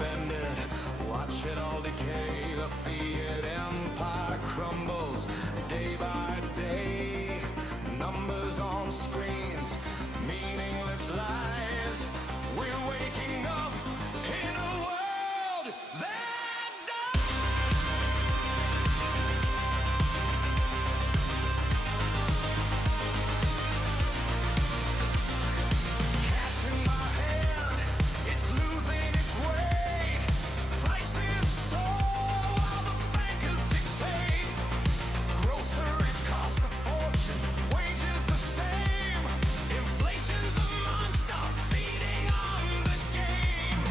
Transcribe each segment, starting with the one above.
suspended. Watch it all decay. The fiat empire crumbles day by day. Numbers on screens, meaningless lies. We're waking up in a world that cash in my hand, it's losing its way. Prices soar while the bankers dictate. Groceries cost a fortune, wages the same. Inflation's a monster feeding on the game.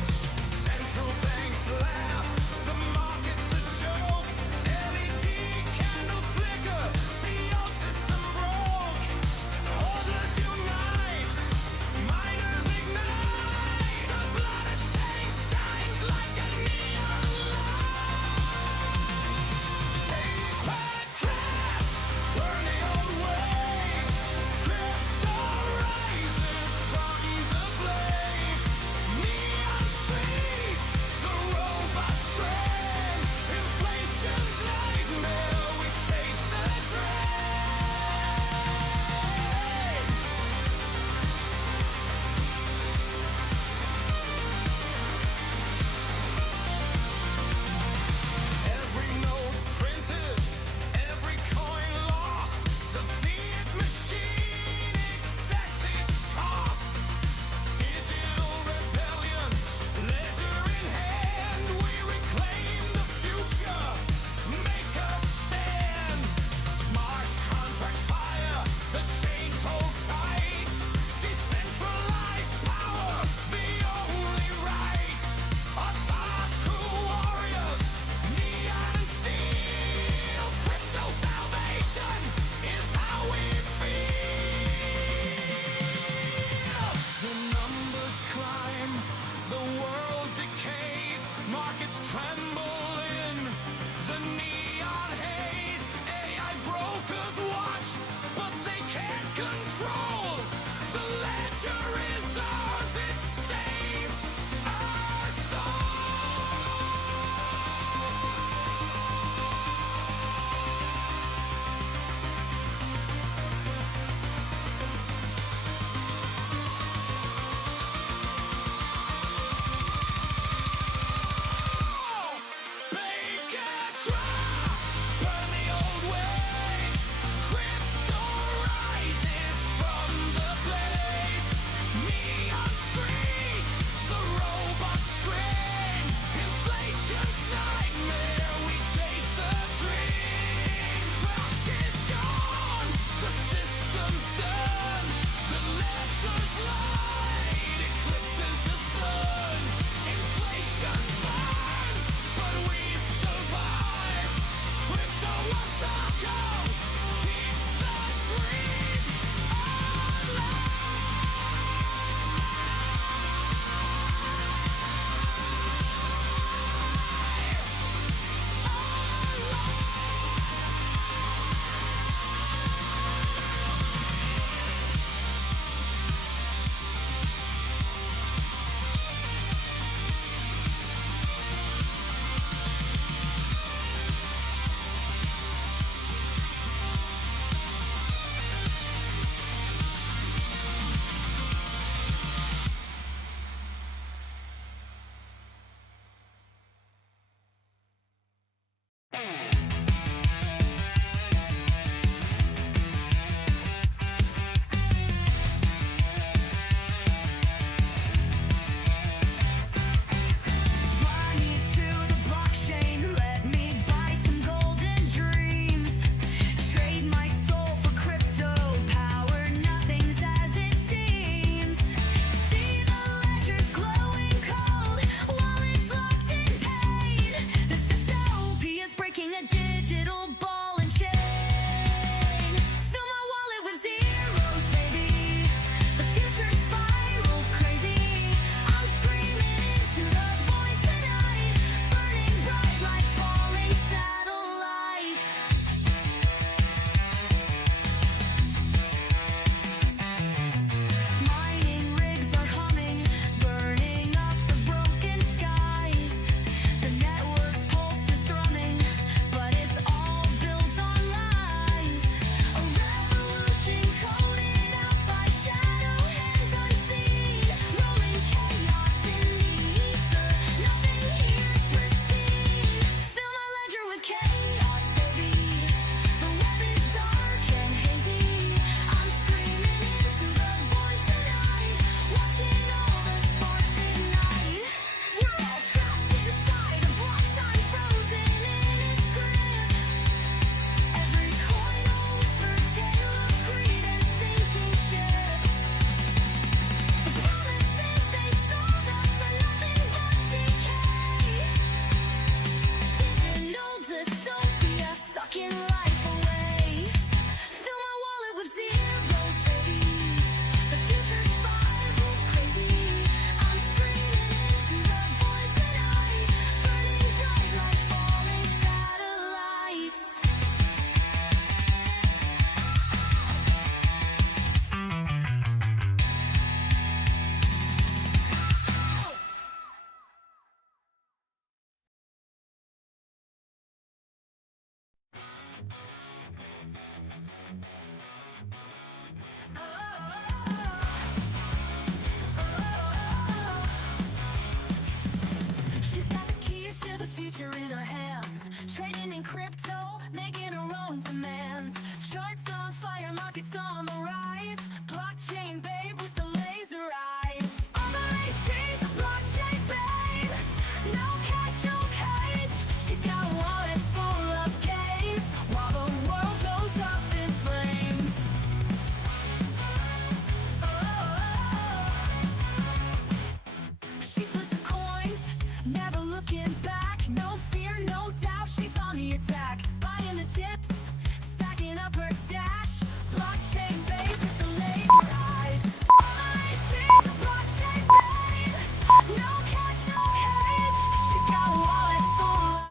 Central banks laugh, the market's a joke. LED candles flicker, the old system broke. Holders unite, miners ignite. The blood of change shines like a neon light. Paper crash, burn the old ways. Crypto rises from the blaze. Neon streets, the robots scream. Inflation's nightmare, we chase the train. Every note printed, every coin lost. The fiat machine accepts its cost. Digital rebellion, ledger in hand. We reclaim the future, make us stand. Smart contracts fire, the chains hold tight. Decentralized power, the only right. Otaku warriors, neon and steel. Crypto salvation is how we feel. The numbers climb, the world decays. Markets tremble in the neon haze. AI brokers watch, but they can't control. The ledger is ours, it saves our soul. Bake a crop, burn the old ways. Crypto rises from the blaze. Neon streets, the robots scream. Inflation's nightmare, we chase the dream. Crash is gone, the system's done. The ledger's light eclipses the sun. Inflation burns, but we survive. Crypto Otaku keeps the dream alive. Fly me to the blockchain, let me buy some golden dreams. Trade my soul for crypto power, nothing's as it seems. See the ledgers glowing cold, wallets locked in pain. This dystopia's breaking a digital ball and chain. Fill my wallet with zeros, baby. The future spirals crazy. I'm screaming into the void tonight, burning bright like falling satellites. Mining rigs are humming, burning up the broken skies. future in our hands. Trading in crypto, making our own demands. Charts on fire, markets on the rise. Blockchain babe with the laser eyes. All the she's a blockchain babe. No cash, no cage. She's got wallets full of caves while the world goes up in flames. She flips the coins, never looking back. No fear, no doubt, she's on the attack. Buying the dips, stacking up her stash. Blockchain babe with the laser eyes. She's a blockchain babe. No cash, no cage. She's got wallets full of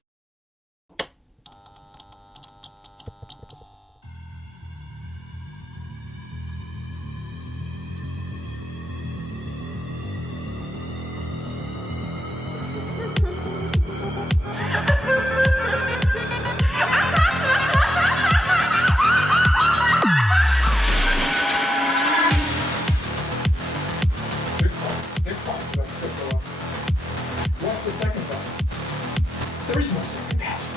Big thoughts about crypto. What's the second thought? There is no second pass.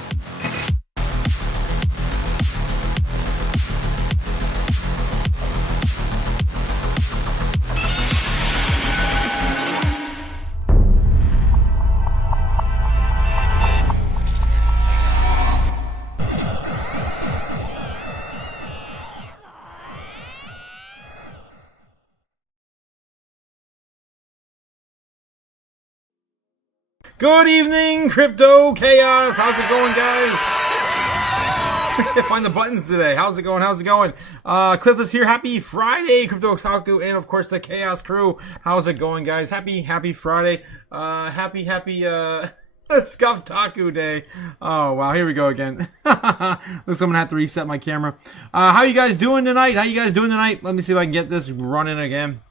Good evening, Crypto Chaos. How's it going, guys? I can't find the buttons today. How's it going? How's it going? Cliff is here. Happy Friday, Crypto Otaku, and of course the Chaos crew. How's it going, guys? Happy Friday. Happy Scuff Taku Day. Oh wow, here we go again. Looks like I'm gonna have to reset my camera. How you guys doing tonight? Let me see if I can get this running again.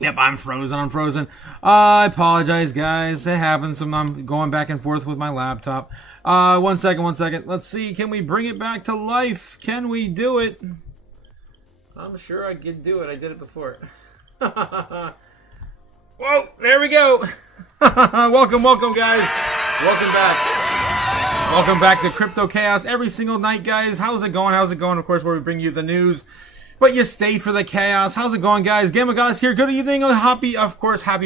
Yep, I'm frozen. I apologize, guys. It happens. I'm going back and forth with my laptop. One second. Let's see. Can we bring it back to life? Can we do it? I'm sure I can do it. I did it before. Whoa, there we go. Welcome, guys. Welcome back to Crypto Chaos every single night, guys. How's it going? Of course, where we bring you the news, but you stay for the chaos. How's it going, guys? Gamma Goddess here. Good evening. Happy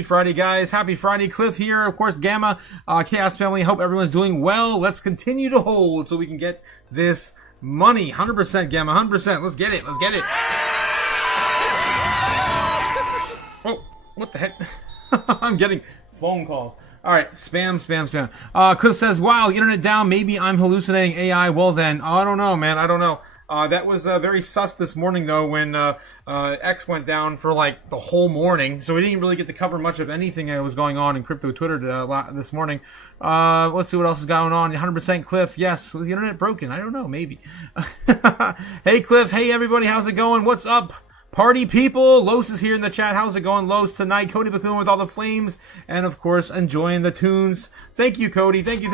Friday, guys. Happy Friday. Cliff here. Of course, Gamma, Chaos family. Hope everyone's doing well. Let's continue to hold so we can get this money. 100%, Gamma. 100%. Let's get it. Oh, what the heck? I'm getting phone calls. All right, spam. Cliff says, wow, the internet down. Maybe I'm hallucinating AI. Well then, I don't know, man. I don't know. That was very sus this morning, though, when X went down for like the whole morning. So we didn't really get to cover much of anything that was going on in crypto Twitter this morning. Let's see what else is going on. 100% Cliff. Yes, was the internet broken? I don't know. Maybe. Hey, Cliff. Hey, everybody. How's it going? What's up? Party people. Los is here in the chat. How's it going, Los, tonight? Cody Bacloon with all the flames. And, of course, enjoying the tunes. Thank you, Cody. Thank you.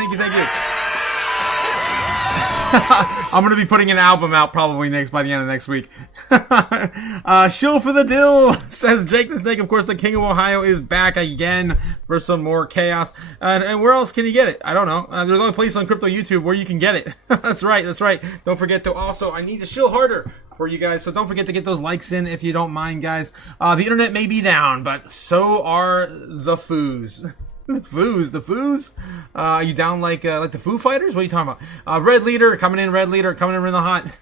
I'm going to be putting an album out probably by the end of next week. Shill for the dill, says Jake the Snake. Of course, the King of Ohio is back again for some more chaos. And where else can you get it? I don't know. There's only place on Crypto YouTube where you can get it. That's right. Don't forget to also, I need to shill harder for you guys. So don't forget to get those likes in if you don't mind, guys. The internet may be down, but so are the foos. The foos? You down like the Foo Fighters? What are you talking about? Red Leader coming in the hot.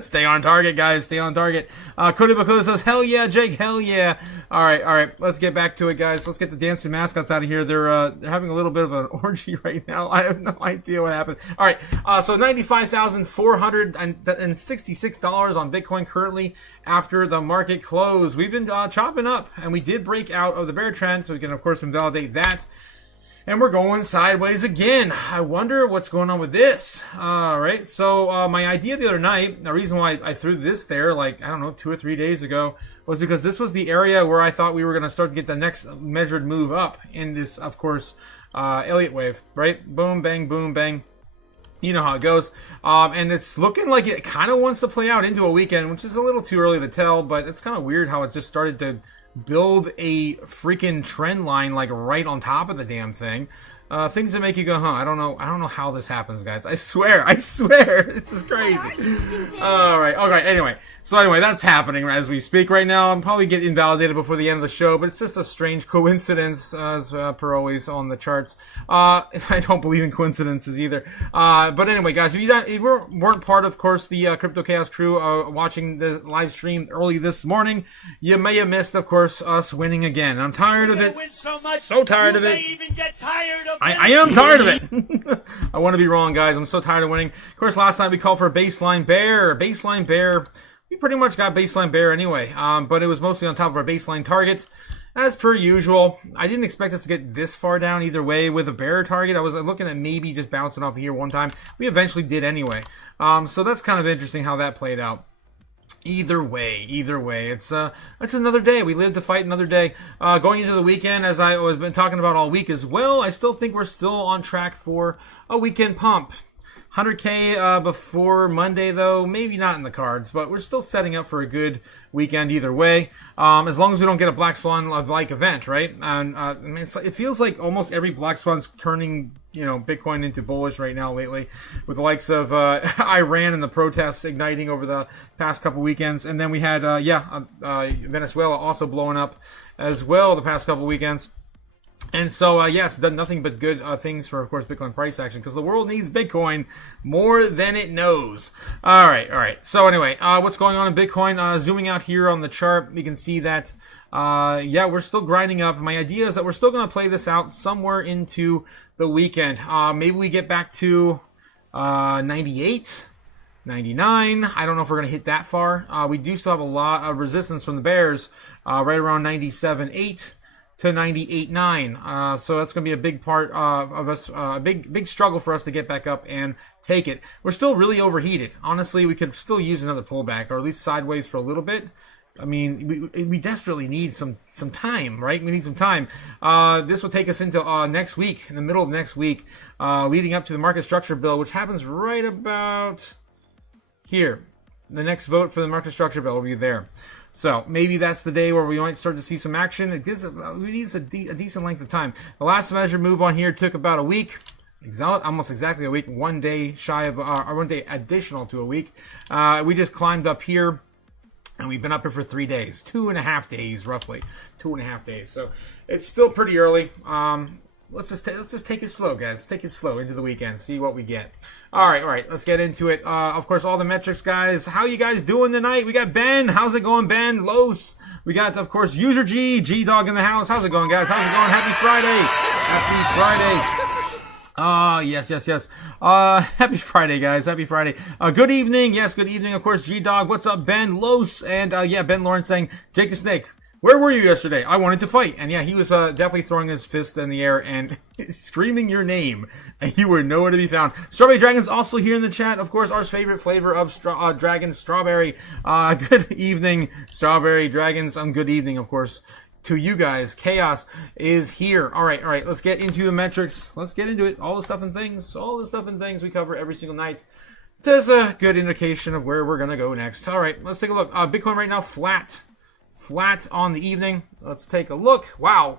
Stay on target, guys. Stay on target. Cody Bacloon says, hell yeah, Jake, hell yeah. All right. Let's get back to it, guys. Let's get the dancing mascots out of here. They're having a little bit of an orgy right now. I have no idea what happened. All right. So $95,466 on Bitcoin currently after the market close. We've been chopping up, and we did break out of the bear trend, so we can, of course, invalidate that. And we're going sideways again. I wonder what's going on with this. All right. So my idea the other night, the reason why I threw this there, like, I don't know, 2 or 3 days ago, was because this was the area where I thought we were going to start to get the next measured move up in this, of course, Elliott wave, right? Boom, bang. You know how it goes. And it's looking like it kind of wants to play out into a weekend, which is a little too early to tell, but it's kind of weird how it just started to build a freaking trend line like right on top of the damn thing. Things that make you go, huh? I don't know how this happens, guys. I swear, this is crazy. All right. Anyway, that's happening as we speak right now. I'm probably getting invalidated before the end of the show, but it's just a strange coincidence, as per always on the charts. I don't believe in coincidences either. But anyway, guys, if you weren't part, of course, the Crypto Chaos crew watching the live stream early this morning, you may have missed, of course, us winning again. I'm tired of it. So tired of it. Even get tired of I am tired of it. I want to be wrong, guys. I'm so tired of winning. Of course, last night we called for a baseline bear. We pretty much got baseline bear anyway, but it was mostly on top of our baseline target. As per usual, I didn't expect us to get this far down either way with a bear target. I was looking at maybe just bouncing off here one time. We eventually did anyway. So that's kind of interesting how that played out. Either way, it's another day. We live to fight another day. Going into the weekend, as I was been talking about all week as well, I still think we're still on track for a weekend pump. 100K before Monday, though, maybe not in the cards, but we're still setting up for a good weekend either way, as long as we don't get a Black Swan-like event, right? And I mean, it feels like almost every Black Swan's turning, Bitcoin into bullish right now lately, with the likes of Iran and the protests igniting over the past couple weekends, and then we had, Venezuela also blowing up as well the past couple weekends. And so, it's done nothing but good things for, of course, Bitcoin price action, because the world needs Bitcoin more than it knows. All right. So anyway, what's going on in Bitcoin? Zooming out here on the chart, we can see that, we're still grinding up. My idea is that we're still going to play this out somewhere into the weekend. Maybe we get back to 98, 99. I don't know if we're going to hit that far. We do still have a lot of resistance from the bears, right around 97.8. to 98.9. So that's going to be a big part of us, a big struggle for us to get back up and take it. We're still really overheated. Honestly, we could still use another pullback, or at least sideways for a little bit. I mean, we desperately need some time, right? We need some time. This will take us into next week, in the middle of next week, leading up to the market structure bill, which happens right about here. The next vote for the market structure bill will be there. So maybe that's the day where we might start to see some action. It gives we need a decent length of time. The last measure move on here took about a week, almost exactly a week, 1 day shy of, or 1 day additional to a week. We just climbed up here, and we've been up here for 3 days, 2.5 days roughly, 2.5 days. So it's still pretty early. Let's just take it slow, guys. Take it slow into the weekend. See what we get. All right. Let's get into it. Of course, all the metrics, guys. How you guys doing tonight? We got Ben. How's it going, Ben? Los. We got, of course, User G Dog in the house. How's it going, guys? How's it going? Happy Friday. Yes. Happy Friday, guys. Happy Friday. Good evening. Yes, good evening. Of course, G Dog. What's up, Ben? Los. And Ben Lawrence saying, Jake the Snake, where were you yesterday? I wanted to fight. And yeah, he was definitely throwing his fist in the air and screaming your name. And you were nowhere to be found. Strawberry Dragon's also here in the chat. Of course, our favorite flavor of dragon, strawberry. Good evening, Strawberry Dragons. Good evening, of course, to you guys. Chaos is here. All right. Let's get into the metrics. Let's get into it. All the stuff and things we cover every single night. There's a good indication of where we're going to go next. All right, let's take a look. Bitcoin right now, flat on the evening. Let's take a look. Wow.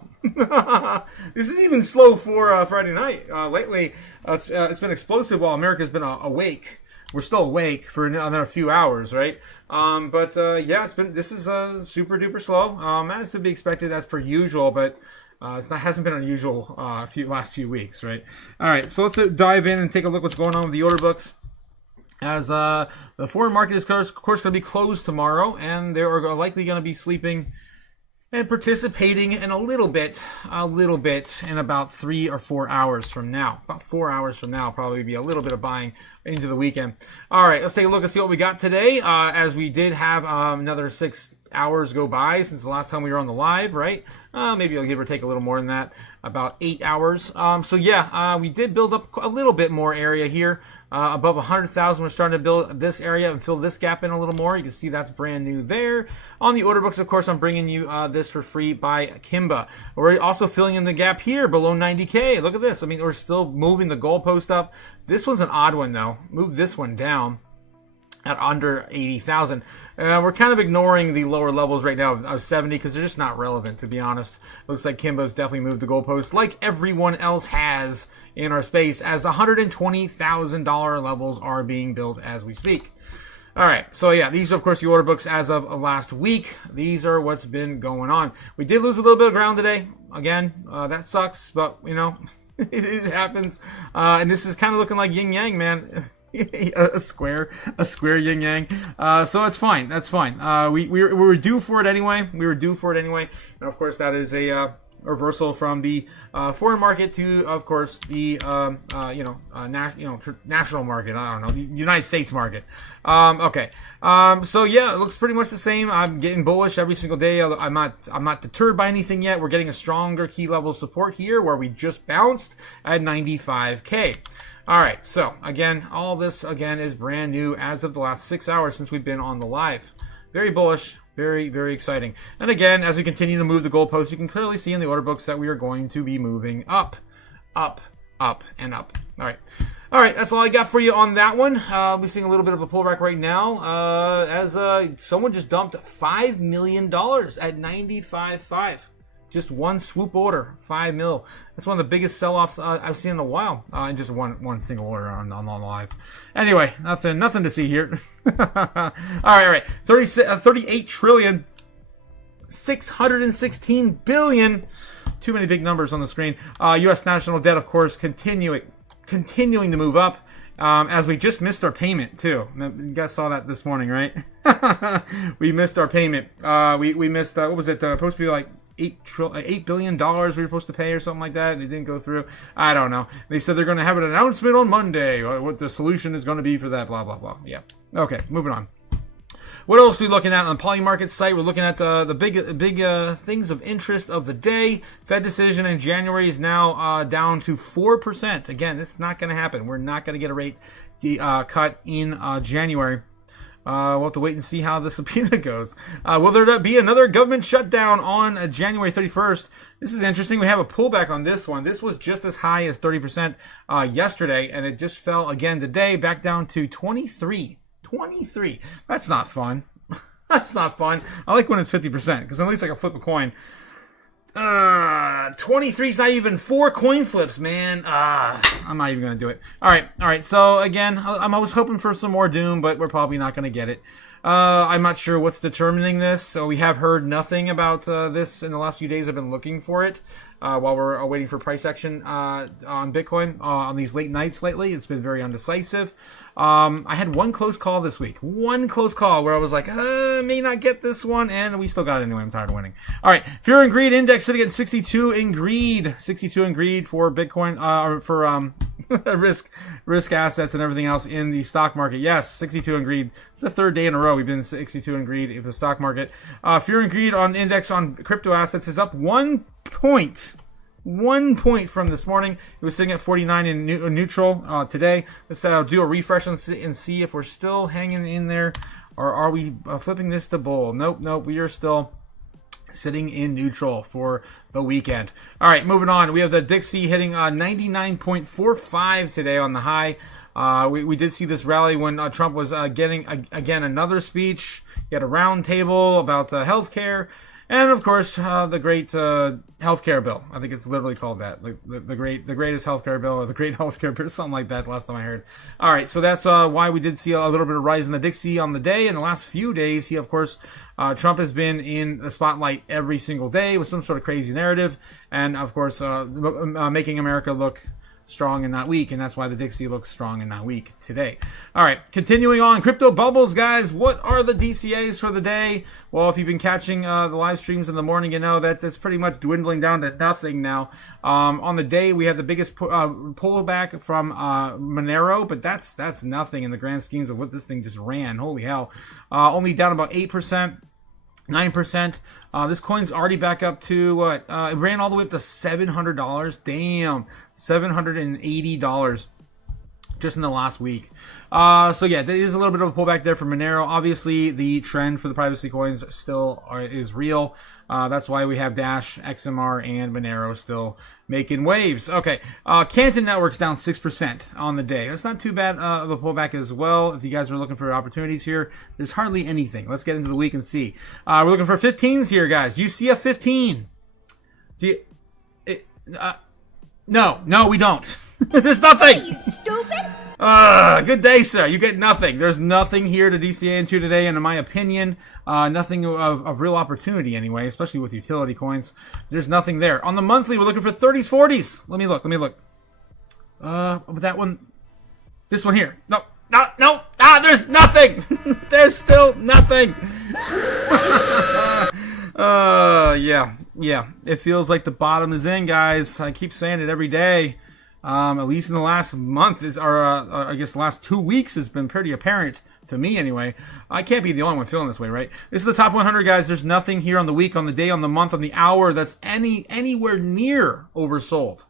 This is even slow for Friday night. Lately, it's been explosive while America's been awake. We're still awake for another few hours, right? This is super duper slow. As to be expected, as per usual, but hasn't been unusual last few weeks, right? All right, so let's dive in and take a look what's going on with the order books. As the foreign market is, of course, going to be closed tomorrow, and they are likely going to be sleeping and participating in a little bit in about 3 or 4 hours from now. About 4 hours from now, probably be a little bit of buying into the weekend. All right, let's take a look and see what we got today, as we did have another 6 hours go by since the last time we were on the live, right? Maybe I'll give or take a little more than that, about 8 hours. We did build up a little bit more area here. Above 100,000, we're starting to build this area and fill this gap in a little more. You can see that's brand new there. On the order books, of course, I'm bringing you this for free by Kimba. We're also filling in the gap here below 90K. Look at this. I mean, we're still moving the goalpost up. This one's an odd one, though. Move this one down. at under 80,000. We're kind of ignoring the lower levels right now of 70 because they're just not relevant, to be honest. Looks like Kimbo's definitely moved the goalpost like everyone else has in our space, as $120,000 levels are being built as we speak. All right, so yeah, these are, of course, the order books as of last week. These are what's been going on. We did lose a little bit of ground today. Again, that sucks, but, you know, it happens. And this is kind of looking like yin-yang, man. a square yin yang. So it's fine. That's fine. We were due for it anyway. And of course, that is a reversal from the foreign market to, of course, the national market. I don't know, the United States market. Okay. So yeah, it looks pretty much the same. I'm getting bullish every single day. I'm not deterred by anything yet. We're getting a stronger key level support here, where we just bounced at 95K. All right, so again, all this again is brand new as of the last 6 hours since we've been on the live. Very bullish, very, very exciting. And again, as we continue to move the goalposts, you can clearly see in the order books that we are going to be moving up, up, up, and up. All right, that's all I got for you on that one. We're seeing a little bit of a pullback right now, as someone just dumped $5 million at 95.5. Just one swoop order, 5 mil. That's one of the biggest sell-offs I've seen in a while. In just one single order on live. Anyway, nothing to see here. all right. 38 trillion, 616 billion. Too many big numbers on the screen. U.S. national debt, of course, continuing to move up. As we just missed our payment too. You guys saw that this morning, right? We missed our payment. We missed. What was it? Supposed to be like $8 billion we were supposed to pay or something like that, and it didn't go through. I don't know. They said they're going to have an announcement on Monday, what the solution is going to be for that, blah, blah, blah. Yeah. Okay, moving on. What else are we looking at on the Polymarket site? We're looking at the big things of interest of the day. Fed decision in January is now down to 4%. Again, it's not going to happen. We're not going to get a rate cut in January. We'll have to wait and see how the subpoena goes. Will there be another government shutdown on January 31st? This is interesting. We have a pullback on this one. This was just as high as 30% yesterday, and it just fell again today, back down to 23. 23. That's not fun. That's not fun. I like when it's 50%, because at least I can flip a coin. 23 is not even 4 coin flips, man. I'm not even going to do it. All right. So again, I was hoping for some more doom, but we're probably not going to get it. I'm not sure what's determining this. So we have heard nothing about this in the last few days. I've been looking for it while we're waiting for price action on Bitcoin on these late nights lately. It's been very undecisive. I had one close call this week. One close call where I was like, may not get this one, and we still got it anyway. I'm tired of winning. All right, Fear and Greed Index sitting at 62 in greed. 62 in greed for Bitcoin, or for risk assets and everything else in the stock market. Yes, 62 in greed. It's the third day in a row we've been 62 in greed in the stock market. Fear and Greed on index on crypto assets is up 1 point. 1 point from this morning. It was sitting at 49 in neutral today. Let's do a refresh and see if we're still hanging in there, or are we flipping this to bull? Nope. We are still sitting in neutral for the weekend. All right, moving on. We have the Dixie hitting 99.45 today on the high. We did see this rally when Trump was getting again another speech. He had a round table about healthcare. And of course, the great healthcare bill. I think it's literally called that, the greatest healthcare bill, or the great healthcare bill, something like that. Last time I heard. All right, so that's why we did see a little bit of rise in the Dixie on the day. In the last few days, he, of course, Trump has been in the spotlight every single day with some sort of crazy narrative, and of course, making America look strong and not weak, and that's why the Dixie looks strong and not weak today. All right, continuing on, crypto bubbles, guys. What are the DCAs for the day? Well, if you've been catching the live streams in the morning, you know that it's pretty much dwindling down to nothing now. On the day, we had the biggest pullback from Monero, but that's nothing in the grand schemes of what this thing just ran. Holy hell. Only down about 8%. 9%. This coin's already back up to what? It ran all the way up to $700. Damn, $780 just in the last week. So yeah, there is a little bit of a pullback there for Monero. Obviously, the trend for the privacy coins still is real. That's why we have Dash, XMR, and Monero still making waves. Okay, Canton Network's down 6% on the day. That's not too bad of a pullback as well. If you guys are looking for opportunities here, there's hardly anything. Let's get into the week and see. We're looking for 15s here, guys. Do you see a 15? No, we don't. There's nothing. Are you stupid? Good day, sir. You get nothing. There's nothing here to DCA into today, and in my opinion, nothing of real opportunity anyway, especially with utility coins. There's nothing there. On the monthly, we're looking for 30s, 40s. Let me look. With that one, this one here. No. There's nothing. There's still nothing. Yeah. It feels like the bottom is in, guys. I keep saying it every day. At least in the last month, I guess the last 2 weeks has been pretty apparent to me anyway. I can't be the only one feeling this way, right? This is the top 100, guys. There's nothing here on the week, on the day, on the month, on the hour that's anywhere near oversold.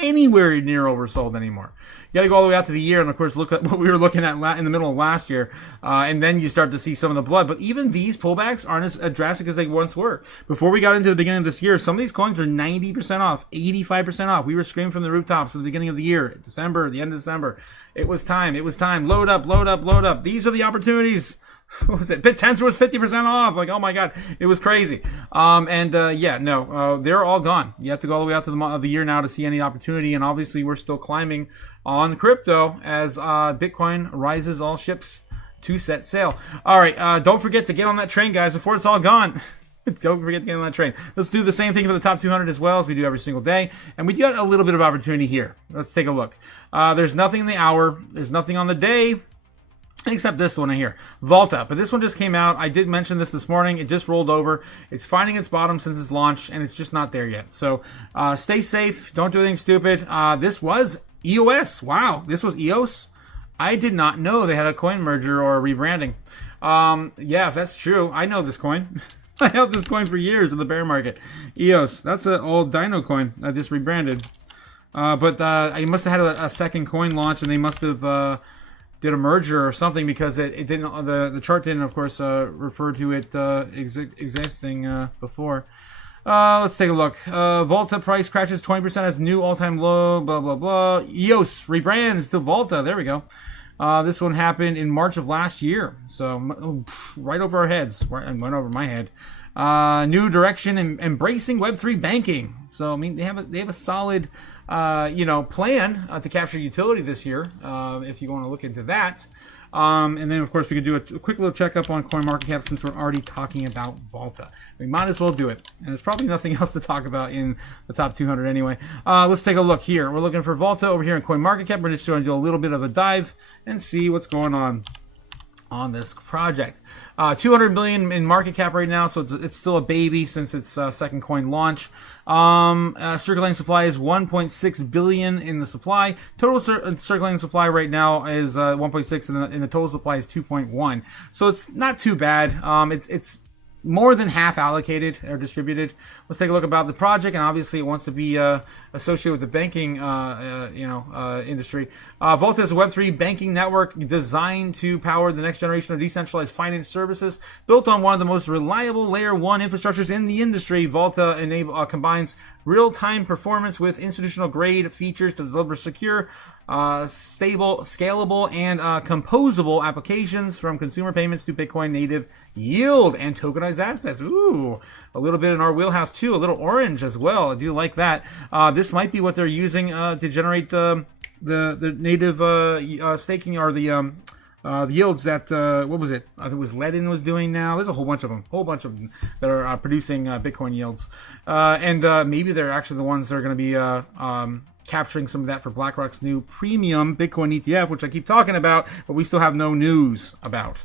Anywhere near oversold anymore. You got to go all the way out to the year, and of course, look at what we were looking at in the middle of last year, and then you start to see some of the blood. But even these pullbacks aren't as drastic as they once were. Before we got into the beginning of this year, some of these coins are 90% off, 85% off. We were screaming from the rooftops at the beginning of the year, December, the end of December. It was time. Load up. These are the opportunities. What was it? BitTensor was 50% off. Like, oh my God, it was crazy. They're all gone. You have to go all the way out to the year now to see any opportunity. And obviously, we're still climbing on crypto as Bitcoin rises all ships to set sail. All right, don't forget to get on that train, guys, before it's all gone. Don't forget to get on that train. Let's do the same thing for the top 200 as well as we do every single day. And we got a little bit of opportunity here. Let's take a look. There's nothing in the hour. There's nothing on the day. Except this one here, Volta. But this one just came out. I did mention this morning. It just rolled over. It's finding its bottom since its launch, and it's just not there yet. So stay safe. Don't do anything stupid. This was EOS. Wow, this was EOS? I did not know they had a coin merger or a rebranding. Yeah, if that's true, I know this coin. I held this coin for years in the bear market. EOS. That's an old Dino coin. I just rebranded. But I must have had a second coin launch, and they must have... did a merger or something, because it didn't, the chart didn't, of course, refer to it existing before. Let's take a look. Volta price crashes 20% as new all-time low, blah, blah, blah. EOS rebrands to Volta. There we go. This one happened in March of last year. So right over our heads. Right, went over my head. New direction and embracing Web3 banking. So, I mean, they have a solid, plan to capture utility this year, if you want to look into that. And then, of course, we could do a quick little checkup on CoinMarketCap since we're already talking about Volta. We might as well do it. And there's probably nothing else to talk about in the top 200 anyway. Let's take a look here. We're looking for Volta over here in CoinMarketCap. We're just going to do a little bit of a dive and see what's going on this project. 200 million in market cap right now, so it's still a baby since its second coin launch. Circulating supply is 1.6 billion in the supply. Total circulating supply right now is 1.6, and the total supply is 2.1. So it's not too bad. It's more than half allocated or distributed. Let's take a look about the project, and obviously it wants to be associated with the banking, industry. Volta is a Web3 banking network designed to power the next generation of decentralized finance services. Built on one of the most reliable Layer 1 infrastructures in the industry, Volta combines real-time performance with institutional-grade features to deliver secure, stable, scalable, and composable applications, from consumer payments to Bitcoin native yield and tokenized assets. Ooh, a little bit in our wheelhouse too, a little orange as well. I do like that. This might be what they're using to generate the native staking, or the yields that, what was it? I think it was Ledin was doing now. There's a whole bunch of them that are producing Bitcoin yields. And maybe they're actually the ones that are going to be capturing some of that for BlackRock's new premium Bitcoin ETF, which I keep talking about, but we still have no news about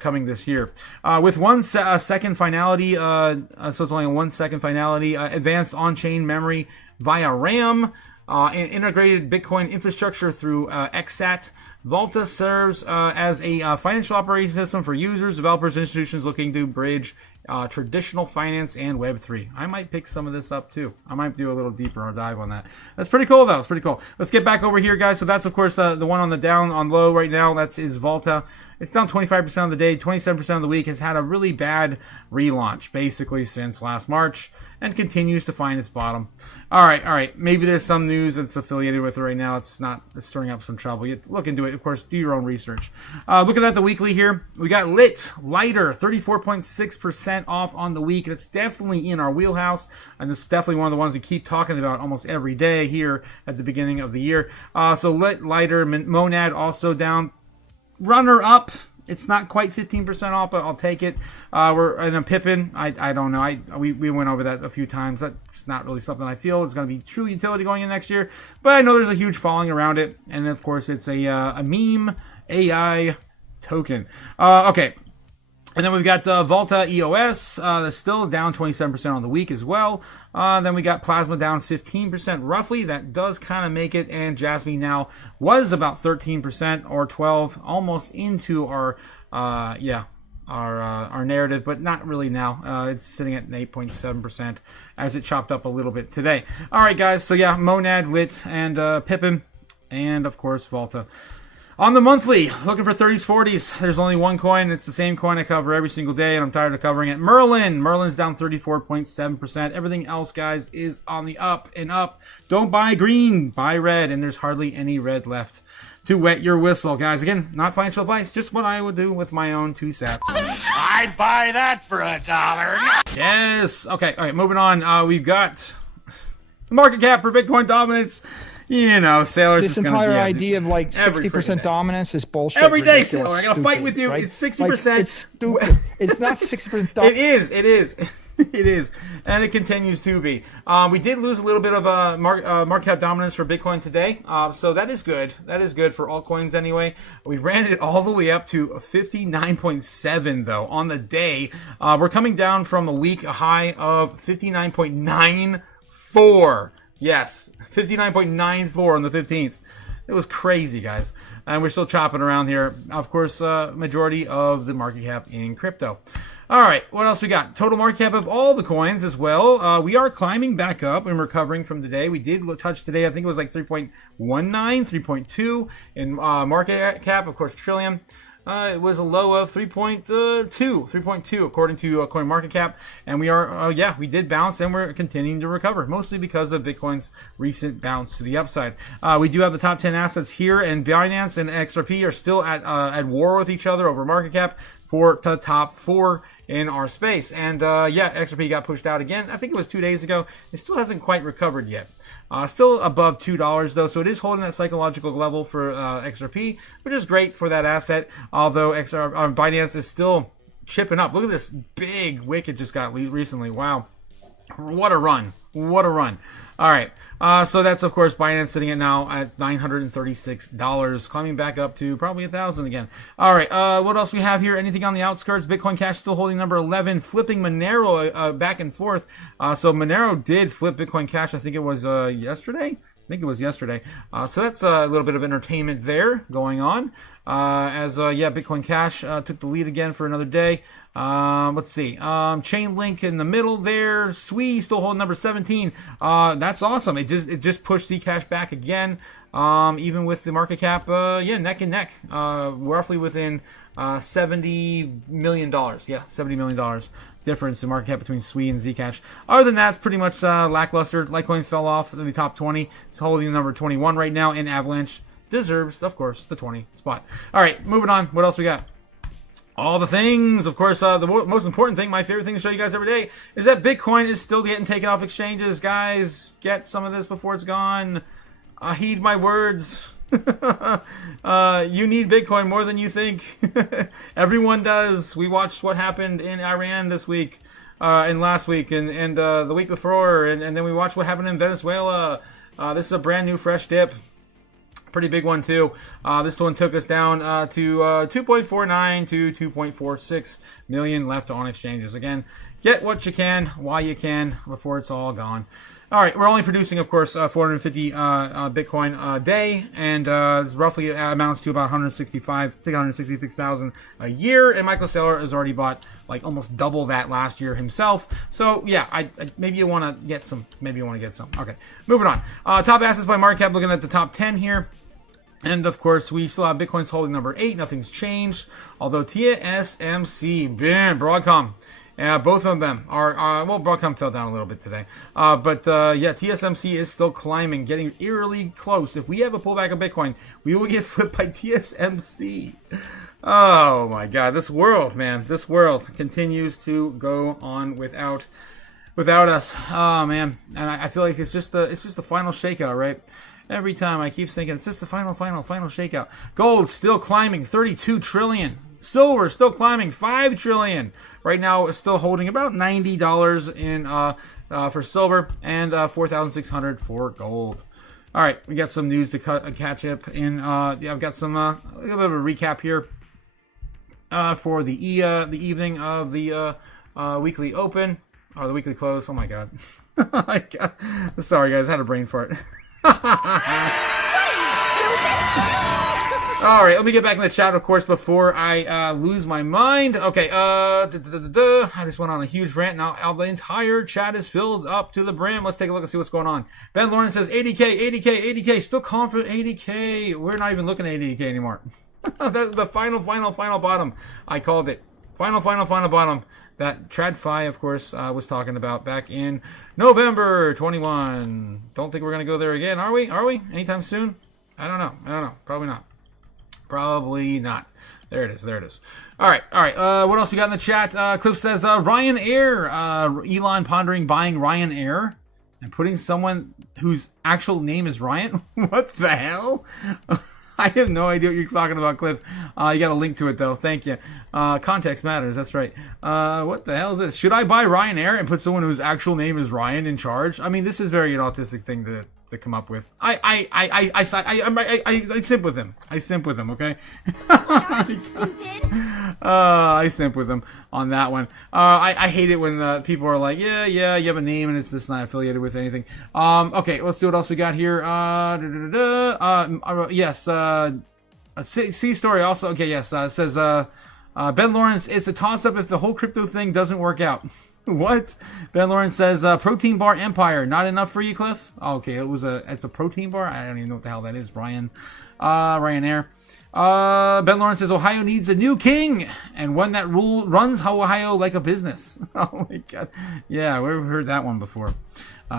coming this year. With 1 second finality, so it's only a 1 second finality, advanced on-chain memory via RAM, integrated Bitcoin infrastructure through XSAT. Volta serves as a financial operating system for users, developers, and institutions looking to bridge traditional finance, and Web3. I might pick some of this up too. I might do a little deeper dive on that. That's pretty cool though. It's pretty cool. Let's get back over here, guys. So that's of course the one on the down on low right now. Is Volta. It's down 25% of the day, 27% of the week. Has had a really bad relaunch basically since last March and continues to find its bottom. All right. Maybe there's some news that's affiliated with it right now. It's stirring up some trouble. You have to look into it. Of course, do your own research. Looking at the weekly here, we got lighter, 34.6% off on the week. That's definitely in our wheelhouse, and it's definitely one of the ones we keep talking about almost every day here at the beginning of the year. So lighter, Monad also down. Runner up, it's not quite 15% off, but I'll take it. We're in a Pippin. I don't know. We went over that a few times. That's not really something I feel is going to be true utility going in next year, but I know there's a huge following around it, and of course it's a meme AI token. Okay. And then we've got Volta EOS, that's still down 27% on the week as well. Then we got Plasma down 15% roughly. That does kind of make it. And Jasmine now was about 13% or 12, almost into our narrative, but not really now. It's sitting at 8.7% as it chopped up a little bit today. All right, guys. So yeah, Monad, Lit, and Pippin, and of course Volta. On the monthly, looking for 30s, 40s. There's only one coin. It's the same coin I cover every single day, and I'm tired of covering it. Merlin's down 34.7%. Everything else, guys, is on the up and up. Don't buy green, buy red, and there's hardly any red left to wet your whistle, guys. Again, not financial advice, just what I would do with my own 2 cents. I'd buy that for $1. Yes. Okay. All right. Moving on. We've got market cap for Bitcoin dominance. You know, Sailor's this just going to entire idea of like 60% dominance is bullshit. Every day, ridiculous, Sailor. I got to fight with you. right? It's 60%. Like, it's stupid. It's not 60% dominance. It is. It is. And it continues to be. We did lose a little bit of market cap dominance for Bitcoin today. So that is good. That is good for altcoins anyway. We ran it all the way up to 59.7 though on the day. We're coming down from a week high of 59.94. Yes, 59.94 on the 15th. It was crazy, guys. And we're still chopping around here. Of course, majority of the market cap in crypto. All right, what else we got? Total market cap of all the coins as well. We are climbing back up and recovering from today. We did touch today, I think it was like 3.19, 3.2 in market cap, of course, trillion. It was a low of 3.2 according to CoinMarketCap, and we are we did bounce and we're continuing to recover, mostly because of Bitcoin's recent bounce to the upside. We do have the top 10 assets here, and Binance and XRP are still at war with each other over market cap for the top 4 in our space. And XRP got pushed out again. I think it was 2 days ago. It still hasn't quite recovered yet. Still above $2 though, so it is holding that psychological level for XRP, which is great for that asset. Although Binance is still chipping up. Look at this big wick it just got recently. Wow, what a run! What a run! All right, so that's of course Binance sitting at now at $936, climbing back up to probably 1,000 again. All right, what else we have here? Anything on the outskirts? Bitcoin Cash still holding number 11, flipping Monero back and forth. So Monero did flip Bitcoin Cash. I think it was yesterday. So that's a little bit of entertainment there going on. Bitcoin Cash took the lead again for another day. Let's see. Chainlink in the middle there. Sui still holding number 17. That's awesome. It just pushed Zcash back again. Even with the market cap, neck and neck. Roughly within $70 million. Yeah, $70 million difference in market cap between Sui and Zcash. Other than that, it's pretty much lackluster. Litecoin fell off in the top 20. It's holding number 21 right now, and Avalanche deserves, of course, the 20 spot. All right, moving on. What else we got? All the things, of course, the most important thing, my favorite thing to show you guys every day, is that Bitcoin is still getting taken off exchanges. Guys, get some of this before it's gone. Heed my words. You need Bitcoin more than you think. Everyone does. We watched what happened in Iran this week, and last week, and the week before, and then we watched what happened in Venezuela. This is a brand new fresh dip. Pretty big one too. This one took us down to 2.49 to 2.46 million left on exchanges. Again, Get what you can, while you can, before it's all gone. All right, we're only producing, of course, 450 Bitcoin a day, and roughly amounts to about 666,000 a year. And Michael Saylor has already bought like almost double that last year himself. So yeah, I maybe you want to get some. Maybe you want to get some. Okay, moving on. Top assets by market cap. Looking at the top 10 here. And of course, we still have Bitcoin's holding number 8. Nothing's changed. Although TSMC, Broadcom. Yeah, both of them are well, Broadcom fell down a little bit today. But yeah, TSMC is still climbing, getting eerily close. If we have a pullback of Bitcoin, we will get flipped by TSMC. Oh my God, this world, man, this world continues to go on without us. Oh man, and I feel like it's just the final shakeout, right? Every time I keep thinking it's just the final shakeout. Gold still climbing, 32 trillion. Silver still climbing, 5 trillion. Right now, it's still holding about $90 in for silver and 4,600 for gold. All right, we got some news to catch up in. Yeah, I've got some a little bit of a recap here for the evening of the weekly open or the weekly close. Oh my God. Sorry guys, I had a brain fart. All right, let me get back in the chat, of course, before I lose my mind. Okay, I just went on a huge rant. Now the entire chat is filled up to the brim. Let's take a look and see what's going on. Ben Lawrence says 80K, 80K, 80K. Still confident 80K. We're not even looking at 80K anymore. The final bottom. I called it. Final bottom. That TradFi, of course, was talking about back in November 21. Don't think we're going to go there again, are we? Anytime soon? I don't know. Probably not. There it is. All right. What else we got in the chat? Clip says Ryanair. Elon pondering buying Ryanair and putting someone whose actual name is Ryan. What the hell? I have no idea what you're talking about, Cliff. You got a link to it, though. Thank you. Context matters. That's right. What the hell is this? Should I buy Ryanair and put someone whose actual name is Ryan in charge? I mean, this is very an autistic thing to come up with. I simp with him. I simp with him, okay? I simp with him on that one. I hate it when people are like, yeah, you have a name and it's just not affiliated with anything. Okay, let's see what else we got here. Yes, C story also. Okay, yes, it says, Ben Lawrence, it's a toss-up if the whole crypto thing doesn't work out. What? Ben Lawrence says, protein bar empire, not enough for you, Cliff? Oh, okay, it's a protein bar? I don't even know what the hell that is, Ryanair. Ben Lawrence says, Ohio needs a new king, and one that runs Ohio like a business. Oh my God. Yeah, we've heard that one before.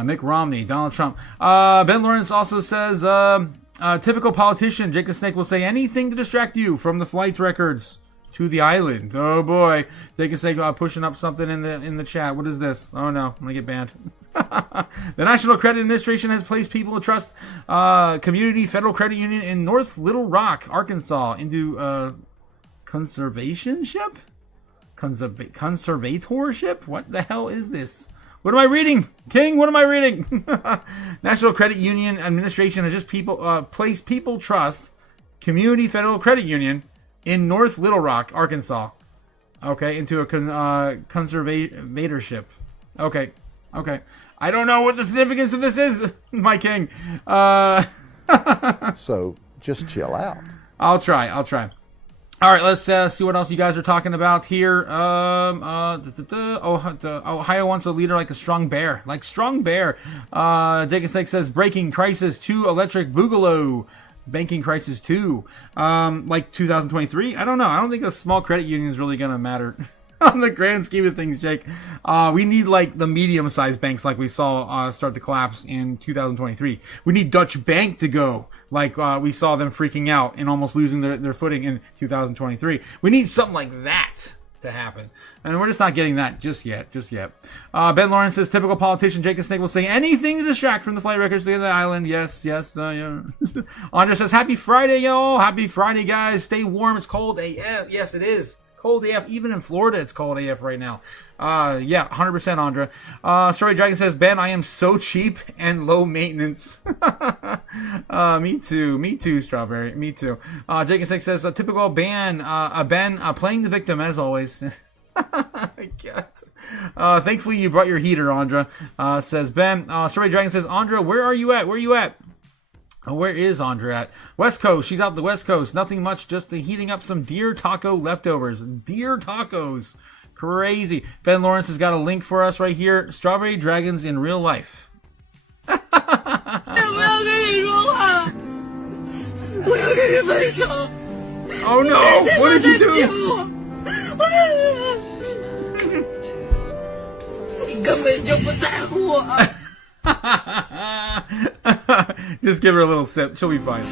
Mitt Romney, Donald Trump. Ben Lawrence also says, typical politician, Jacob Snake will say anything to distract you from the flight records to the island. Oh boy. Jacob Snake pushing up something in the chat. What is this? Oh no, I'm gonna get banned. The National Credit Administration has placed people to trust Community Federal Credit Union in North Little Rock, Arkansas, into conservatorship? What the hell is this? What am I reading? King, what am I reading? National Credit Union Administration has just placed people trust Community Federal Credit Union in North Little Rock, Arkansas. Okay, into a conservatorship. Okay. I don't know what the significance of this is, my king. So just chill out. I'll try. All right, let's see what else you guys are talking about here. Ohio wants a leader like a strong bear. Jacob Snake says, breaking crisis 2 electric boogaloo. Banking crisis 2. Like 2023? I don't know. I don't think a small credit union is really going to matter. On the grand scheme of things, Jake. We need like the medium-sized banks like we saw start to collapse in 2023. We need Dutch Bank to go like we saw them freaking out and almost losing their footing in 2023. We need something like that to happen. And we're just not getting that just yet. Ben Lawrence says, typical politician Jacob Snake will say anything to distract from the flight records to the island. Yes. Yeah. Andre says, happy Friday, y'all. Happy Friday, guys. Stay warm. It's cold AF. Yes, it is. Cold AF. Even in Florida, it's cold AF right now. Yeah, 100%, Andra. Story Dragon says, Ben, I am so cheap and low maintenance. Me too, Strawberry. Me too. Jacob Six says, a typical Ben, playing the victim as always. my god. Thankfully you brought your heater, Andra. Says Ben. Strawberry Dragon says, Andra, where are you at? Where are you at? Oh, where is Andra at? West Coast. She's out the West Coast. Nothing much, just heating up some deer taco leftovers. Deer tacos. Crazy. Ben Lawrence has got a link for us right here. Strawberry Dragons in real life. Oh no! What did you do? Just give her a little sip. She'll be fine.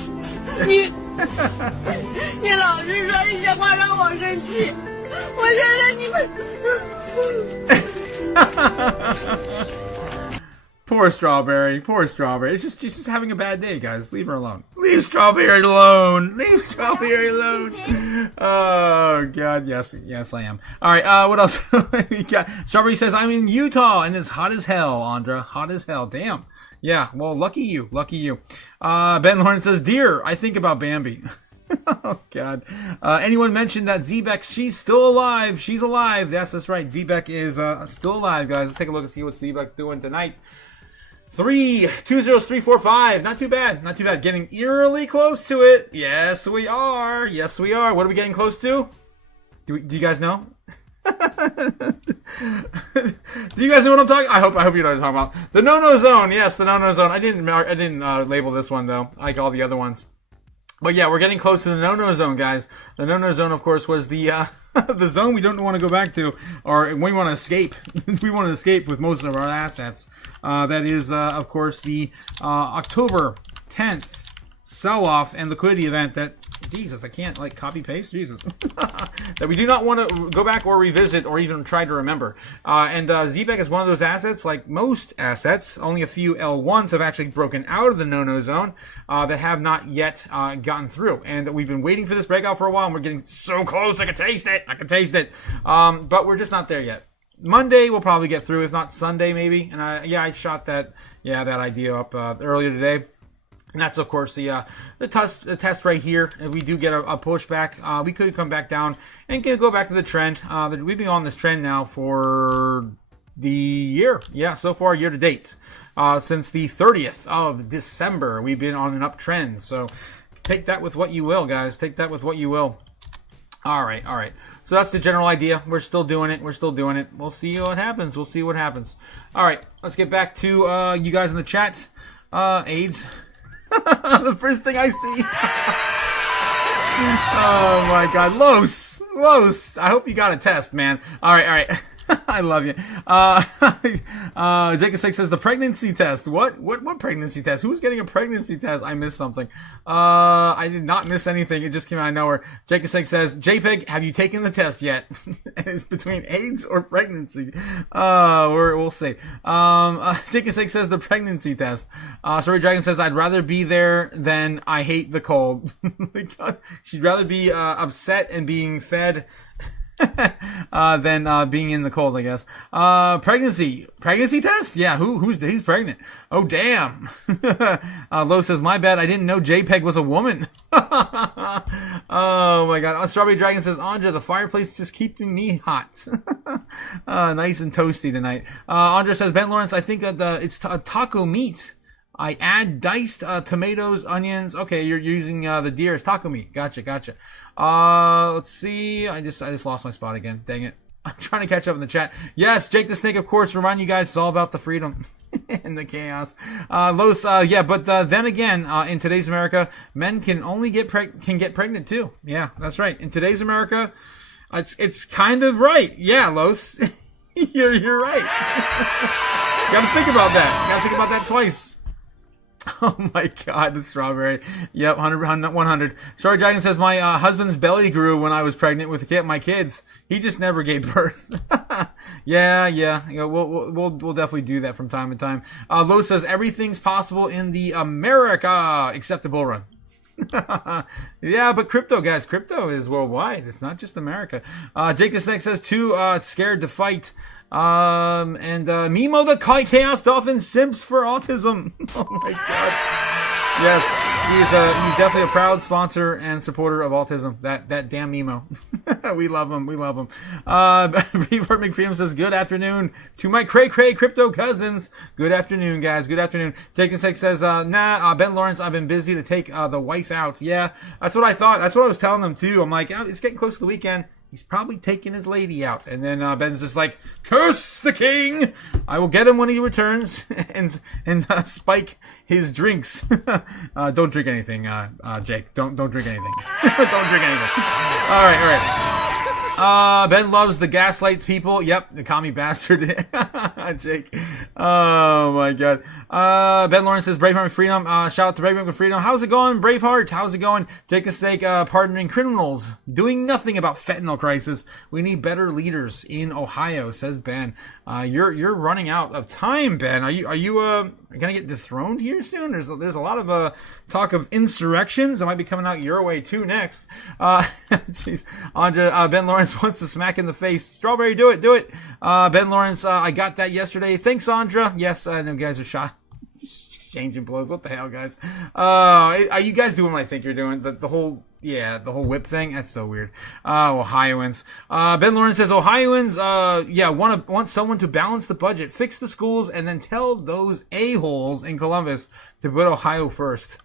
Poor Strawberry. Poor Strawberry. She's just having a bad day, guys. Leave her alone. Leave Strawberry alone. Leave Strawberry alone. Oh, God. Yes, I am. All right. What else we got? Strawberry says, I'm in Utah, and it's hot as hell, Andra. Hot as hell. Damn. Yeah. Well, lucky you. Lucky you. Ben Lawrence says, dear, I think about Bambi. Oh, God. Anyone mentioned that Zebek, she's still alive. She's alive. That's right. Zebek is still alive, guys. Let's take a look and see what Zebek's doing tonight. 3-2-0-3-4-5. Not too bad. Not too bad. Getting eerily close to it. Yes, we are. Yes, we are. What are we getting close to? Do you guys know? Do you guys know what I'm talking? I hope you know what I'm talking about. The no-no zone. Yes, the no-no zone. I didn't label this one though, like all the other ones. But yeah, we're getting close to the no-no zone, guys. The no-no zone, of course, was the the zone we don't want to go back to, or we want to escape. We want to escape with most of our assets. That is, of course, the October 10th sell-off and liquidity event that, Jesus, I can't, like, copy-paste? Jesus. That we do not want to go back or revisit or even try to remember. And ZBEC is one of those assets, like most assets, only a few L1s have actually broken out of the no-no zone that have not yet gotten through. And we've been waiting for this breakout for a while, and we're getting so close, I can taste it! I can taste it! But we're just not there yet. Monday we'll probably get through, if not Sunday maybe. And I shot that idea up earlier today. And that's, of course, the test right here. If we do get a pushback, we could come back down and go back to the trend. We've been on this trend now for the year. Yeah, so far, year to date. Since the 30th of December, we've been on an uptrend. So take that with what you will, guys. Take that with what you will. All right. So that's the general idea. We're still doing it. We'll see what happens. All right, let's get back to you guys in the chat. AIDS. The first thing I see. Oh my God, Los. I hope you got a test, man. All right. I love you. Jacob 6 says the pregnancy test. What pregnancy test? Who's getting a pregnancy test? I missed something. I did not miss anything. It just came out of nowhere. Jacob 6 says, JPEG, have you taken the test yet? It's between AIDS or pregnancy. We'll see. Jacob 6 says the pregnancy test. Sorry Dragon says, I'd rather be there than I hate the cold. She'd rather be upset and being fed than being in the cold, I guess. Pregnancy test? Yeah, who's pregnant? Oh damn. Lo says, my bad, I didn't know JPEG was a woman. Oh my God. Strawberry Dragon says, Andra, the fireplace is just keeping me hot. Nice and toasty tonight. Andra says, Ben Lawrence, I think that it's taco meat. I add diced tomatoes, onions. Okay, you're using the deer as taco meat. Gotcha. Let's see. I just lost my spot again. Dang it. I'm trying to catch up in the chat. Yes, Jake the Snake, of course. Remind you guys, it's all about the freedom and the chaos. Los, but then again, in today's America, men can only get pregnant too. Yeah, that's right. In today's America, it's kind of right. Yeah, Los, you're right. Got to think about that. Got to think about that twice. Oh my God, the strawberry. Yep, 100. Strawberry Dragon says, my husband's belly grew when I was pregnant with my kids. He just never gave birth. Yeah. You know, we'll definitely do that from time to time. Lo says, everything's possible in the America except the bull run. Yeah, but crypto, guys, crypto is worldwide. It's not just America. Jake the Snake says, too scared to fight. And Mimo the Chaos Dolphin simps for autism. Oh my God. Yes, he's definitely a proud sponsor and supporter of autism. That damn Nemo. We love him. Reverb McFreedom says, good afternoon to my cray crypto cousins. Good afternoon, guys. Good afternoon. Jacob Six says, Ben Lawrence, I've been busy to take the wife out. Yeah, that's what I thought. That's what I was telling them too. I'm like, it's getting close to the weekend. He's probably taking his lady out. And then Ben's just like, curse the king! I will get him when he returns and spike his drinks. Don't drink anything, Jake. Don't drink anything. Don't drink anything. All right. Ben loves the gaslight people. Yep, the commie bastard. Jake. Oh my god. Ben Lawrence says, Braveheart and Freedom. Shout out to Braveheart and Freedom. How's it going, Braveheart? How's it going? Jake the Snake, pardoning criminals. Doing nothing about fentanyl crisis. We need better leaders in Ohio, says Ben. You're running out of time, Ben. Are you gonna get dethroned here soon? There's a lot of talk of insurrections that might be coming out your way too next. Jeez. Ben Lawrence wants to smack in the face. Strawberry, do it. Ben Lawrence, I got that yesterday. Thanks, Andra. Yes, I know guys are shot. Exchanging blows. What the hell, guys? Are you guys doing what I think you're doing? The whole whip thing? That's so weird. Ohioans. Ben Lawrence says, Ohioans, want someone to balance the budget, fix the schools, and then tell those a-holes in Columbus to put Ohio first.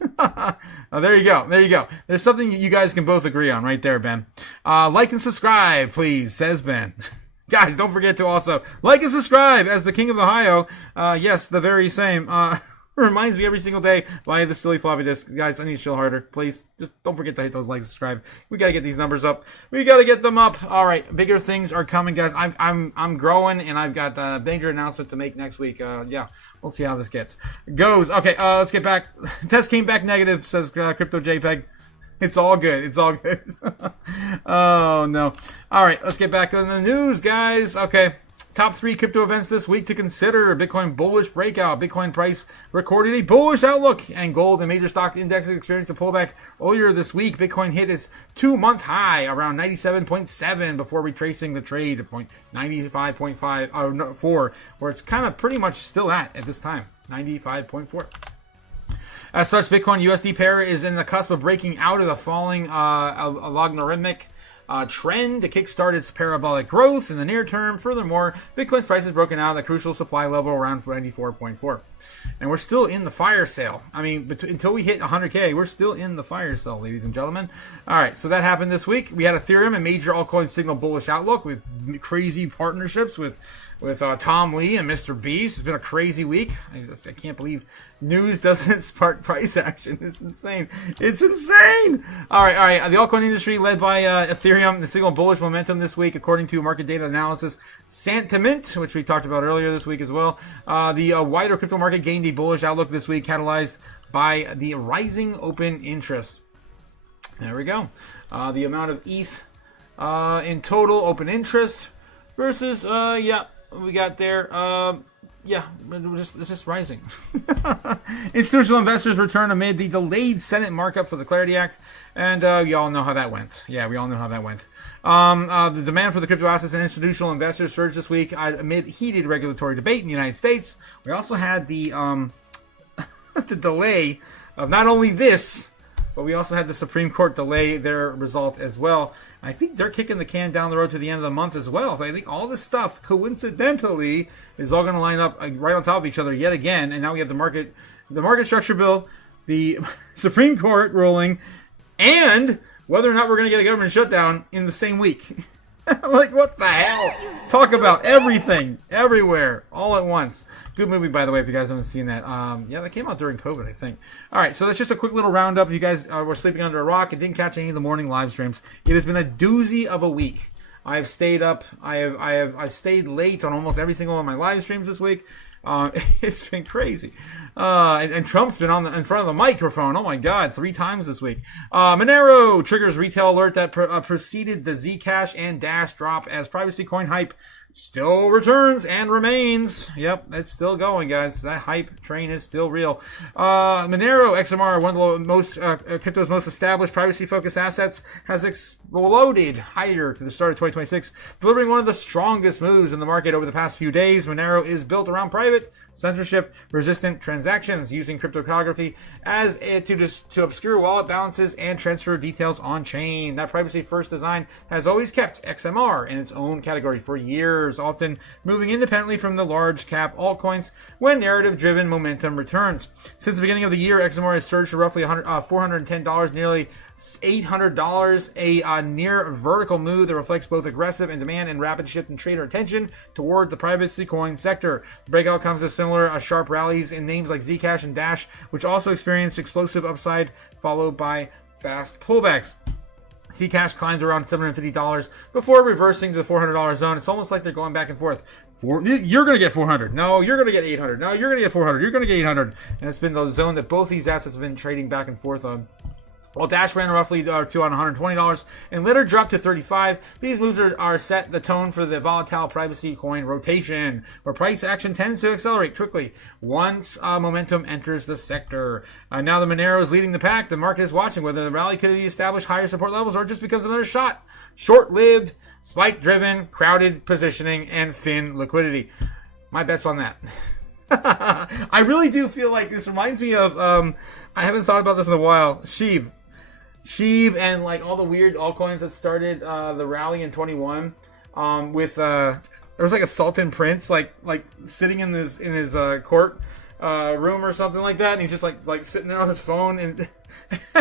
There you go. There's something you guys can both agree on right there, Ben. Like and subscribe, please, says Ben. Guys, don't forget to also like and subscribe as the King of Ohio. Yes, the very same. Reminds me every single day via the silly floppy disk. Guys, I need to chill harder. Please, just don't forget to hit those likes and subscribe. We gotta get these numbers up. We gotta get them up. All right, bigger things are coming, guys. I'm growing, and I've got a bigger announcement to make next week. We'll see how this goes. Okay, let's get back. Test came back negative, says Crypto JPEG. It's all good. Oh no. All right, let's get back to the news, guys. Okay. Top 3 crypto events this week to consider. Bitcoin bullish breakout. Bitcoin price recorded a bullish outlook. And gold and major stock indexes experienced a pullback earlier this week. Bitcoin hit its 2-month high around 97.7 before retracing the trade to 95.4, where it's kind of pretty much still at this time. 95.4. As such, Bitcoin USD pair is in the cusp of breaking out of the falling logarithmic trend to kickstart its parabolic growth in the near term. Furthermore, Bitcoin's price has broken out at the crucial supply level around 94.4. And we're still in the fire sale. I mean, until we hit 100K, we're still in the fire sale, ladies and gentlemen. All right, so that happened this week. We had Ethereum and major altcoins signal bullish outlook with crazy partnerships with Tom Lee and Mr. Beast. It's been a crazy week. I can't believe news doesn't spark price action. It's insane. All right. The altcoin industry led by Ethereum, the signal bullish momentum this week, according to market data analysis Sentiment, which we talked about earlier this week as well. The wider crypto market gained a bullish outlook this week, catalyzed by the rising open interest. There we go. The amount of ETH in total open interest versus we got there. It's just rising. Institutional investors return amid the delayed Senate markup for the Clarity Act, and we all know how that went. The demand for the crypto assets and institutional investors surged this week amid heated regulatory debate in the United States. We also had the the delay of not only this, but we also had the Supreme Court delay their result as well. I think they're kicking the can down the road to the end of the month as well. So I think all this stuff, coincidentally, is all going to line up right on top of each other yet again. And now we have the market structure bill, the Supreme Court ruling, and whether or not we're going to get a government shutdown in the same week. Like, what the hell? Talk about everything, everywhere, all at once. Good movie, by the way, if you guys haven't seen that. That came out during COVID, I think. All right, so that's just a quick little roundup. If you guys were sleeping under a rock and didn't catch any of the morning live streams, it has been a doozy of a week. I've stayed up. I stayed late on almost every single one of my live streams this week. It's been crazy. And Trump's been in front of the microphone. Oh my God, 3 times this week. Monero triggers retail alert that preceded the Zcash and Dash drop as privacy coin hype still returns and remains. Yep, it's still going, guys. That hype train is still real. Monero XMR, one of the most crypto's most established privacy-focused assets, has exploded higher to the start of 2026, delivering one of the strongest moves in the market over the past few days. Monero is built around privacy prohibit censorship-resistant transactions using cryptography to obscure wallet balances and transfer details on-chain. That privacy-first design has always kept XMR in its own category for years, often moving independently from the large-cap altcoins when narrative-driven momentum returns. Since the beginning of the year, XMR has surged to roughly $410, nearly $800, a near vertical move that reflects both aggressive and demand and rapid shift in trader attention toward the privacy coin sector. The breakout comes as similar sharp rallies in names like Zcash and Dash, which also experienced explosive upside followed by fast pullbacks. Zcash climbed around $750 before reversing to the $400 zone. It's almost like they're going back and forth. You're going to get 400. No, you're going to get 800. No, you're going to get 400. You're going to get 800. And it's been the zone that both these assets have been trading back and forth on. While Dash ran roughly to on $120 and later dropped to $35, these moves are set the tone for the volatile privacy coin rotation, where price action tends to accelerate quickly once momentum enters the sector. Now the Monero is leading the pack. The market is watching whether the rally could establish higher support levels or just becomes another shot. Short-lived, spike-driven, crowded positioning, and thin liquidity. My bet's on that. I really do feel like this reminds me of, I haven't thought about this in a while, Sheeb and like all the weird altcoins that started the rally in 21 with there was like a Sultan Prince like sitting in his court room or something like that, and he's just like sitting there on his phone, and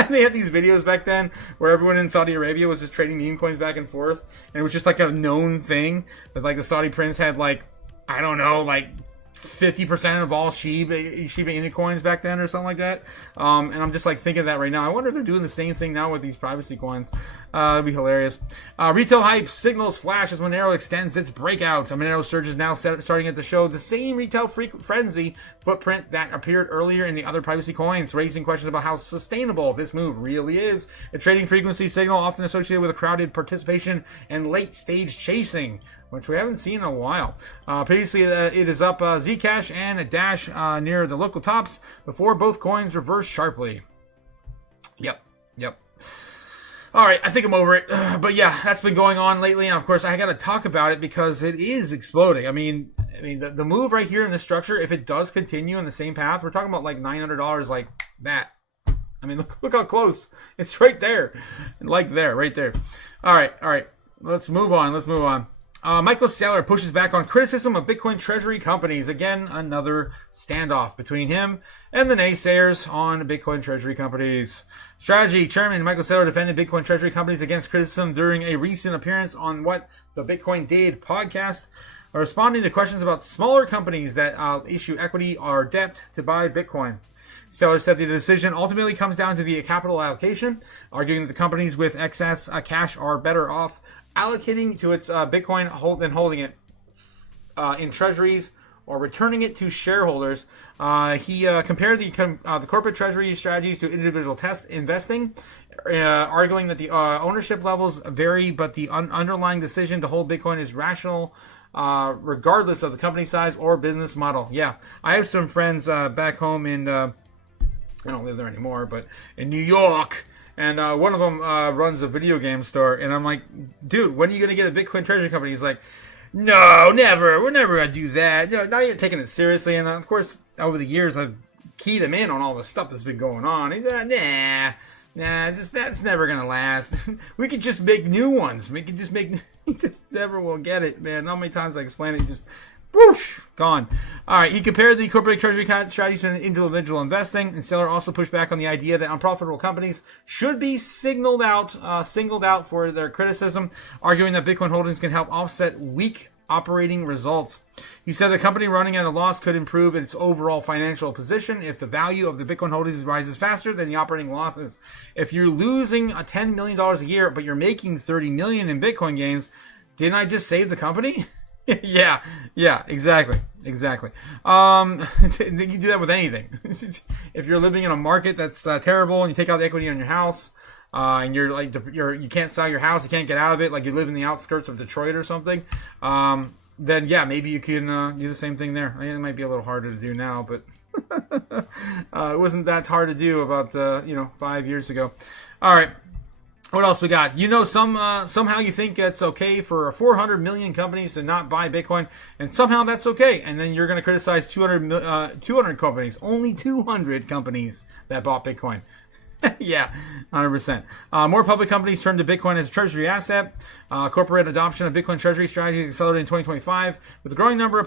they had these videos back then where everyone in Saudi Arabia was just trading meme coins back and forth, and it was just like a known thing that like the Saudi Prince had like, I don't know, like 50% of all Shiba Inu coins back then or something like that. And I'm just like thinking of that right now. I wonder if they're doing the same thing now with these privacy coins. It'd be hilarious. Retail hype signals flash as Monero extends its breakout. Monero surge is now starting at the show the same retail frenzy footprint that appeared earlier in the other privacy coins, raising questions about how sustainable this move really is. A trading frequency signal often associated with a crowded participation and late stage chasing, which we haven't seen in a while. Previously, it is up Zcash and Dash near the local tops before both coins reverse sharply. Yep. All right, I think I'm over it. But yeah, that's been going on lately, and of course, I got to talk about it because it is exploding. I mean, the move right here in this structure, if it does continue in the same path, we're talking about like $900 like that. I mean, look how close. It's right there. Like there, right there. All right. Let's move on. Michael Saylor pushes back on criticism of Bitcoin treasury companies. Again, another standoff between him and the naysayers on Bitcoin treasury companies. Strategy Chairman Michael Saylor defended Bitcoin treasury companies against criticism during a recent appearance on What the Bitcoin Did podcast, responding to questions about smaller companies that issue equity or debt to buy Bitcoin. Saylor said the decision ultimately comes down to the capital allocation, arguing that the companies with excess cash are better off allocating to its Bitcoin than holding it in treasuries or returning it to shareholders. He compared the corporate treasury strategies to individual investing, arguing that the ownership levels vary, but the underlying decision to hold Bitcoin is rational regardless of the company size or business model. Yeah, I have some friends back home in, I don't live there anymore, but in New York. And one of them runs a video game store. And I'm like, dude, when are you going to get a Bitcoin treasury company? He's like, no, never. We're never going to do that. No, not even taking it seriously. And of course, over the years, I've keyed him in on all the stuff that's been going on. He's like, that's never going to last. We could just make new ones. We could just make, he just never will get it, man. How many times I explain it, he just, whoosh, gone. All right, he compared the corporate treasury strategies to individual investing, and Saylor also pushed back on the idea that unprofitable companies should be singled out for their criticism, arguing that Bitcoin holdings can help offset weak operating results. He said the company running at a loss could improve its overall financial position if the value of the Bitcoin holdings rises faster than the operating losses. If you're losing $10 million a year, but you're making $30 million in Bitcoin gains, didn't I just save the company? Yeah, exactly. You do that with anything. If you're living in a market that's terrible and you take out the equity on your house, and you're like you can't sell your house, you can't get out of it, like you live in the outskirts of Detroit or something, then yeah, maybe you can do the same thing there. I mean, it might be a little harder to do now, but it wasn't that hard to do about 5 years ago. All right. What else we got? You know, somehow you think it's okay for 400 million companies to not buy Bitcoin, and somehow that's okay. And then you're going to criticize 200 companies, only 200 companies that bought Bitcoin. Yeah, 100%. More public companies turn to Bitcoin as a treasury asset. Corporate adoption of Bitcoin treasury strategies accelerated in 2025, with a growing number of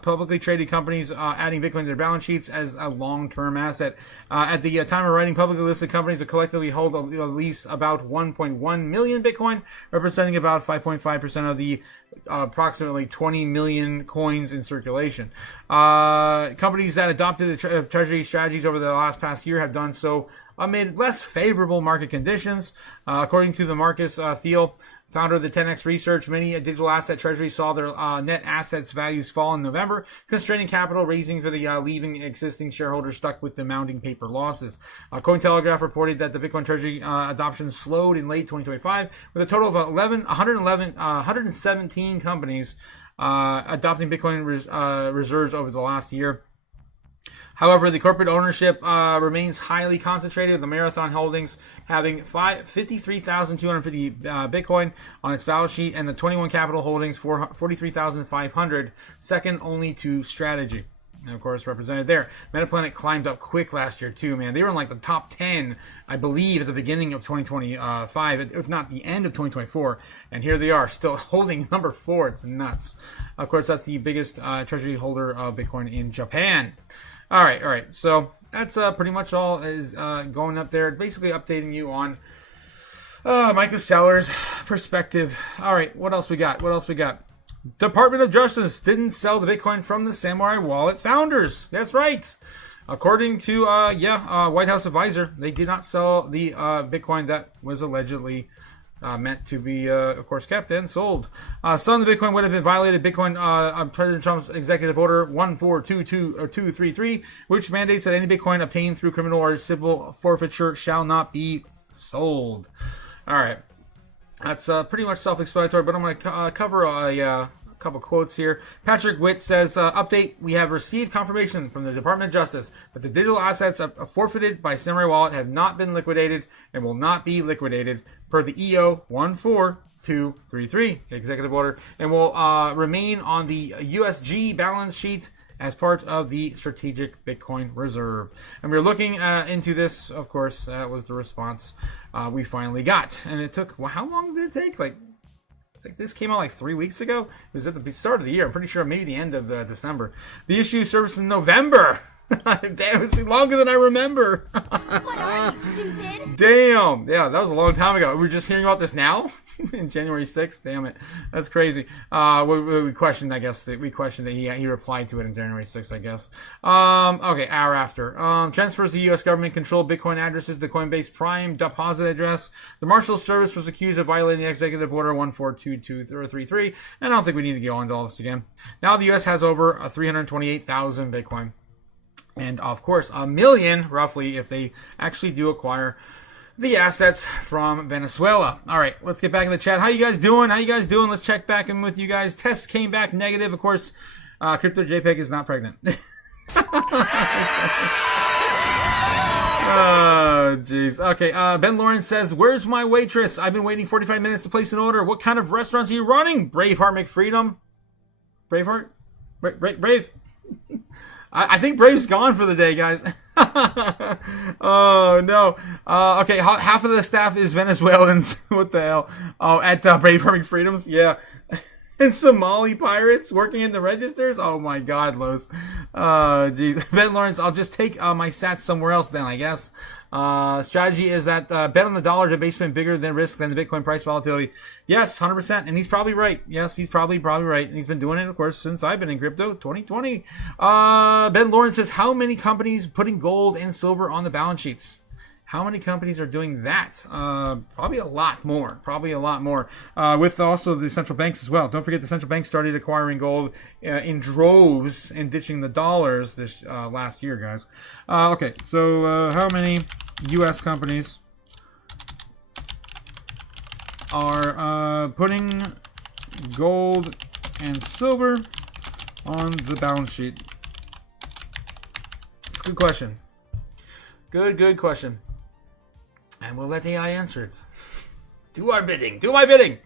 publicly traded companies adding Bitcoin to their balance sheets as a long-term asset. At the time of writing, publicly listed companies collectively hold at least about 1.1 million Bitcoin, representing about 5.5% of the approximately 20 million coins in circulation. Companies that adopted the treasury strategies over the past year have done so amid less favorable market conditions. According to the Marcus Thiel, founder of the 10x Research, many digital asset treasuries saw their net assets values fall in November, constraining capital raising for the leaving existing shareholders stuck with the mounting paper losses. Cointelegraph reported that the Bitcoin treasury adoption slowed in late 2025, with a total of 117 companies adopting Bitcoin reserves over the last year. However, the corporate ownership remains highly concentrated, with the Marathon Holdings having 53,250 Bitcoin on its balance sheet, and the 21 Capital Holdings 43,500, second only to Strategy. And of course, represented there. Metaplanet climbed up quick last year too, man. They were in like the top 10, I believe, at the beginning of 2025, if not the end of 2024. And here they are, still holding number 4. It's nuts. Of course, that's the biggest treasury holder of Bitcoin in Japan. All right. So that's pretty much all is going up there. Basically updating you on Michael Seller's perspective. All right, what else we got? Department of Justice didn't sell the Bitcoin from the Samurai Wallet founders. That's right. According to White House advisor, they did not sell the Bitcoin that was allegedly meant to be, of course, kept and sold. Selling the Bitcoin would have been violated Bitcoin President Trump's executive order 1422233, which mandates that any Bitcoin obtained through criminal or civil forfeiture shall not be sold. All right. That's pretty much self-explanatory, but I'm going to cover a couple quotes here. Patrick Witt says, update, we have received confirmation from the Department of Justice that the digital assets forfeited by Samurai Wallet have not been liquidated and will not be liquidated per the EO 14233 executive order, and will remain on the USG balance sheet as part of the strategic Bitcoin reserve. And we're looking into this, of course. That was the response we finally got. And it took, well, how long did it take? Like this came out like 3 weeks ago. It was at the start of the year. I'm pretty sure maybe the end of December. The issue surfaced in November. Damn, it's longer than I remember. What are you, stupid? Damn. Yeah, that was a long time ago. We're just hearing about this now? In January 6th? Damn it. That's crazy. We questioned, I guess. We questioned that he replied to it in January 6th, I guess. Okay, hour after. Transfers to U.S. government-controlled Bitcoin addresses to Coinbase Prime deposit address. The Marshals Service was accused of violating the executive order 1422233, and I don't think we need to go into all this again. Now the U.S. has over 328,000 Bitcoin. And, of course, 1 million, roughly, if they actually do acquire the assets from Venezuela. All right, let's get back in the chat. How you guys doing? Let's check back in with you guys. Tests came back negative. Of course, Crypto JPEG is not pregnant. Oh, jeez. Okay, Ben Lawrence says, where's my waitress? I've been waiting 45 minutes to place an order. What kind of restaurants are you running? Braveheart McFreedom? Braveheart? Brave? I think Brave's gone for the day, guys. Oh, no. Okay, half of the staff is Venezuelans. What the hell? Oh, at Braveheart McFreedom's? Yeah. And Somali pirates working in the registers? Oh, my God, Los. Geez. Ben Lawrence, I'll just take my sats somewhere else then, I guess. Strategy is that bet on the dollar debasement bigger than risk than the Bitcoin price volatility. Yes, 100%. And he's probably right. Yes, he's probably right. And he's been doing it, of course, since I've been in crypto, 2020. Ben Lawrence says, how many companies putting gold and silver on the balance sheets? How many companies are doing that? Probably a lot more. With also the central banks as well. Don't forget the central banks started acquiring gold in droves and ditching the dollars this last year, guys. Okay, so how many U.S. companies are putting gold and silver on the balance sheet? Good question. Good question. And we'll let AI answer it. Do our bidding. Do my bidding.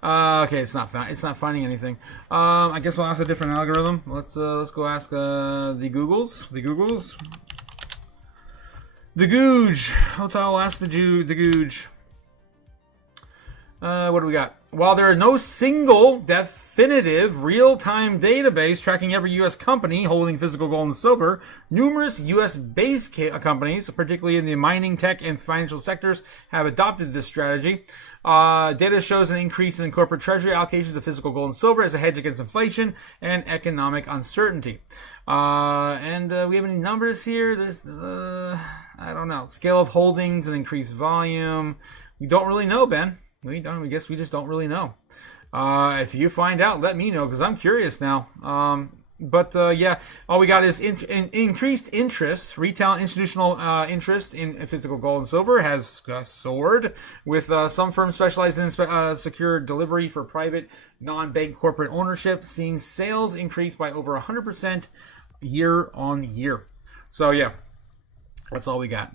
Okay, it's not finding anything. I guess I'll ask a different algorithm. Let's go ask the Googles. The Googe. I'll ask the Googe. What do we got? While there is no single definitive real-time database tracking every U.S. company holding physical gold and silver, numerous U.S.-based companies, particularly in the mining, tech, and financial sectors, have adopted this strategy. Data shows an increase in corporate treasury allocations of physical gold and silver as a hedge against inflation and economic uncertainty. And we have any numbers here? There's, I don't know. Scale of holdings and increased volume. We don't really know, Ben. We don't. I guess we just don't really know. If you find out, let me know because I'm curious now. Yeah, all we got is increased interest. Retail and institutional interest in physical gold and silver has soared, with some firms specialized in secure delivery for private, non-bank corporate ownership seeing sales increase by over 100% year on year. So yeah, that's all we got.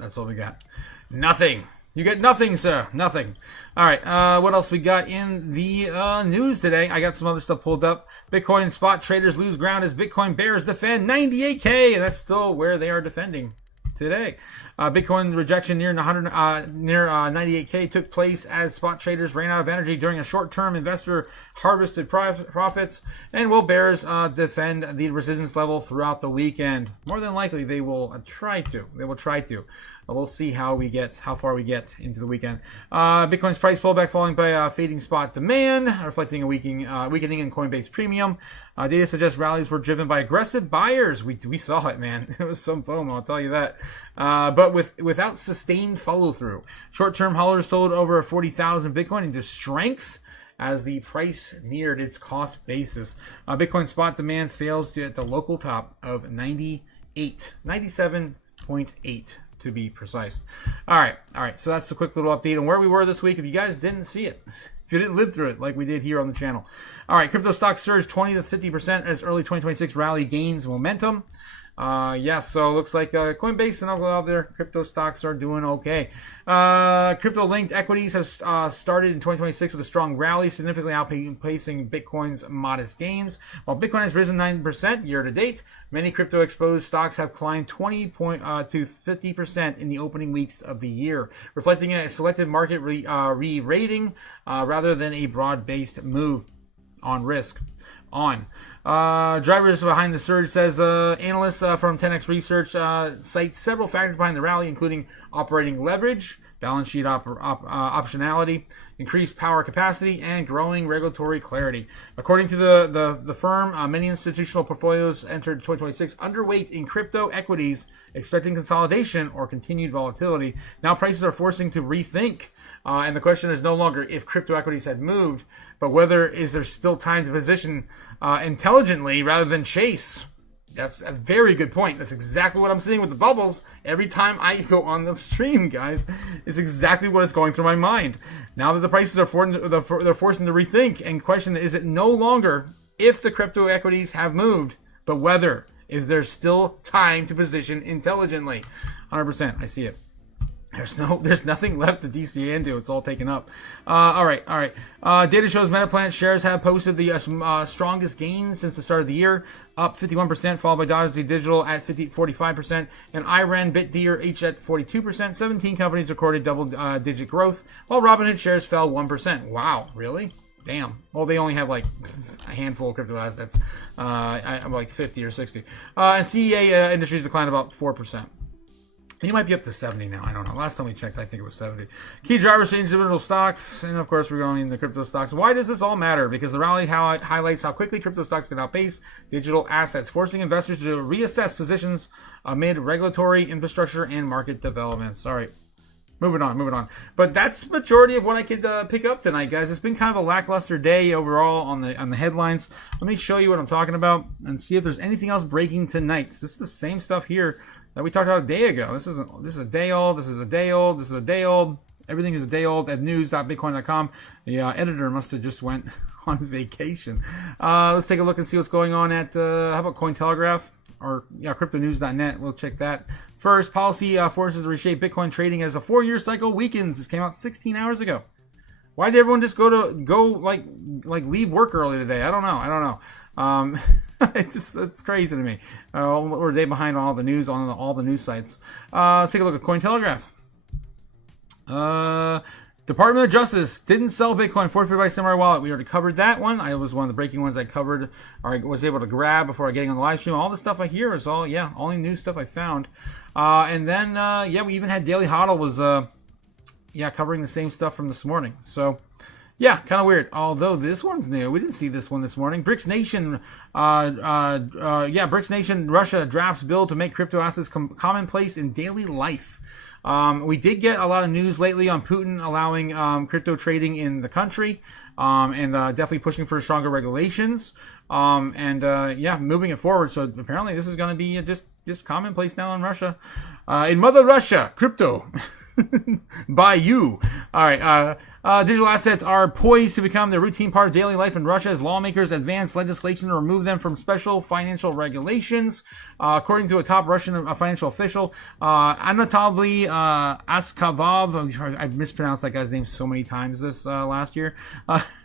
Nothing. You get nothing, sir. Nothing. All right. What else we got in the news today? I got some other stuff pulled up. Bitcoin spot traders lose ground as Bitcoin bears defend 98K. And that's still where they are defending today. Bitcoin rejection near 98K took place as spot traders ran out of energy during a short-term investor harvested profits, and will bears defend the resistance level throughout the weekend. More than likely, they will try to. We'll see how far we get into the weekend. Bitcoin's price pullback falling by fading spot demand, reflecting a weakening in Coinbase premium. Data suggests rallies were driven by aggressive buyers. We saw it, man. It was some FOMO, I'll tell you that. But without sustained follow through, short-term holders sold over 40,000 Bitcoin into strength as the price neared its cost basis. Bitcoin spot demand fails at the local top of 97.8 to be precise. All right. So that's a quick little update on where we were this week. If you guys didn't see it, if you didn't live through it like we did here on the channel. All right, crypto stocks surged 20 to 50% as early 2026 rally gains momentum. So it looks like Coinbase and all other crypto stocks are doing okay. Crypto-linked equities have started in 2026 with a strong rally, significantly outpacing Bitcoin's modest gains. While Bitcoin has risen 9% year to date, many crypto-exposed stocks have climbed 20 to 50% in the opening weeks of the year, reflecting a selected market re-rating rather than a broad-based move on risk. Drivers behind the surge, says analysts from 10x Research cite several factors behind the rally, including operating leverage, balance sheet optionality, increased power capacity, and growing regulatory clarity. According to the firm, many institutional portfolios entered 2026 underweight in crypto equities, expecting consolidation or continued volatility. Now prices are forcing to rethink, and the question is no longer if crypto equities had moved, but whether is there still time to position intelligently rather than chase. That's a very good point. That's exactly what I'm seeing with the bubbles every time I go on the stream, guys. It's exactly what is going through my mind. Now that the prices are they're forcing to rethink and question, is it no longer if the crypto equities have moved, but whether is there still time to position intelligently. 100%. I see it. There's nothing left to DCA into. It's all taken up. All right. Data shows Metaplant shares have posted the strongest gains since the start of the year, up 51%, followed by Dogecoin Digital at 45%, and IREN, BitDeer each at 42%. 17 companies recorded double-digit growth, while Robinhood shares fell 1%. Wow, really? Damn. Well, they only have like a handful of crypto assets. I'm like 50 or 60. And CEA Industries declined about 4%. He might be up to 70 now. I don't know. Last time we checked, I think it was 70. Key drivers for individual stocks. And, of course, we're going in the crypto stocks. Why does this all matter? Because the rally highlights how quickly crypto stocks can outpace digital assets, forcing investors to reassess positions amid regulatory, infrastructure, and market developments. All right. Moving on. But that's the majority of what I could pick up tonight, guys. It's been kind of a lackluster day overall on the headlines. Let me show you what I'm talking about and see if there's anything else breaking tonight. This is the same stuff here that we talked about a day ago. This is a day old. This is a day old. This is a day old. Everything is a day old at news.bitcoin.com. The editor must have just went on vacation. Let's take a look and see what's going on at, how about Cointelegraph? Or cryptonews.net. We'll check that. First, policy forces to reshape Bitcoin trading as a 4-year cycle weakens. This came out 16 hours ago. Why did everyone just like leave work early today? I don't know. It's crazy to me. We're a day behind on all the news on all the news sites. Let's take a look at Cointelegraph. Department of Justice didn't sell Bitcoin forfeited by Samurai Wallet. We already covered that one. I was one of the breaking ones I covered, or I was able to grab before getting on the live stream. All the stuff I hear is only new stuff I found. And then we even had Daily Hodl was covering the same stuff from this morning. So yeah, kind of weird. Although this one's new. We didn't see this one this morning. BRICS Nation, BRICS Nation, Russia drafts bill to make crypto assets commonplace in daily life. We did get a lot of news lately on Putin allowing crypto trading in the country, and definitely pushing for stronger regulations, moving it forward. So apparently this is going to be just commonplace now in Russia. In Mother Russia, crypto. By you. All right. Digital assets are poised to become the routine part of daily life in Russia as lawmakers advance legislation to remove them from special financial regulations. According to a top Russian financial official, Anatoly Askavov, I've mispronounced that guy's name so many times this last year,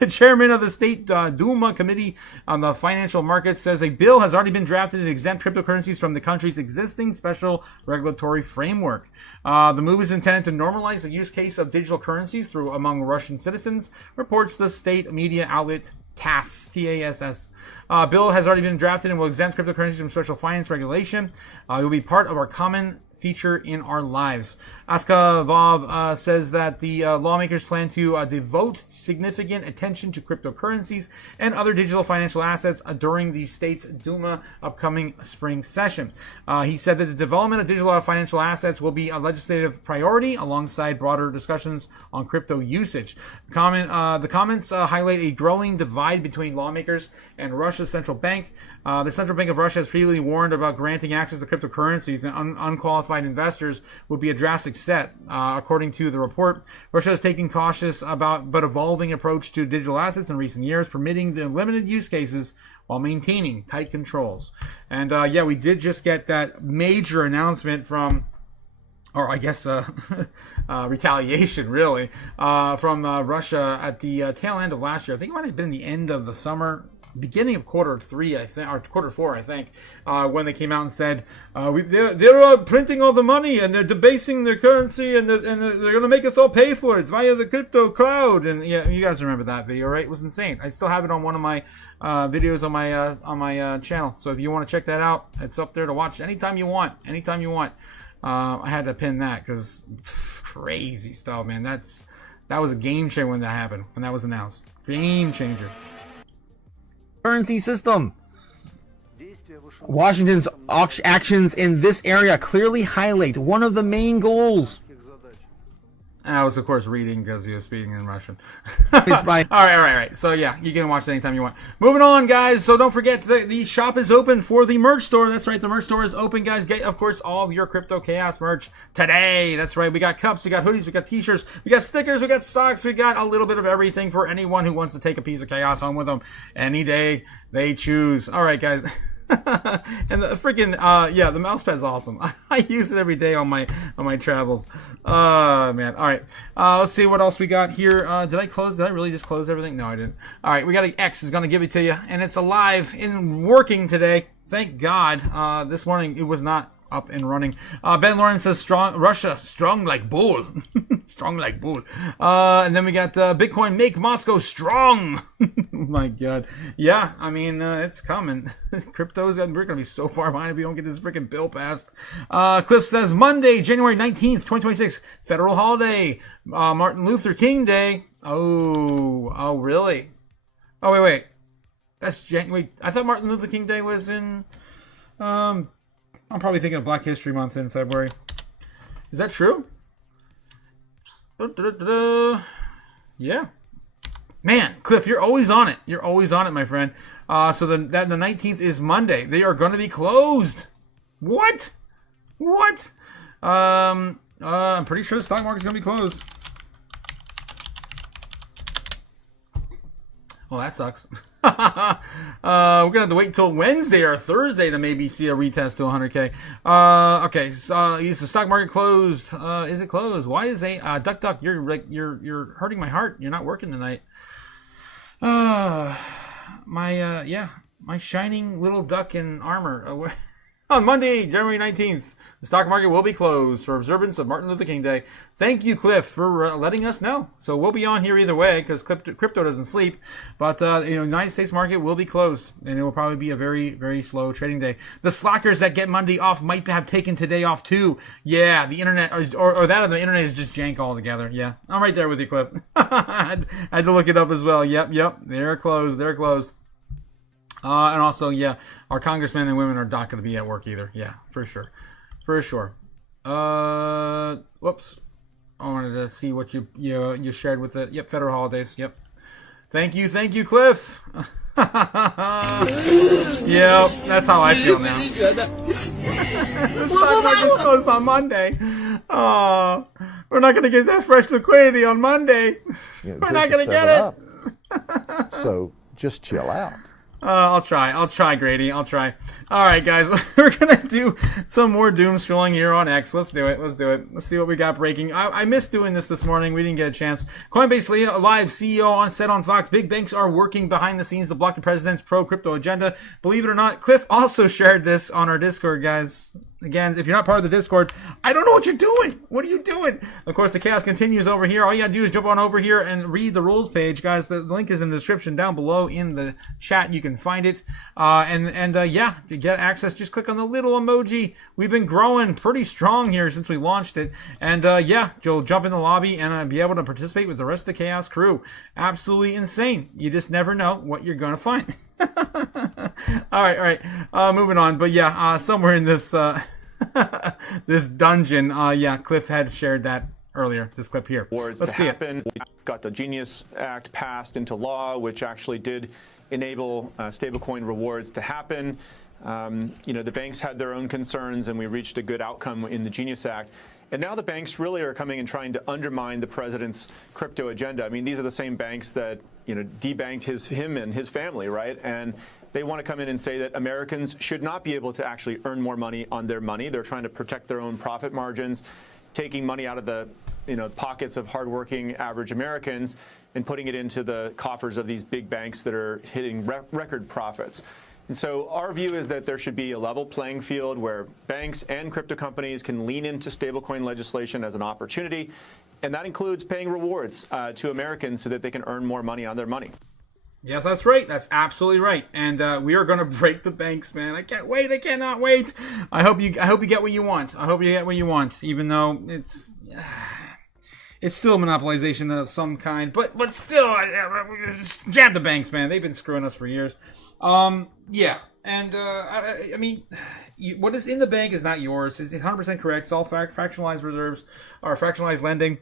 chairman of the State Duma Committee on the Financial Markets, says a bill has already been drafted to exempt cryptocurrencies from the country's existing special regulatory framework. The move is intended to normalize the use case of digital currencies among Russian citizens, reports the state media outlet TASS. T-A-S-S. Bill has already been drafted and will exempt cryptocurrencies from special finance regulation. It will be part of our common feature in our lives. Askavov says that the lawmakers plan to devote significant attention to cryptocurrencies and other digital financial assets during the state's Duma upcoming spring session. He said that the development of digital financial assets will be a legislative priority alongside broader discussions on crypto usage. The comments highlight a growing divide between lawmakers and Russia's central bank. The Central Bank of Russia has previously warned about granting access to cryptocurrencies and unqualified investors would be a drastic set. According to the report, Russia has taken cautious but evolving approach to digital assets in recent years, permitting the limited use cases while maintaining tight controls. And we did just get that major announcement from, or I guess retaliation really, from Russia at the tail end of last year. I think it might have been the end of the summer, beginning of quarter 3, I think, or quarter 4, I think, when they came out and said they're printing all the money and they're debasing their currency and they're going to make us all pay for it via the crypto cloud. And yeah, you guys remember that video, right? It was insane. I still have it on one of my videos on my channel. So if you want to check that out, it's up there to watch anytime you want. I had to pin that because crazy stuff, man. That was a game changer when that happened, when that was announced. Game changer. Currency system. Washington's actions in this area clearly highlight one of the main goals. I was, of course, reading because he was speaking in Russian. All right. So, yeah, you can watch it anytime you want. Moving on, guys. So, don't forget, the shop is open for the merch store. That's right. The merch store is open, guys. Get, of course, all of your Crypto Chaos merch today. That's right. We got cups. We got hoodies. We got t-shirts. We got stickers. We got socks. We got a little bit of everything for anyone who wants to take a piece of chaos home with them any day they choose. All right, guys. And the freaking the mouse pad's awesome. I use it every day on my travels. Man. All right. Let's see what else we got here. Did I really just close everything? No, I didn't. All right, we got an X is going to give it to you, and it's alive and working today. Thank God. This morning it was not up and running. Ben Lawrence says Russia strong like bull. Strong like bull. And then we got Bitcoin make Moscow strong. Oh my God. Yeah, I mean, it's coming. We're going to be so far behind if we don't get this freaking bill passed. Cliff says Monday, January 19th, 2026, federal holiday, Martin Luther King Day. Oh, really? Oh, wait. That's January. I thought Martin Luther King Day was in, I'm probably thinking of Black History Month in February. Is that true? Yeah. Man, Cliff, you're always on it. You're always on it, my friend. So the 19th is Monday. They are going to be closed. What? I'm pretty sure the stock market's going to be closed. Well, that sucks. We're gonna have to wait till Wednesday or Thursday to maybe see a retest to 100K. Okay. Is the stock market closed? Is it closed? Why is Duck? You're hurting my heart. You're not working tonight. My shining little duck in armor. On Monday, January 19th, the stock market will be closed for observance of Martin Luther King Day. Thank you, Cliff, for letting us know. So we'll be on here either way because crypto doesn't sleep. But the United States market will be closed, and it will probably be a very, very slow trading day. The slackers that get Monday off might have taken today off too. Yeah, the internet or that of the internet is just jank altogether. Yeah, I'm right there with you, Cliff. I had to look it up as well. Yep. They're closed. And also, yeah, our congressmen and women are not going to be at work either. Yeah, for sure. Whoops. I wanted to see what you shared with it. Yep, federal holidays. Yep. Thank you, Cliff. Yep, that's how I feel now. The stock market's closed on Monday. Oh, we're not going to get that fresh liquidity on Monday. We're not going to get it. So just chill out. I'll try, Grady. I'll try. All right, guys. We're going to do some more doom scrolling here on X. Let's do it. Let's see what we got breaking. I missed doing this morning. We didn't get a chance. Coinbase Live CEO said on Fox, big banks are working behind the scenes to block the president's pro-crypto agenda. Believe it or not, Cliff also shared this on our Discord, guys. Again, if you're not part of the Discord, I don't know what you're doing. What are you doing? Of course, the chaos continues over here. All you gotta do is jump on over here and read the rules page, guys. The link is in the description down below in the chat. You can find it. Yeah, to get access, just click on the little emoji. We've been growing pretty strong here since we launched it. And yeah, you'll jump in the lobby and be able to participate with the rest of the chaos crew. Absolutely insane. You just never know what you're gonna find. All right. Moving on. But yeah, somewhere in this this dungeon, yeah, Cliff had shared that earlier. This clip here. Let's see it. We got the Genius Act passed into law, which actually did enable stablecoin rewards to happen. The banks had their own concerns, and we reached a good outcome in the Genius Act. And now the banks really are coming and trying to undermine the president's crypto agenda. I mean, these are the same banks that, debanked him and his family, right? And they want to come in and say that Americans should not be able to actually earn more money on their money. They're trying to protect their own profit margins, taking money out of the pockets of hardworking average Americans and putting it into the coffers of these big banks that are hitting record profits. And so our view is that there should be a level playing field where banks and crypto companies can lean into stablecoin legislation as an opportunity, and that includes paying rewards to Americans so that they can earn more money on their money. Yes, that's right. That's absolutely right. And we are going to break the banks, man. I can't wait. I cannot wait. I hope you get what you want. Even though it's still monopolization of some kind, but still, jab the banks, man. They've been screwing us for years. Yeah. And, I mean, what is in the bank is not yours. It's 100% correct. It's all fractionalized reserves or fractionalized lending.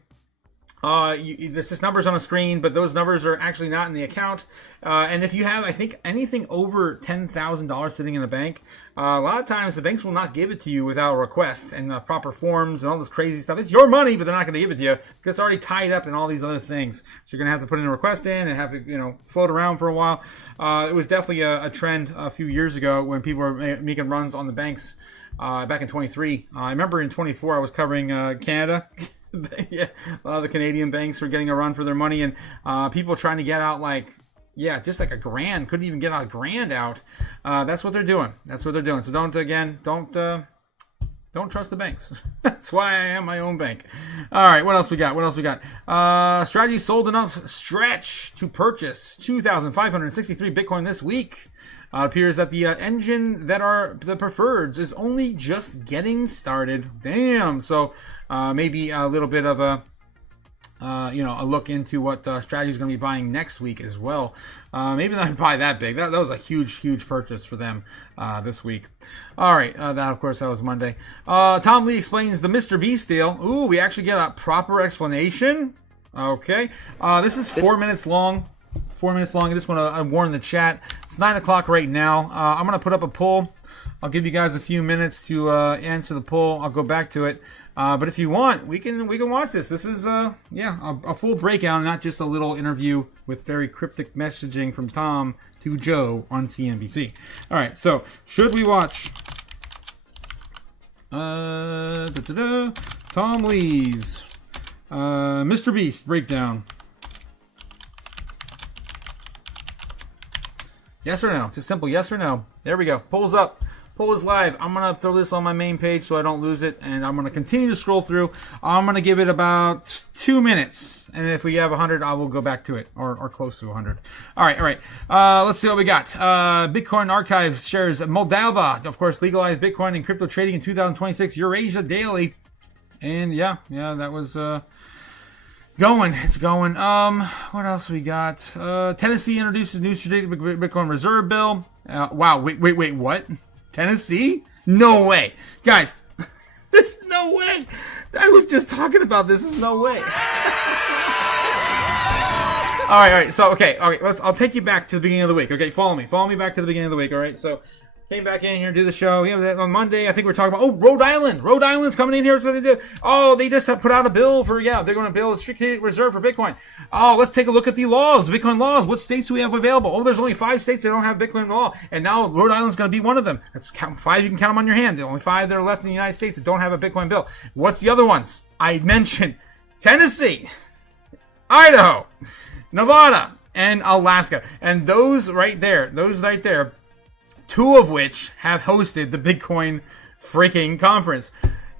There's just numbers on a screen, but those numbers are actually not in the account. And if you have, I think, anything over $10,000 sitting in a bank, a lot of times the banks will not give it to you without a request and the proper forms and all this crazy stuff. It's your money, but they're not going to give it to you because it's already tied up in all these other things. So you're going to have to put in a request in and have it, float around for a while. It was definitely a trend a few years ago when people were making runs on the banks back in 23. I remember in 24 I was covering Canada. Yeah, a lot of the Canadian banks were getting a run for their money, and people trying to get out just like $1,000, couldn't even get $1,000 out. That's what they're doing. So don't trust the banks. That's why I am my own bank. All right, what else we got? Strategy sold enough stretch to purchase 2,563 Bitcoin this week. Appears that the engine that are the preferreds is only just getting started. Damn. So maybe a little bit of a look into what strategy is going to be buying next week as well. Maybe not buy that big. That was a huge purchase for them this week. All right, that of course that was Monday. Tom Lee explains the Mr. Beast deal. Ooh, we actually get a proper explanation. Okay, this is 4 minutes long. 4 minutes long. I just want to warn the chat. It's 9 o'clock right now. I'm going to put up a poll I'll give you guys a few minutes to answer the poll. I'll go back to it. But if you want, we can watch this. This is a full breakdown, not just a little interview with very cryptic messaging from Tom to Joe on CNBC. All right, so should we watch Tom Lee's Mr. Beast breakdown? Yes or no? Just simple yes or no. There we go. Polls up. Poll is live. I'm going to throw this on my main page so I don't lose it, and I'm going to continue to scroll through. I'm going to give it about 2 minutes, and if we have 100, I will go back to it, or close to 100. All right. Let's see what we got. Bitcoin Archive shares Moldova, of course, legalized Bitcoin and crypto trading in 2026, Eurasia Daily. And yeah, that was it's going. What else we got? Tennessee introduces new strategic Bitcoin reserve bill. Wow, wait, what? Tennessee? No way. Guys, there's no way. I was just talking about this. There's no way. All right. So, okay. I'll take you back to the beginning of the week. Okay, follow me back to the beginning of the week. All right. So, came back in here to do the show. On Monday, I think we're talking about, Rhode Island. Rhode Island's coming in here. So they do. Oh, they just put out a bill for, they're going to build a strategic reserve for Bitcoin. Oh, let's take a look at the laws, Bitcoin laws. What states do we have available? Oh, there's only 5 states that don't have Bitcoin law. And now Rhode Island's going to be one of them. That's 5, you can count them on your hand. The only 5 that are left in the United States that don't have a Bitcoin bill. What's the other ones? I mentioned Tennessee, Idaho, Nevada, and Alaska. And those right there, 2 of which have hosted the Bitcoin freaking conference.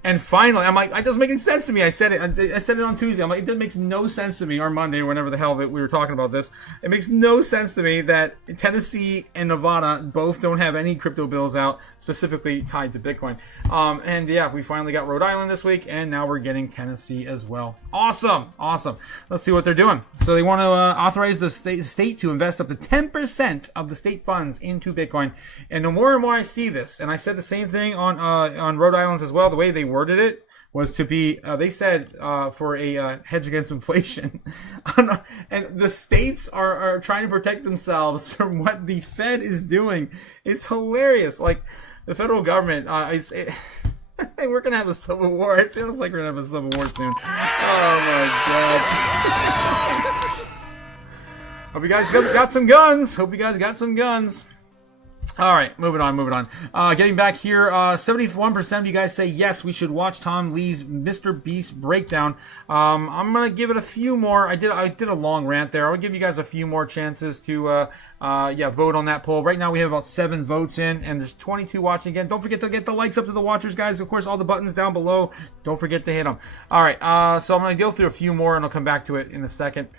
And finally, I'm like, it doesn't make any sense to me. I said it on Tuesday. I'm like, it makes no sense to me, or Monday, or whenever the hell that we were talking about this. It makes no sense to me that Tennessee and Nevada both don't have any crypto bills out specifically tied to Bitcoin. And yeah, we finally got Rhode Island this week, and now we're getting Tennessee as well. Awesome. Let's see what they're doing. So they want to authorize the state to invest up to 10% of the state funds into Bitcoin. And the more and more I see this, and I said the same thing on Rhode Island as well, the way they worded it was to be, they said, for a hedge against inflation. And the states are trying to protect themselves from what the Fed is doing. It's hilarious. Like, the federal government, we're going to have a civil war. It feels like we're going to have a civil war soon. Oh, my God. Hope you guys got some guns. All right, moving on. Getting back here, 71% of you guys say yes, we should watch Tom Lee's Mr. Beast breakdown. I'm gonna give it a few more. I did a long rant there. I'll give you guys a few more chances to vote on that poll. Right now we have about 7 votes in, and there's 22 watching again. Don't forget to get the likes up to the watchers, guys. Of course, all the buttons down below. Don't forget to hit them. All right, so I'm gonna go through a few more, and I'll come back to it in a second.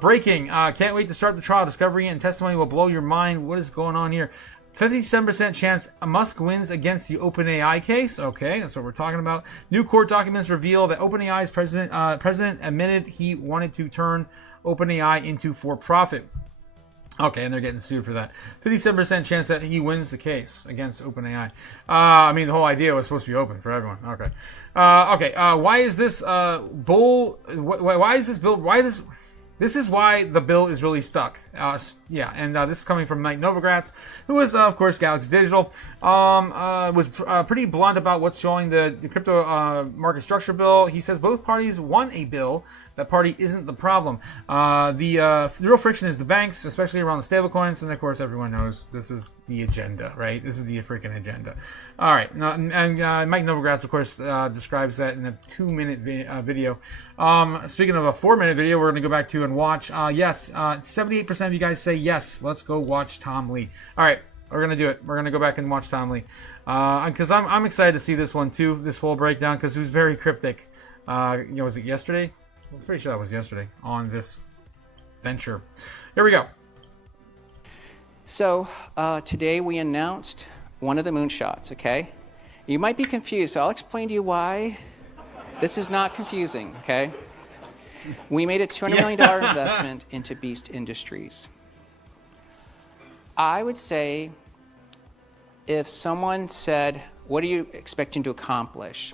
Breaking. Can't wait to start the trial. Discovery and testimony will blow your mind. What is going on here? 57% chance Musk wins against the OpenAI case. Okay, that's what we're talking about. New court documents reveal that OpenAI's president admitted he wanted to turn OpenAI into for-profit. Okay, and they're getting sued for that. 57% chance that he wins the case against OpenAI. I mean, the whole idea was supposed to be open for everyone. Okay. Why is this why is this bill? This is why the bill is really stuck. This is coming from Mike Novogratz, who is, of course, Galaxy Digital. Was pretty blunt about what's showing the crypto market structure bill. He says both parties want a bill. That party isn't the problem. The real friction is the banks, especially around the stablecoins. And, of course, everyone knows this is the agenda, right? This is the freaking agenda. All right. And Mike Novogratz, of course, describes that in a 2-minute video. Speaking of a 4-minute video, we're going to go back to and watch. 78% of you guys say yes. Let's go watch Tom Lee. All right. We're going to do it. We're going to go back and watch Tom Lee. Because I'm excited to see this one, too, this full breakdown, because it was very cryptic. Was it yesterday? I'm pretty sure that was yesterday on this venture. Here we go. So today we announced one of the moonshots, okay? You might be confused, so I'll explain to you why this is not confusing, okay? We made a $200 million investment into Beast Industries. I would say if someone said, what are you expecting to accomplish?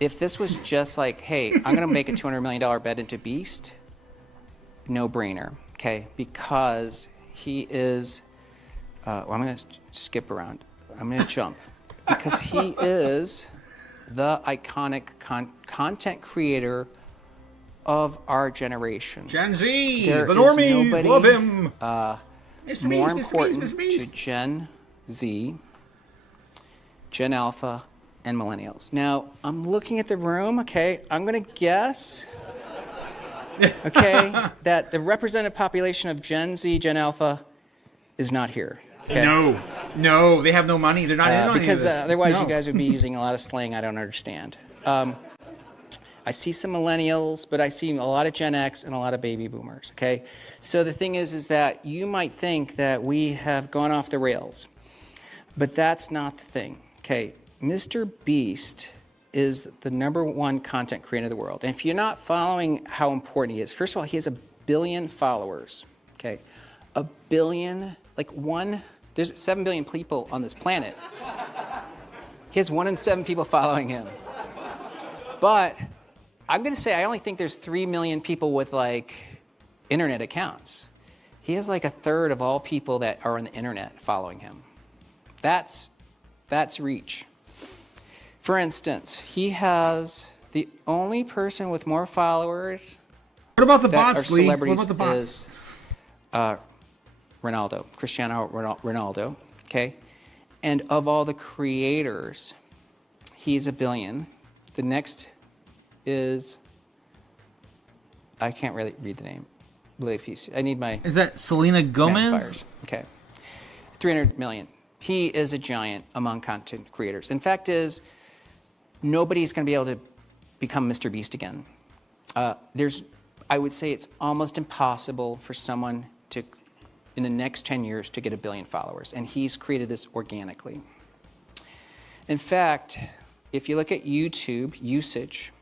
If this was just like, hey, I'm going to make a $200 million bet into Beast, no brainer, okay? Because he is well, I'm going to skip around. I'm going to jump because he is the iconic content creator of our generation. Gen Z, There the is normies, nobody, love him. More important to Gen Z, Gen Alpha, and Millennials. Now, I'm looking at the room, okay? I'm going to guess, okay, that the representative population of Gen Z, Gen Alpha is not here. Okay? No, they have no money. They're not in on any of Because this. otherwise No. you guys would be using a lot of slang I don't understand. I see some millennials, but I see a lot of Gen X and a lot of baby boomers, okay? So the thing is that you might think that we have gone off the rails, but that's not the thing, okay? Mr. Beast is the #1 content creator in the world. And if you're not following how important he is, first of all, he has 1 billion followers, okay? 1 billion, there's 7 billion people on this planet. He has 1 in 7 people following him. But I'm going to say I only think there's 3 million people with internet accounts. He has 1/3 of all people that are on the internet following him. That's reach. For instance, he has the only person with more followers. What about the that bots, are Lee? What celebrities about the bots? Is Ronaldo, Cristiano Ronaldo, okay? And of all the creators, he's 1 billion. The next is, I can't really read the name. I need my... Is that Selena Gomez? magnifiers. Okay. 300 million. He is a giant among content creators. In fact, nobody's going to be able to become Mr. Beast again. I would say it's almost impossible for someone to, in the next 10 years, to get 1 billion followers. And he's created this organically. In fact, if you look at YouTube usage,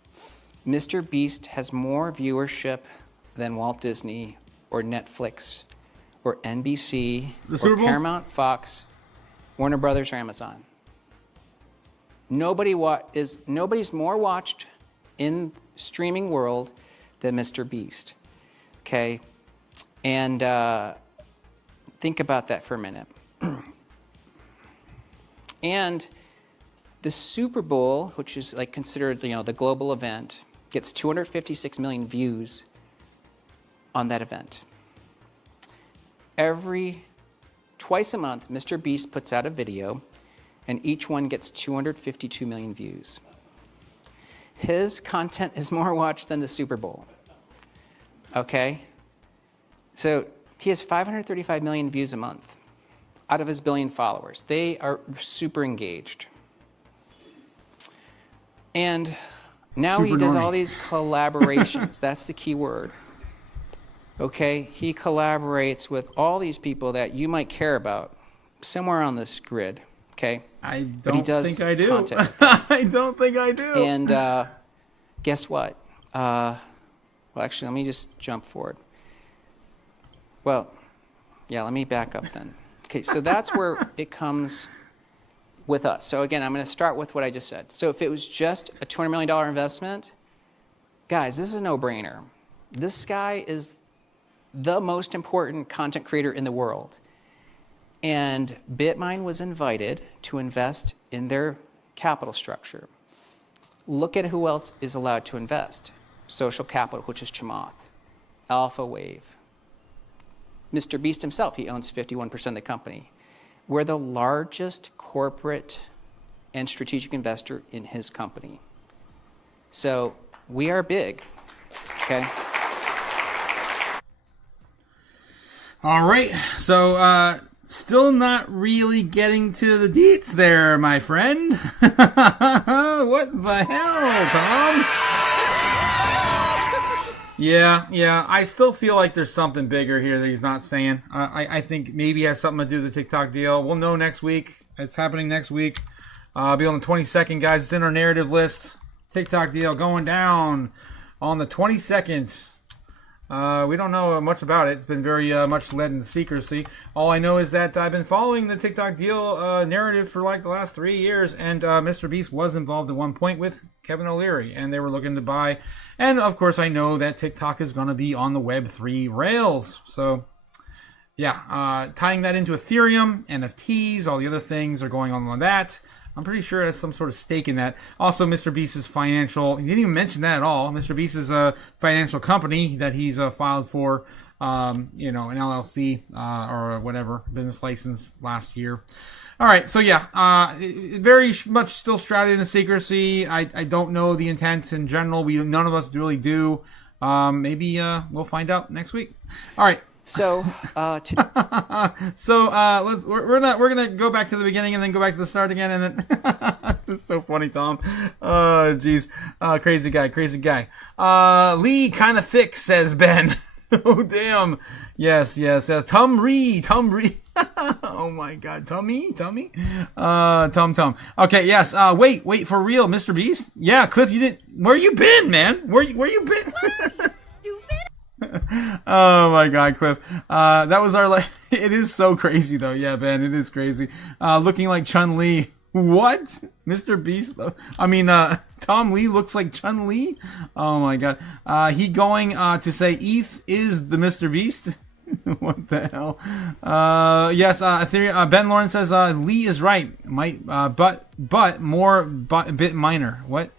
Mr. Beast has more viewership than Walt Disney or Netflix or NBC or Paramount, Fox, Warner Brothers, or Amazon. Nobody's more watched in streaming world than Mr. Beast. Okay? And think about that for a minute. And the Super Bowl, which is considered the global event, gets 256 million views on that event. Twice a month, Mr. Beast puts out a video, and each one gets 252 million views. His content is more watched than the Super Bowl. Okay? So he has 535 million views a month out of his 1 billion followers. They are super engaged. And now he does all these collaborations. That's the key word. Okay? He collaborates with all these people that you might care about somewhere on this grid. Okay? I don't think I do. I don't think I do. And guess what? Well, actually, let me just jump forward. Well, yeah, let me back up then. Okay, so that's where it comes with us. So again, I'm going to start with what I just said. So if it was just a $200 million investment, guys, this is a no-brainer. This guy is the most important content creator in the world. And BitMine was invited to invest in their capital structure. Look at who else is allowed to invest. Social Capital, which is Chamath, Alpha Wave. Mr. Beast himself, he owns 51% of the company. We're the largest corporate and strategic investor in his company. So we are big, okay? All right, so still not really getting to the deets there, my friend. What the hell, Tom? Yeah, I still feel like there's something bigger here that he's not saying. I think maybe it has something to do with the TikTok deal. We'll know next week. It's happening next week. I'll be on the 22nd, guys. It's in our narrative list. TikTok deal going down on the 22nd. We don't know much about it. It's been very much led in secrecy. All I know is that I've been following the TikTok deal narrative for the last 3 years, and Mr. Beast was involved at one point with Kevin O'Leary, and they were looking to buy. And of course, I know that TikTok is going to be on the Web3 rails. So tying that into Ethereum, NFTs, all the other things are going on that. I'm pretty sure it has some sort of stake in that. Also, Mr. Beast's financial, he didn't even mention that at all. Mr. Beast's financial company that he's filed for, an LLC or whatever, business license last year. All right, so very much still shrouded in secrecy. I don't know the intent in general. None of us really do. Maybe we'll find out next week. All right. So, we're gonna go back to the beginning and then go back to the start again, and then this is so funny, Tom. Oh, jeez, crazy guy. Lee kind of thick, says Ben. Oh, damn. Yes. Tum Ree. Oh my God, Tum. Okay, yes. Wait for real, Mr. Beast. Yeah, Cliff, you didn't. Where you been, man? Where you been? Oh my God, Cliff. That was our it is so crazy though. Yeah, Ben, it is crazy. Looking like Chun-Li. What? Mr. Beast? Tom Lee looks like Chun-Li? Oh my God. He going to say ETH is the Mr. Beast? What the hell? Yes, Ethereum, Ben Lawrence says Lee is right. Might but a bit minor. What?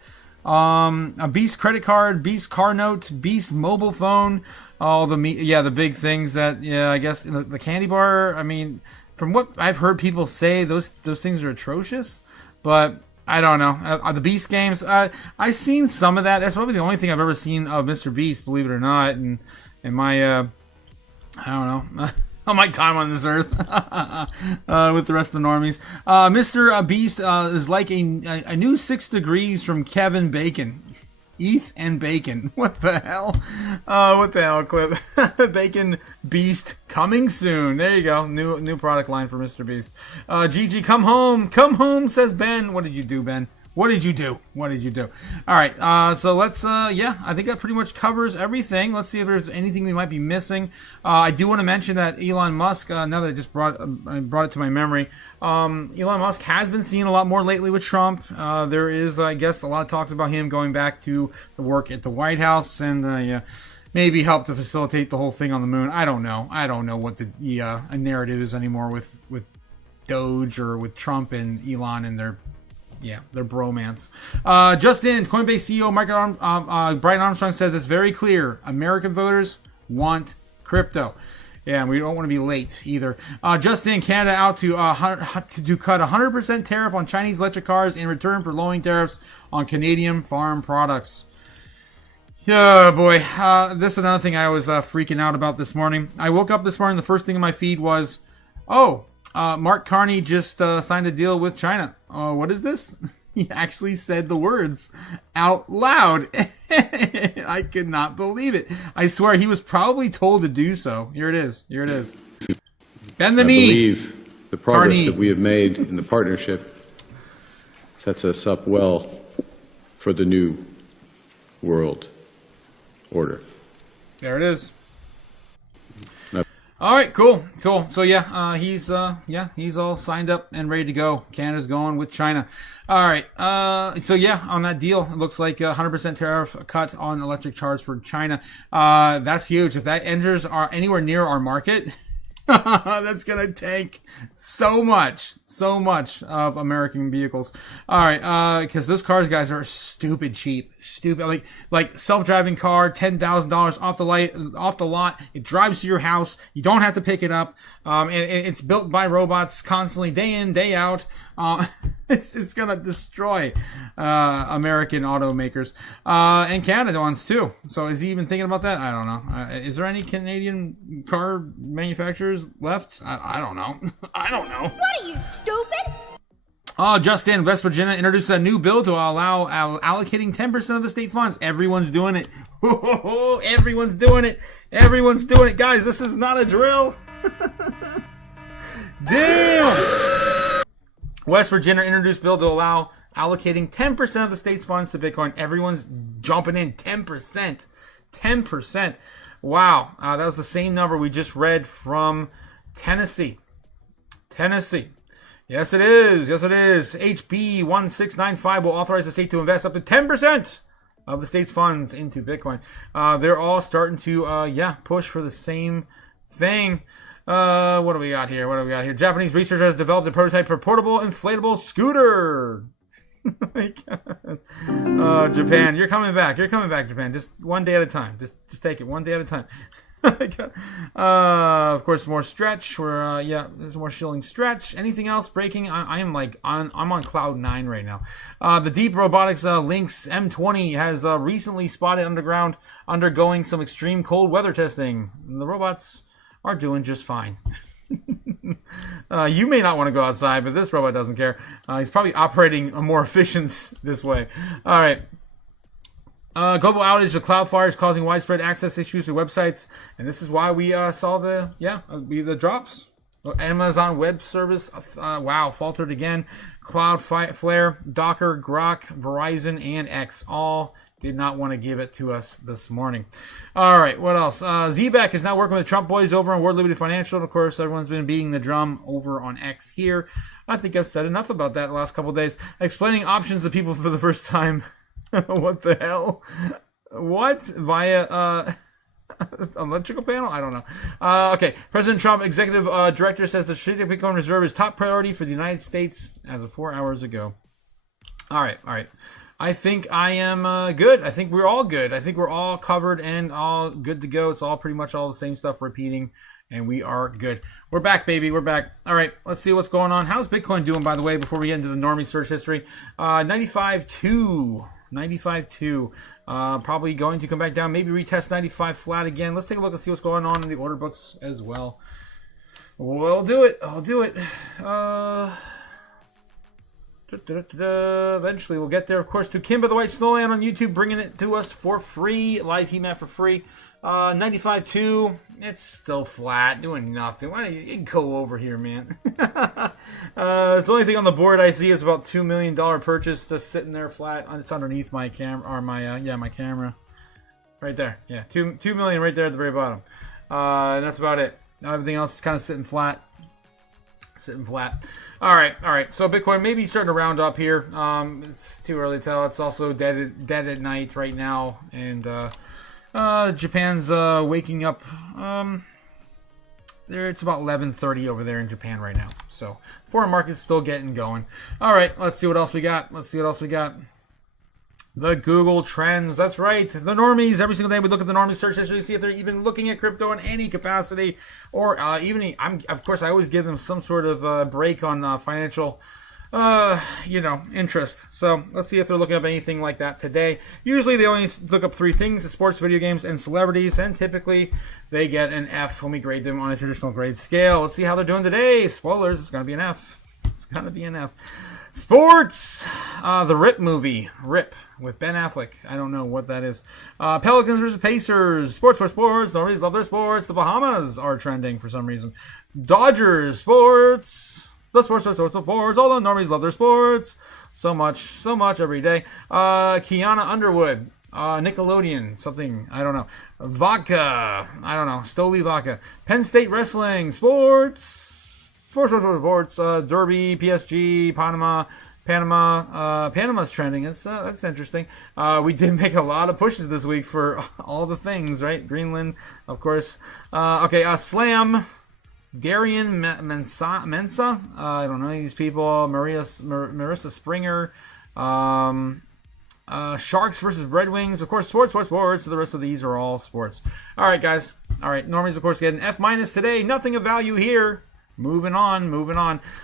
A Beast credit card, Beast car note, Beast mobile phone, all the the big things that I guess the candy bar. I mean, from what I've heard people say, those things are atrocious, but I don't know. The Beast games, I've seen some of that. That's probably the only thing I've ever seen of Mr. Beast, believe it or not, and in my I don't know. On my time on this earth with the rest of the normies. Mr. Beast is like a new 6 degrees from Kevin Bacon. ETH and Bacon. What the hell? What the hell, Clip? Bacon Beast coming soon. There you go. New product line for Mr. Beast. Gigi, come home, says Ben. What did you do, Ben? What did you do? All right, so let's, I think that pretty much covers everything. Let's see if there's anything we might be missing. I do want to mention that Elon Musk, now that I just brought it to my memory, Elon Musk has been seen a lot more lately with Trump. There is, I guess, a lot of talks about him going back to the work at the White House and, maybe help to facilitate the whole thing on the moon. I don't know what the narrative is anymore with Doge or with Trump and Elon and their bromance. Just in, Coinbase CEO Brian Armstrong says it's very clear. American voters want crypto. Yeah, and we don't want to be late either. Just in, Canada out to cut 100% tariff on Chinese electric cars in return for lowering tariffs on Canadian farm products. Yeah, boy. This is another thing I was freaking out about this morning. I woke up this morning, the first thing in my feed was, Mark Carney just signed a deal with China. What is this? He actually said the words out loud. I could not believe it. I swear he was probably told to do so. Here it is. Bend the knee. I believe the progress Carney. that we have made in the partnership sets us up well for the new world order. There it is. All right, cool. So he's all signed up and ready to go. Canada's going with China. All right. On that deal, it looks like 100% tariff cut on electric cars for China. That's huge. If that enters anywhere near our market, that's gonna tank so much of American vehicles. All right, because those cars, guys, are stupid cheap. Like self-driving car, $10,000 off the lot. It drives to your house. You don't have to pick it up. And it's built by robots constantly, day in, day out. It's gonna destroy American automakers and Canada ones too. So is he even thinking about that? I don't know. Is there any Canadian car manufacturers left? I don't know. What are you, stupid? Just in, West Virginia introduced a new bill to allow allocating 10% of the state funds. Everyone's doing it. Everyone's doing it. Guys, this is not a drill. Damn. West Virginia introduced bill to allow allocating 10% of the state's funds to Bitcoin. Everyone's jumping in. 10%. Wow. That was the same number we just read from Tennessee. Yes, it is. HB 1695 will authorize the state to invest up to 10% of the state's funds into Bitcoin. They're all starting to, push for the same thing. What do we got here? Japanese researchers have developed a prototype for portable inflatable scooter. Japan, you're coming back. Japan. Just one day at a time. Just take it one day at a time. Of course, more stretch. There's more shilling stretch. Anything else breaking? I'm on cloud 9 right now. The Deep Robotics Lynx M20 has recently spotted underground, undergoing some extreme cold weather testing. The robots are doing just fine. You may not want to go outside, but this robot doesn't care. He's probably operating more efficient this way. All right. Global outage of Cloudflare is causing widespread access issues to websites, and this is why we saw the drops. Amazon Web Service, faltered again. Cloudflare, Docker, Grok, Verizon, and X all did not want to give it to us this morning. All right, what else? Zbeck is now working with the Trump boys over on World Liberty Financial. And of course, everyone's been beating the drum over on X here. I think I've said enough about that the last couple of days. Explaining options to people for the first time. What the hell? What? Via electrical panel? I don't know. Okay. President Trump, executive director, says the strategic Bitcoin reserve is top priority for the United States as of 4 hours ago. All right. I think I am good. I think we're all good. I think we're all covered and all good to go. It's all pretty much all the same stuff repeating, and we are good. We're back, baby. We're back. All right, let's see what's going on. How's Bitcoin doing, by the way, before we get into the normie search history? 95.2. 95.2. Probably going to come back down. Maybe retest 95 flat again. Let's take a look and see what's going on in the order books as well. We'll do it. I'll do it. Eventually we'll get there. Of course, to Kimba the White Snowland on YouTube, bringing it to us for free. Live heat map for free. 95.2. It's still flat, doing nothing. Why don't you go over here, man? It's the only thing on the board I see is about $2 million purchase just sitting there flat. It's underneath my camera, or my camera. Right there. Yeah, 2 million right there at the very bottom. And that's about it. Everything else is kind of sitting flat. All right. So Bitcoin maybe starting to round up here. It's too early to tell. It's also dead at night right now, and Japan's waking up. It's about 11:30 over there in Japan right now. So foreign market's still getting going. All right, let's see what else we got. The Google Trends. That's right. The normies. Every single day we look at the normie search history to see if they're even looking at crypto in any capacity, or of course, I always give them some sort of break on financial, interest. So let's see if they're looking up anything like that today. Usually they only look up 3 things: sports, video games, and celebrities, and typically they get an F when we grade them on a traditional grade scale. Let's see how they're doing today. Spoilers, it's going to be an F. Sports! The Rip movie. Rip with Ben Affleck. I don't know what that is. Pelicans versus Pacers. Sports. Normies love their sports. The Bahamas are trending for some reason. Dodgers. Sports. The sports. All the normies love their sports. So much every day. Kiana Underwood. Nickelodeon. Something. I don't know. Vodka. I don't know. Stoli Vodka. Penn State Wrestling. Sports. Derby, PSG, Panama. Panama's trending. That's interesting. We did make a lot of pushes this week for all the things, right? Greenland, of course. Slam. Darian Mensa. I don't know these people. Marissa Springer. Sharks versus Red Wings. Of course, sports. The rest of these are all sports. All right, guys. All right, normies, of course, get an F- today. Nothing of value here. Moving on.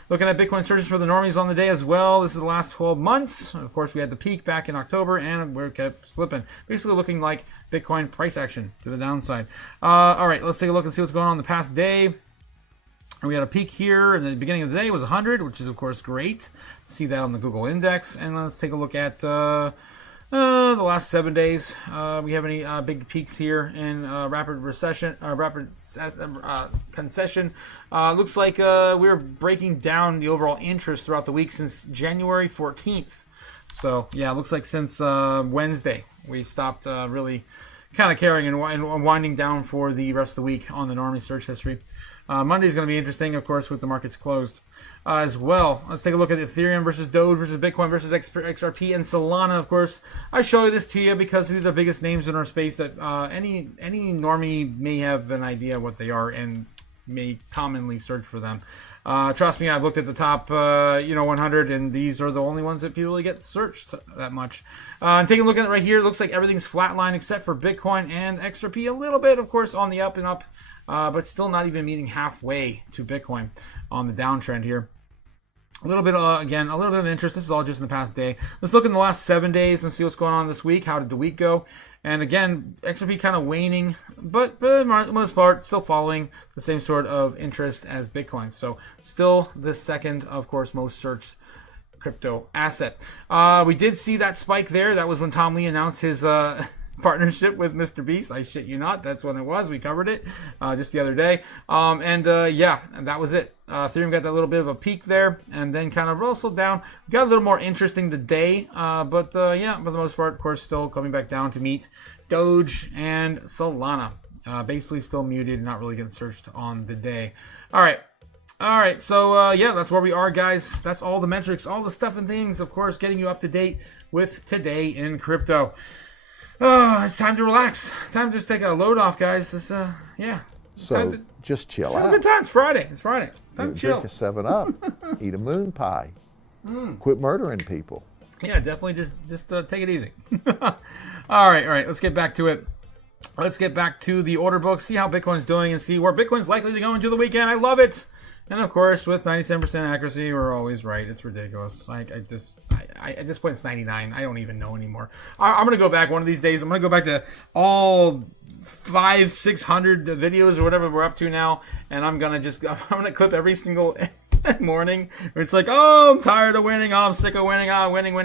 Looking at Bitcoin searches for the normies on the day as well. This is the last 12 months. Of course, we had the peak back in October, and we kept slipping. Basically looking like Bitcoin price action to the downside. All right, let's take a look and see what's going on in the past day. We had a peak here, and the beginning of the day was 100, which is, of course, great. See that on the Google Index. And let's take a look at the last 7 days. We have any big peaks here in rapid concession. Looks like we're breaking down the overall interest throughout the week since January 14th. So, yeah, it looks like since Wednesday we stopped really kind of carrying and winding down for the rest of the week on the normie search history. Monday's going to be interesting, of course, with the markets closed as well. Let's take a look at Ethereum versus Doge versus Bitcoin versus XRP and Solana, of course. I show you this to you because these are the biggest names in our space that any normie may have an idea what they are, and may commonly search for them. Trust me, I've looked at the top 100, and these are the only ones that people really get searched that much. And taking a look at it right here, it looks like everything's flatline except for Bitcoin and XRP, a little bit, of course, on the up and up, but still not even meeting halfway to Bitcoin on the downtrend here. A little bit, again, a little bit of interest. This is all just in the past day. Let's look in the last 7 days and see what's going on this week. How did the week go? And again, XRP kind of waning, but for the most part, still following the same sort of interest as Bitcoin. So still the second, of course, most searched crypto asset. We did see that spike there. That was when Tom Lee announced his partnership with Mr. Beast. I shit you not. That's when it was. We covered it just the other day. And that was it. Ethereum got that little bit of a peak there and then kind of wrestled down. Got a little more interesting today. But for the most part, of course, still coming back down to meet Doge and Solana. Basically still muted, not really getting searched on the day. All right, so that's where we are, guys. That's all the metrics, all the stuff and things, of course, getting you up to date with Today in Crypto. Oh, it's time to relax. Time to just take a load off, guys. It's, So just chill out. Good time. It's Friday. Time to chill. Drink a 7-Up. Eat a moon pie. Quit murdering people. Yeah, definitely just take it easy. All right. Let's get back to it. Let's get back to the order book, see how Bitcoin's doing, and see where Bitcoin's likely to go into the weekend. I love it. And of course, with 97% accuracy, we're always right. It's ridiculous. At this point, it's 99. I don't even know anymore. I'm going to go back one of these days. I'm going to go back to all 500-600 videos or whatever we're up to now. And I'm going to clip every single morning where it's like, oh, I'm tired of winning. Oh, I'm sick of winning. Oh, winning.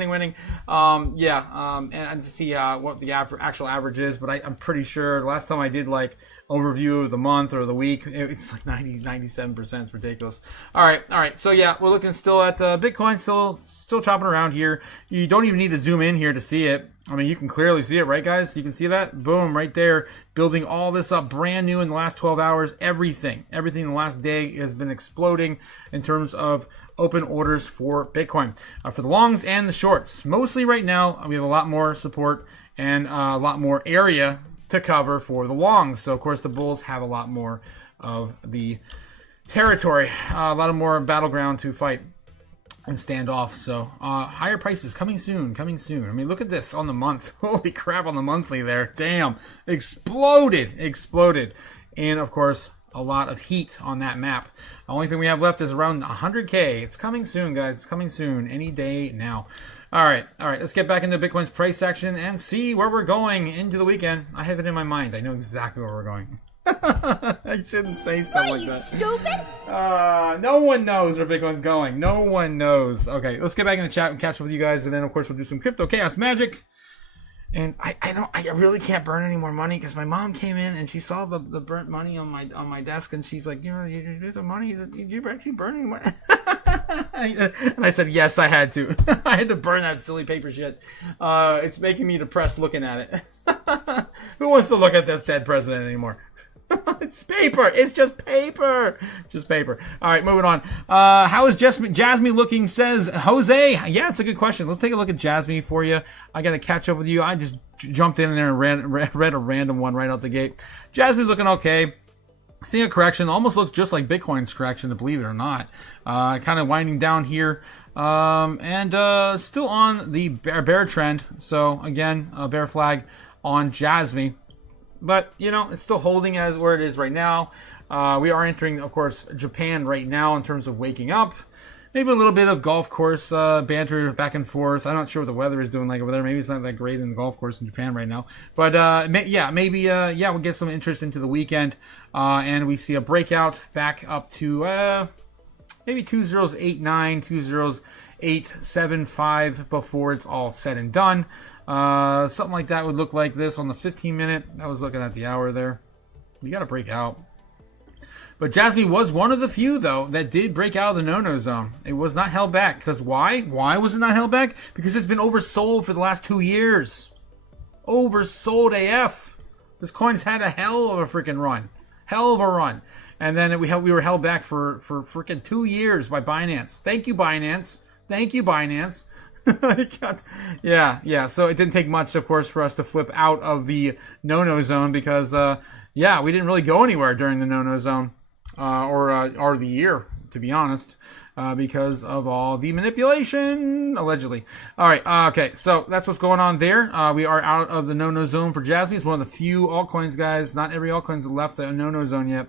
And to see what the actual average is. But I'm pretty sure last time I did like overview of the month or the week, it's like 97%. It's ridiculous. All right. So yeah, we're looking still at Bitcoin, still chopping around here. You don't even need to zoom in here to see it. I mean, you can clearly see it, right, guys? You can see that? Boom, right there. Building all this up brand new in the last 12 hours. Everything in the last day has been exploding in terms of open orders for Bitcoin. For the longs and the shorts. Mostly right now, we have a lot more support and a lot more area to cover for the longs. So, of course, the bulls have a lot more of the territory. A lot of more battleground to fight and stand off. So higher prices coming soon. I mean, look at this on the month. Holy crap, on the monthly there. Damn, exploded. And of course, a lot of heat on that map. The only thing we have left is around 100K. It's coming soon, guys. It's coming soon. Any day now. All right. Let's get back into Bitcoin's price action and see where we're going into the weekend. I have it in my mind. I know exactly where we're going. I shouldn't say stuff like that. Stupid? No one knows where Bitcoin's going. No one knows. Okay, let's get back in the chat and catch up with you guys, and then of course we'll do some Crypto Chaos magic. And I really can't burn any more money because my mom came in and she saw the burnt money on my desk, and she's like, you did the money. Did you actually burn any money? And I said, yes, I had to. I had to burn that silly paper shit. It's making me depressed looking at it. Who wants to look at this dead president anymore? It's paper. It's just paper. All right, moving on. How is Jasmine looking, says Jose. Yeah, it's a good question. Let's take a look at Jasmine for you. I got to catch up with you. I just jumped in there and read a random one right out the gate. Jasmine's looking okay. Seeing a correction. Almost looks just like Bitcoin's correction, to believe it or not. Kind of winding down here. And still on the bear trend. So, again, a bear flag on Jasmine. But, it's still holding as where it is right now. We are entering, of course, Japan right now in terms of waking up. Maybe a little bit of golf course banter back and forth. I'm not sure what the weather is doing like over there. Maybe it's not that great in the golf course in Japan right now. But, maybe we'll get some interest into the weekend. And we see a breakout back up to maybe 2089, 20875 before it's all said and done. Something like that would look like this on the 15-minute. I was looking at the hour there. You got to break out. But Jasmine was one of the few, though, that did break out of the no-no zone. It was not held back. Because why? Why was it not held back? Because it's been oversold for the last 2 years. Oversold AF. This coin's had a hell of a freaking run. Hell of a run. And then we were held back for freaking 2 years by Binance. Thank you, Binance. Yeah. So it didn't take much, of course, for us to flip out of the no-no zone because, we didn't really go anywhere during the no-no zone. or the year, to be honest, because of all the manipulation, allegedly. All right, okay, so that's what's going on there. We are out of the no-no zone for Jasmine. It's one of the few altcoins, guys. Not every altcoin's left the no-no zone yet.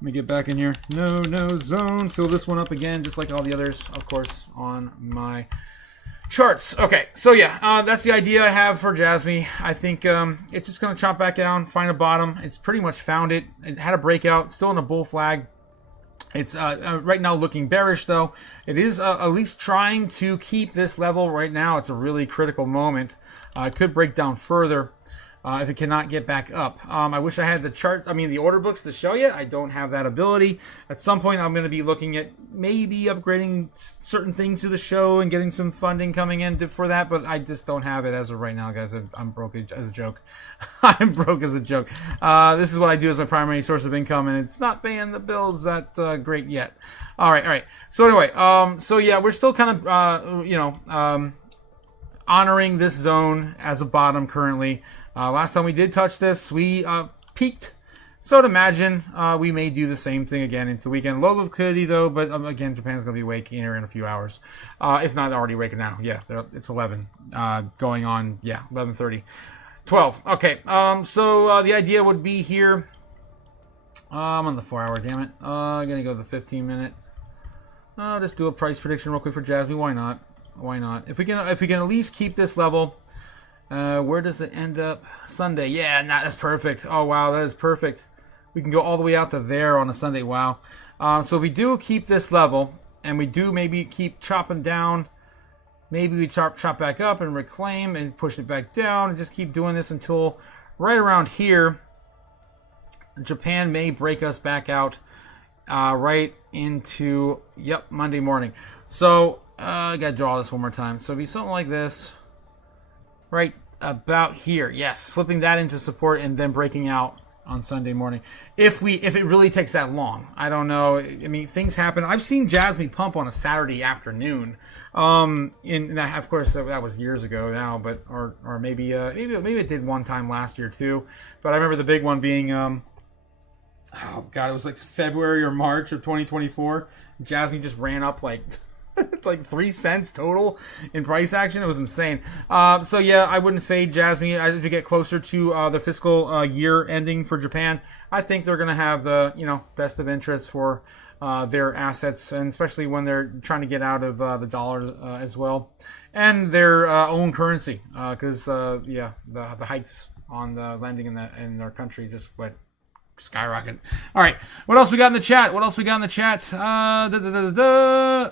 Let me get back in here. No zone. Fill this one up again, just like all the others, of course, on my charts. Okay, so yeah, that's the idea I have for Jasmine. I think it's just going to chop back down, find a bottom. It's pretty much found it. It had a breakout, still in a bull flag. It's right now looking bearish, though. It is at least trying to keep this level right now. It's a really critical moment. It could break down further if it cannot get back up. I wish I had the order books to show you. I don't have that ability. At some point, I'm going to be looking at maybe upgrading certain things to the show and getting some funding coming in for that, but I just don't have it as of right now, guys. I'm broke as a joke. I'm broke as a joke. This is what I do as my primary source of income, and it's not paying the bills that great yet. All right. So anyway, so yeah, we're still kind of, honoring this zone as a bottom currently. Last time we did touch this, we peaked. So I'd imagine we may do the same thing again into the weekend. Low liquidity though, but again, Japan's going to be waking here in a few hours. If not already waking now. Yeah, it's 11. Going on, 11:30. 12. Okay, so the idea would be here. I'm on the 4 hour, damn it. I'm going to go to the 15-minute. I'll just do a price prediction real quick for Jasmine. Why not? Why not? If we can at least keep this level, where does it end up? Sunday. Yeah, that's perfect. Oh wow, that is perfect. We can go all the way out to there on a Sunday. Wow. So if we do keep this level, and we do maybe keep chopping down, maybe we chop back up and reclaim and push it back down, and just keep doing this until right around here. Japan may break us back out right into Monday morning. So I gotta draw this one more time. So it'd be something like this, right about here. Yes, flipping that into support and then breaking out on Sunday morning. If it really takes that long, I don't know. I mean, things happen. I've seen Jasmine pump on a Saturday afternoon. Of course, that was years ago now, but or maybe it did one time last year too. But I remember the big one being oh god, it was like February or March of 2024. Jasmine just ran up like. It's like 3 cents total in price action. It was insane. So yeah, I wouldn't fade Jasmine as we get closer to the fiscal year ending for Japan. I think they're going to have the best of interest for their assets, and especially when they're trying to get out of the dollar as well, and their own currency, because the hikes on the lending in their country just went skyrocket. All right, what else we got in the chat?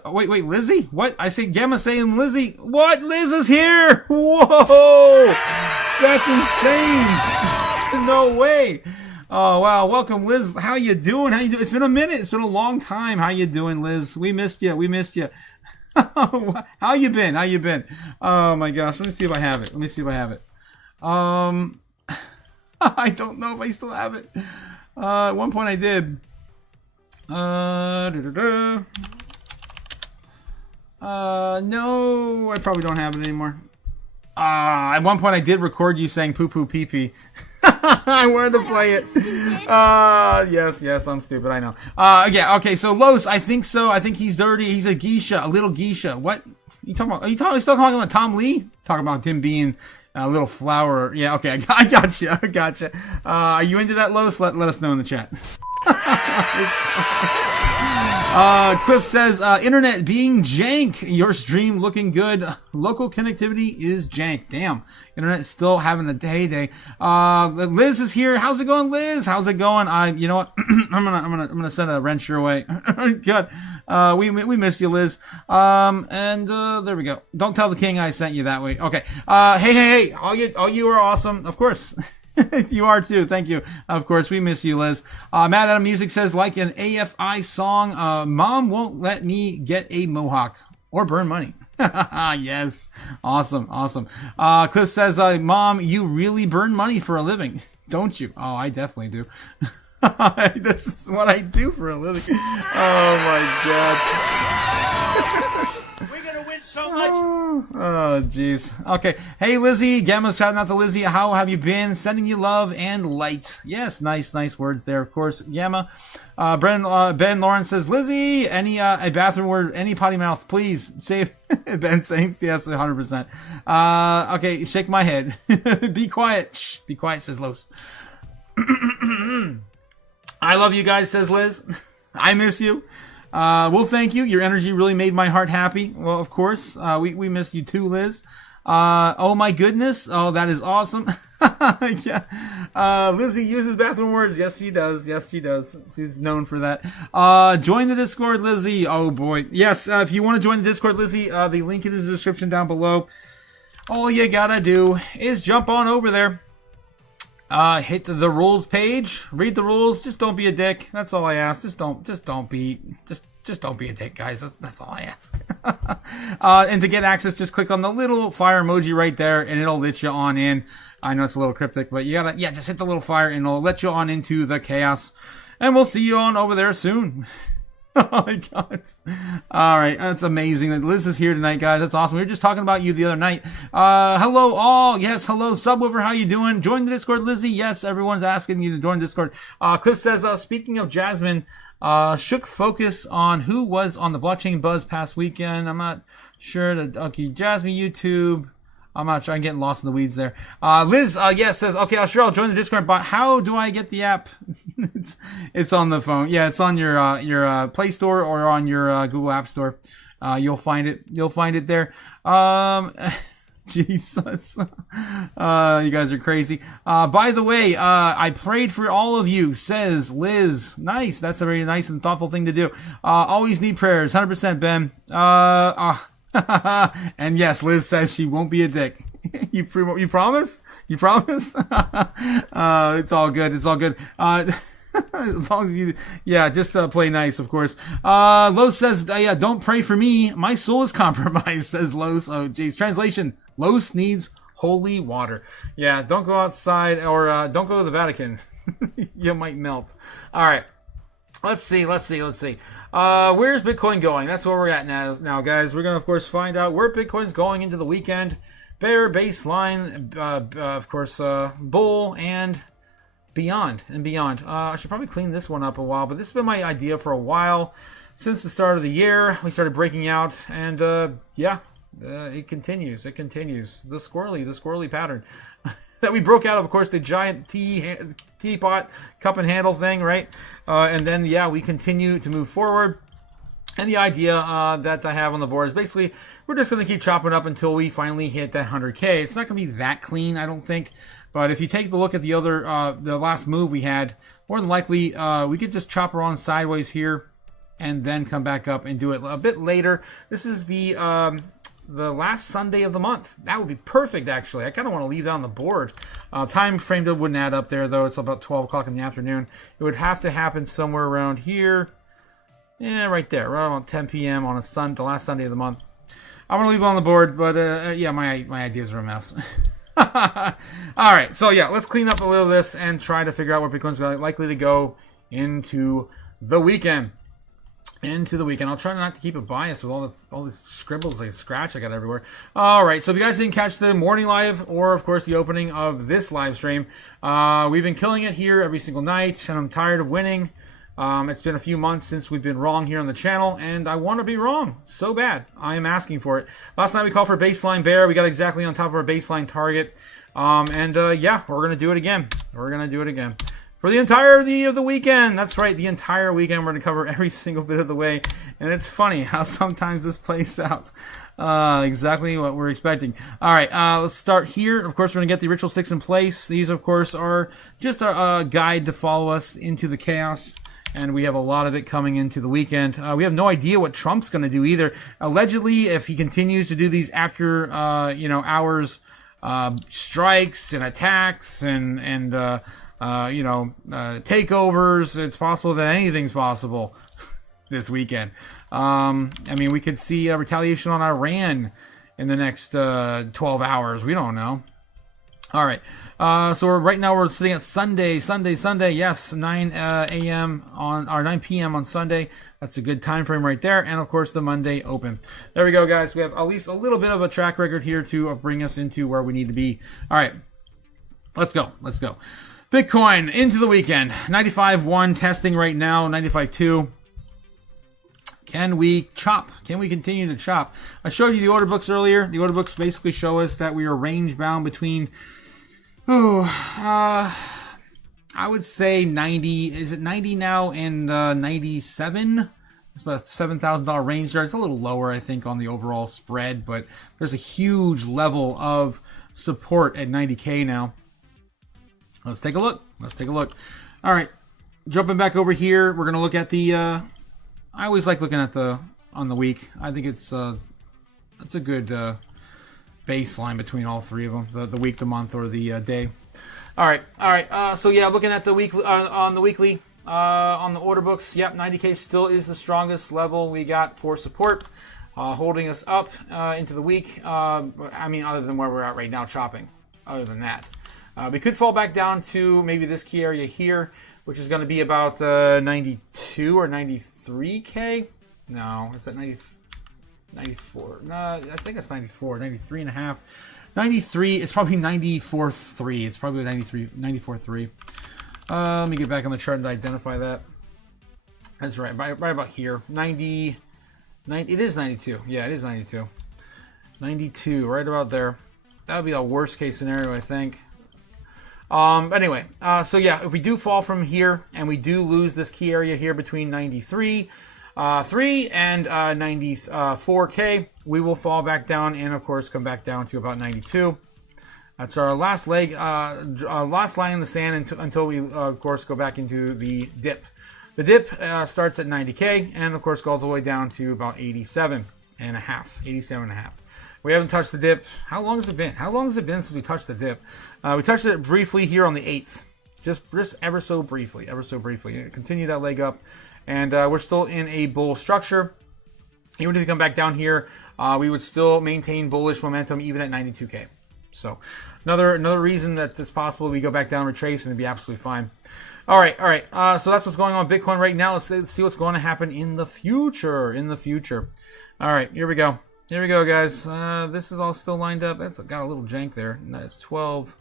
Wait, Lizzie? What? I say Gamma saying Lizzie. What? Liz is here. Whoa, that's insane. No way. Oh wow, welcome Liz. How you doing? It's been a minute. It's been a long time. How you doing, Liz? We missed you. How you been? Oh my gosh, let me see if I have it. I don't know if I still have it. At one point I did. No, I probably don't have it anymore. At one point I did record you saying poo poo pee pee. I wanted to play it. Yes, I'm stupid, I know. Yeah, okay, so Los, I think so. I think he's dirty. He's a geisha, a little geisha. What? You talking about? Are you still talking about Tom Lee? Talking about him being a little flower. Yeah, okay, I gotcha. Are you into that, Los? Let us know in the chat. Cliff says, internet being jank, your stream looking good. Local connectivity is jank. Damn, internet is still having the heyday. Liz is here. How's it going, Liz? How's it going? You know what? I'm gonna send a wrench your way. Good. We miss you, Liz. And there we go. Don't tell the king I sent you that way. Okay. Hey. All you are awesome. Of course. You are too. Thank you. Of course, we miss you, Liz. Mad Adam Music says, like an AFI song, Mom won't let me get a mohawk or burn money. Yes. Awesome. Cliff says, Mom, you really burn money for a living, don't you? Oh, I definitely do. This is what I do for a living. Oh my God. We're gonna win so much. Oh, jeez. Okay. Hey, Lizzie. Gamma's shouting out to Lizzie. How have you been? Sending you love and light. Yes, nice words there, of course. Gamma. Ben Lawrence says, Lizzie, any a bathroom word, any potty mouth, please. Save Ben Saints. Yes, 100%. Okay, shake my head. Be quiet. Shh, be quiet, says Los. I love you guys, says Liz. I miss you. Well, thank you. Your energy really made my heart happy. Well, of course, we miss you too, Liz. Oh my goodness. Oh, that is awesome. Yeah. Lizzie uses bathroom words. Yes, she does. Yes, she does. She's known for that. Join the Discord, Lizzie. Oh boy. Yes. If you want to join the Discord, Lizzie, the link is in the description down below. All you gotta do is jump on over there. Hit the rules page, read the rules, just don't be a dick. That's all I ask. Just don't be a dick, guys. That's all I ask. And to get access, just click on the little fire emoji right there and it'll let you on in. I know it's a little cryptic, but you gotta, just hit the little fire and it'll let you on into the chaos. And we'll see you on over there soon. Oh my god. Alright, that's amazing that Liz is here tonight, guys. That's awesome. We were just talking about you the other night. Hello all. Yes, hello Subwoofer. How you doing? Join the Discord, Lizzie. Yes, everyone's asking you to join Discord. Cliff says, speaking of Jasmine, shook focus on who was on the blockchain buzz past weekend. I'm not sure that, okay, Jasmine, YouTube. I'm not sure. I'm getting lost in the weeds there. Liz, yes, says, okay, I'll join the Discord, but how do I get the app? it's on the phone. Yeah, it's on your Play Store or on your Google App Store. You'll find it. You'll find it there. Jesus. You guys are crazy. By the way, I prayed for all of you, says Liz. Nice. That's a very nice and thoughtful thing to do. Always need prayers. 100%, Ben. And yes, Liz says she won't be a dick. You promise? You promise? It's all good. It's all good. As long as you, just play nice, of course. Los says, don't pray for me. My soul is compromised, says Los. Oh, geez. Translation. Los needs holy water. Yeah, don't go outside or don't go to the Vatican. You might melt. All right. Let's see. Where's Bitcoin going? That's where we're at now, guys. We're going to, of course, find out where Bitcoin's going into the weekend. Bear, baseline, of course, bull, and beyond. I should probably clean this one up a while, but this has been my idea for a while. Since the start of the year, we started breaking out, and it continues. The squirrely pattern. That we broke out of course, the giant teapot cup and handle thing, right? And then, we continue to move forward. And the idea that I have on the board is basically we're just going to keep chopping up until we finally hit that 100K. It's not going to be that clean, I don't think. But if you take the look at the other, the last move we had, more than likely we could just chop around sideways here and then come back up and do it a bit later. This is the last Sunday of the month. That would be perfect, actually. I kind of want to leave that on the board. Time frame wouldn't add up there, though. It's about 12 o'clock in the afternoon. It would have to happen somewhere around here. Yeah, right there. Right around 10 p.m. on the last Sunday of the month. I'm going to leave it on the board, but my ideas are a mess. All right, so let's clean up a little of this and try to figure out where Bitcoin's likely to go into the weekend. I'll try not to keep it biased with all the scribbles like scratch I got everywhere. All right, so if you guys didn't catch the morning live or of course the opening of this live stream, we've been killing it here every single night, and I'm tired of winning. It's been a few months since we've been wrong here on the channel, and I want to be wrong so bad. I am asking for it. Last night we called for baseline bear. We got exactly on top of our baseline target, we're gonna do it again. For the entirety of the weekend. That's right, the entire weekend. We're going to cover every single bit of the way. And it's funny how sometimes this plays out exactly what we're expecting. All right, let's start here. Of course, we're going to get the ritual sticks in place. These, of course, are just a guide to follow us into the chaos. And we have a lot of it coming into the weekend. We have no idea what Trump's going to do either. Allegedly, if he continues to do these after, hours strikes and attacks and takeovers, it's possible that anything's possible this weekend. We could see a retaliation on Iran in the next 12 hours. We don't know. All right. So right now we're sitting at Sunday. Yes, 9 a.m. on or 9 p.m. on Sunday. That's a good time frame right there. And of course the Monday open. There we go, guys. We have at least a little bit of a track record here to bring us into where we need to be. All right. Let's go. Bitcoin into the weekend. 95.1 testing right now. 95.2. Can we chop? Can we continue to chop? I showed you the order books earlier. The order books basically show us that we are range bound between, I would say 90. Is it 90 now and 97? It's about a $7,000 range there. It's a little lower, I think, on the overall spread, but there's a huge level of support at 90K now. Let's take a look. All right, jumping back over here, we're gonna look at the. I always like looking at on the week. I think it's a good baseline between all three of them: the week, the month, or the day. All right. So yeah, looking at the week on the weekly on the order books. Yep, 90K still is the strongest level we got for support, holding us up into the week. I mean, other than where we're at right now, chopping. Other than that, we could fall back down to maybe this key area here, which is going to be about 92 or 93K. No, it's at 94. No, I think it's 94, 93 and a half. 93, it's probably 94.3. It's probably 94.3. Let me get back on the chart and identify that. That's right about here. 90, it is 92. Yeah, it is 92. 92, right about there. That would be a worst case scenario, I think. Anyway, so yeah, if we do fall from here and we do lose this key area here between 93.3 and 94K, we will fall back down and of course come back down to about 92. That's our last leg, last line in the sand until we of course go back into the dip. The dip starts at 90K and of course goes all the way down to about 87 and a half. We haven't touched the dip. How long has it been? Since we touched the dip? We touched it briefly here on the 8th. Just ever so briefly. Continue that leg up. And we're still in a bull structure. Even if we come back down here, we would still maintain bullish momentum even at 92K. So another reason that it's possible we go back down, retrace, and it'd be absolutely fine. All right. So that's what's going on with Bitcoin right now. Let's see what's going to happen in the future. All right, here we go. Here we go, guys. This is all still lined up. That's got a little jank there. That's 12,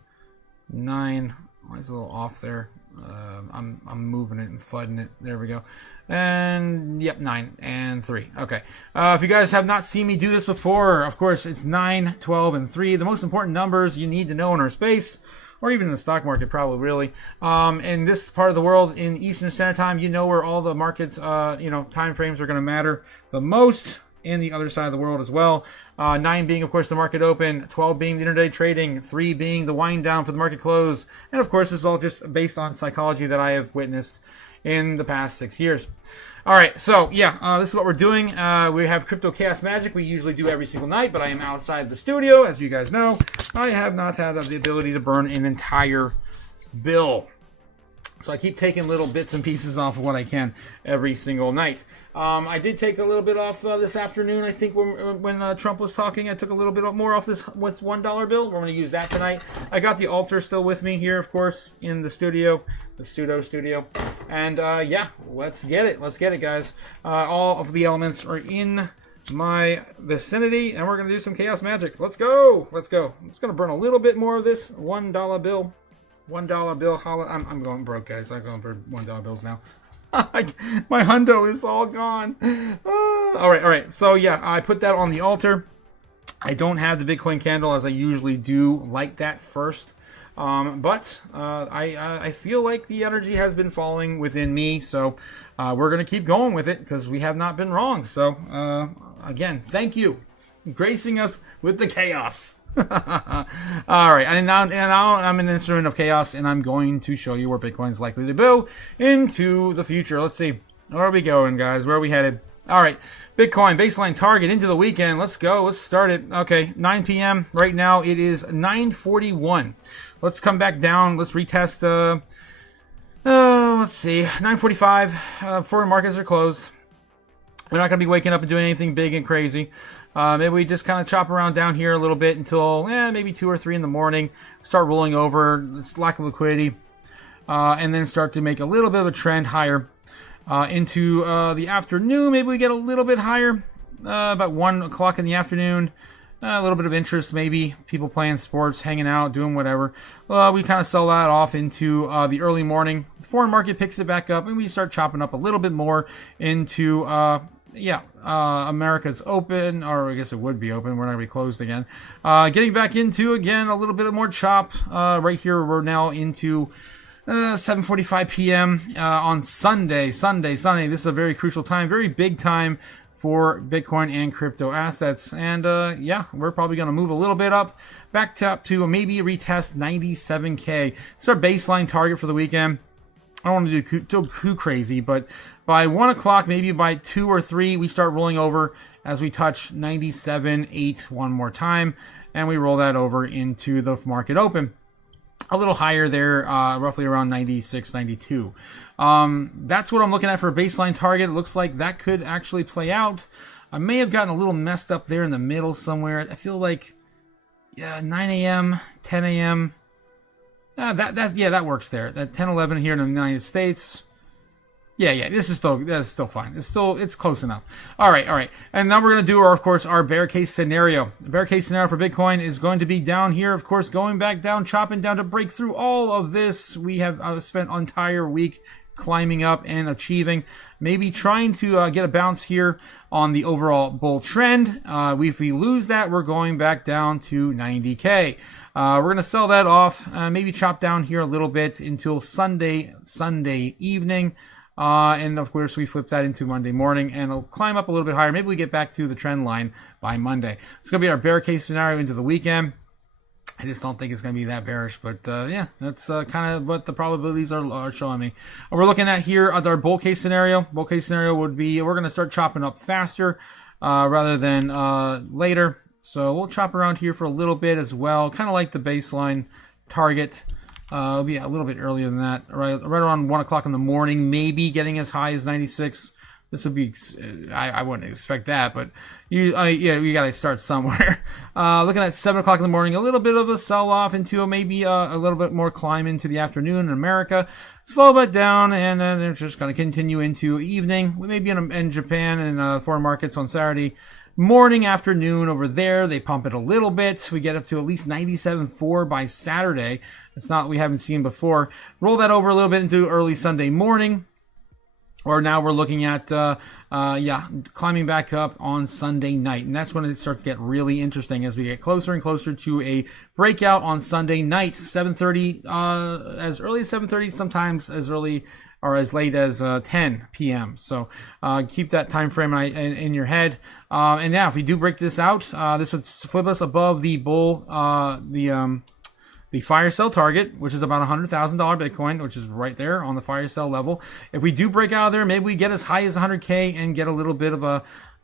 9. Why is it a little off there? I'm moving it and fudding it. There we go. And yep, 9 and 3. Okay. If you guys have not seen me do this before, of course, it's 9, 12, and 3. The most important numbers you need to know in our space, or even in the stock market, probably really. In this part of the world, in Eastern Standard Time, you know where all the markets, time frames are going to matter the most. In the other side of the world as well. 9 being, of course, the market open, 12 being the intraday trading, 3 being the wind down for the market close. And of course, this is all just based on psychology that I have witnessed in the past 6 years. All right, so yeah, this is what we're doing. We have Crypto Chaos Magic. We usually do every single night, but I am outside the studio. As you guys know, I have not had the ability to burn an entire bill. So I keep taking little bits and pieces off of what I can every single night. I did take a little bit off this afternoon. I think when Trump was talking, I took a little bit more off this $1 bill. We're going to use that tonight. I got the altar still with me here, of course, in the studio, the pseudo studio. And yeah, let's get it, guys. All of the elements are in my vicinity, and we're going to do some chaos magic. Let's go. I'm just going to burn a little bit more of this $1 bill. $1 bill. I'm going broke, guys. I'm going for $1 bills now. My hundo is all gone. All right. So yeah, I put that on the altar. I don't have the Bitcoin candle as I usually do. Light that first. But I feel like the energy has been falling within me. So we're gonna keep going with it because we have not been wrong. So again, thank you, gracing us with the chaos. All right, and now I'm an instrument of chaos, and I'm going to show you where Bitcoin is likely to go into the future. Let's see, where are we going, guys? Where are we headed? All right, Bitcoin baseline target into the weekend. Let's go. Let's start it. Okay, 9 p.m. right now. It is 9:41. Let's come back down. Let's retest. Let's see, 9:45. Foreign markets are closed. We're not going to be waking up and doing anything big and crazy. Maybe we just kind of chop around down here a little bit until maybe 2 or 3 in the morning. Start rolling over, lack of liquidity, and then start to make a little bit of a trend higher into the afternoon. Maybe we get a little bit higher, about 1 o'clock in the afternoon. A little bit of interest, maybe people playing sports, hanging out, doing whatever. We kind of sell that off into the early morning. The foreign market picks it back up, and we start chopping up a little bit more into America's open, or I guess it would be open. We're not going to be closed again. Getting back into, again, a little bit more chop. Right here, we're now into 7:45 p.m. On Sunday. This is a very crucial time, very big time for Bitcoin and crypto assets. And we're probably going to move a little bit up, back to maybe retest 97K. It's our baseline target for the weekend. I don't want to do too crazy, but by 1 o'clock, maybe by 2 or 3, we start rolling over as we touch 97.8 one more time, and we roll that over into the market open. A little higher there, roughly around 96, 92. That's what I'm looking at for a baseline target. It looks like that could actually play out. I may have gotten a little messed up there in the middle somewhere. I feel like 9 a.m., 10 a.m., that works there. That 10, 11 here in the United States. That's still fine. It's close enough. All right. And now we're going to do our bear case scenario. The bear case scenario for Bitcoin is going to be down here, of course, going back down, chopping down to break through all of this. We have spent an entire week climbing up and achieving, maybe trying to get a bounce here on the overall bull trend. If we lose that, we're going back down to 90K. We're going to sell that off, maybe chop down here a little bit until Sunday evening. And of course, we flip that into Monday morning, and it'll climb up a little bit higher. Maybe we get back to the trend line by Monday. It's going to be our bear case scenario into the weekend. I just don't think it's going to be that bearish, but that's kind of what the probabilities are showing me. We're looking at here at our bull case scenario. Bull case scenario would be we're going to start chopping up faster rather than later. So we'll chop around here for a little bit as well, kind of like the baseline target. It'll be a little bit earlier than that, right around 1 o'clock in the morning, maybe getting as high as 96. This would be, I wouldn't expect that, but you got to start somewhere. Looking at 7 o'clock in the morning, a little bit of a sell-off into maybe a little bit more climb into the afternoon in America. Slow but down, and then it's just going to continue into evening. Maybe in Japan and foreign markets on Saturday morning, afternoon over there. They pump it a little bit. We get up to at least 97.4 by Saturday. It's not what we haven't seen before. Roll that over a little bit into early Sunday morning. Or now we're looking at, climbing back up on Sunday night. And that's when it starts to get really interesting as we get closer and closer to a breakout on Sunday night. 7:30, as early as 7:30, sometimes as early or as late as 10 p.m. So keep that time frame in your head. If we do break this out, this would flip us above the bull, the fire sale target, which is about $100,000 Bitcoin, which is right there on the fire sale level. If we do break out of there, maybe we get as high as 100K and get a little bit of a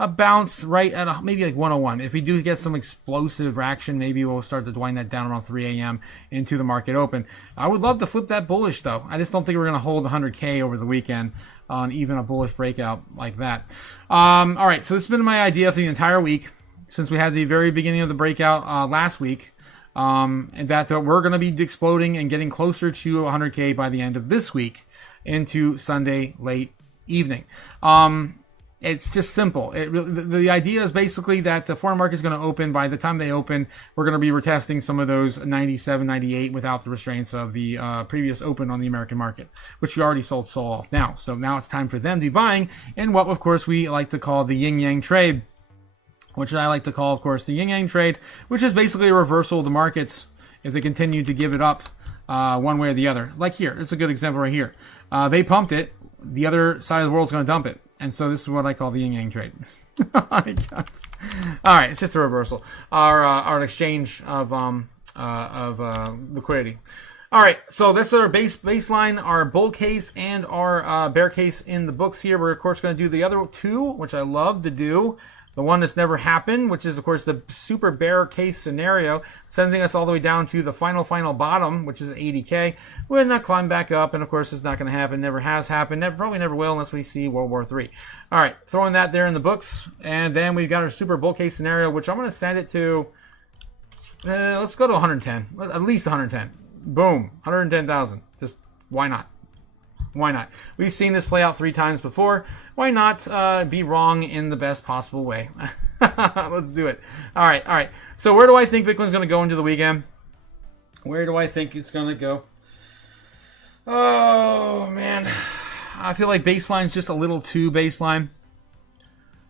bounce right at maybe like 101. If we do get some explosive action, maybe we'll start to wind that down around 3 a.m. into the market open. I would love to flip that bullish, though. I just don't think we're going to hold 100K over the weekend on even a bullish breakout like that. All right, so this has been my idea for the entire week since we had the very beginning of the breakout last week. And that we're going to be exploding and getting closer to 100K by the end of this week into Sunday late evening. It's just simple. The idea is basically that the foreign market is going to open. By the time they open, we're going to be retesting some of those 97, 98 without the restraints of the previous open on the American market, which we already sold off now. So now it's time for them to be buying in what, of course, we like to call the yin-yang trade, which I like to call, of course, the yin-yang trade, which is basically a reversal of the markets if they continue to give it up one way or the other. Like here, it's a good example right here. They pumped it. The other side of the world's going to dump it. And so this is what I call the yin-yang trade. Oh my God. All right, it's just a reversal. Our exchange of liquidity. All right, so that's our baseline, our bull case, and our bear case in the books here. We're, of course, going to do the other two, which I love to do. the one that's never happened, which is, of course, the super bear case scenario, sending us all the way down to the final bottom, which is 80K. We're not climb back up, and of course, it's not going to happen. Never has happened. Probably never will unless we see World War III. All right, throwing that there in the books. And then we've got our super bull case scenario, which I'm going to send it to, let's go to 110. At least 110. Boom. 110,000. Just why not? Why not? We've seen this play out 3 times before. Why not be wrong in the best possible way? Let's do it. All right. So where do I think Bitcoin's going to go into the weekend? Where do I think it's going to go? Oh, man. I feel like baseline's just a little too baseline.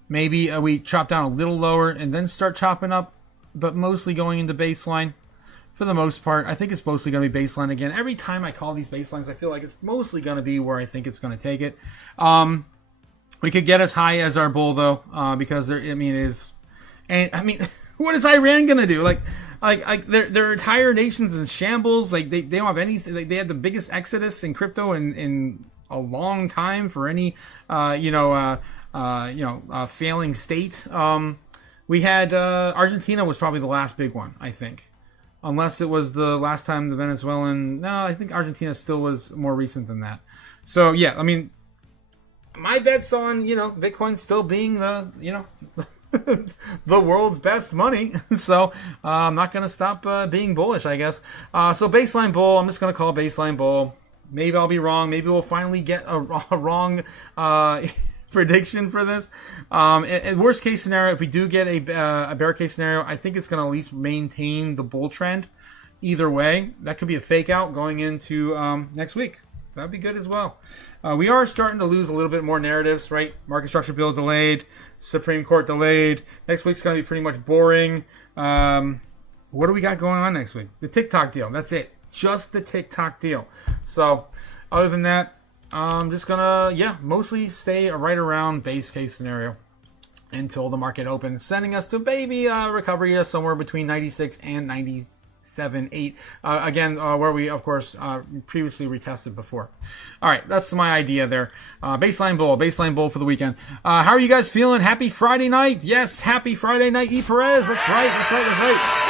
Maybe we chop down a little lower and then start chopping up, but mostly going into baseline. For the most part, I think it's mostly going to be baseline again. Every time I call these baselines, I feel like it's mostly going to be where I think it's going to take it. We could get as high as our bull though, because what is Iran going to do? Like their entire nation's in shambles. Like they don't have anything. Like, they had the biggest exodus in crypto in a long time for any failing state. We had Argentina was probably the last big one, I think. Unless it was the last time the Venezuelan... No, I think Argentina still was more recent than that. So, yeah, I mean, my bet's on, Bitcoin still being the, the world's best money. So, I'm not going to stop being bullish, I guess. So, baseline bull, I'm just going to call baseline bull. Maybe I'll be wrong. Maybe we'll finally get a wrong... prediction for this. In worst case scenario, if we do get a bear case scenario, I think it's going to at least maintain the bull trend. Either way, that could be a fake out going into next week. That'd be good as well. We are starting to lose a little bit more narratives, right? Market structure bill delayed, Supreme Court delayed. Next week's going to be pretty much boring. What do we got going on next week? The TikTok deal. That's it. Just the TikTok deal. So, other than that, I'm just gonna, mostly stay right around base case scenario until the market opens, sending us to maybe recovery somewhere between 96 and 97.8. Again, where we, of course, previously retested before. All right, that's my idea there. Baseline bull for the weekend. How are you guys feeling? Happy Friday night. Yes, happy Friday night, E. Perez. That's right.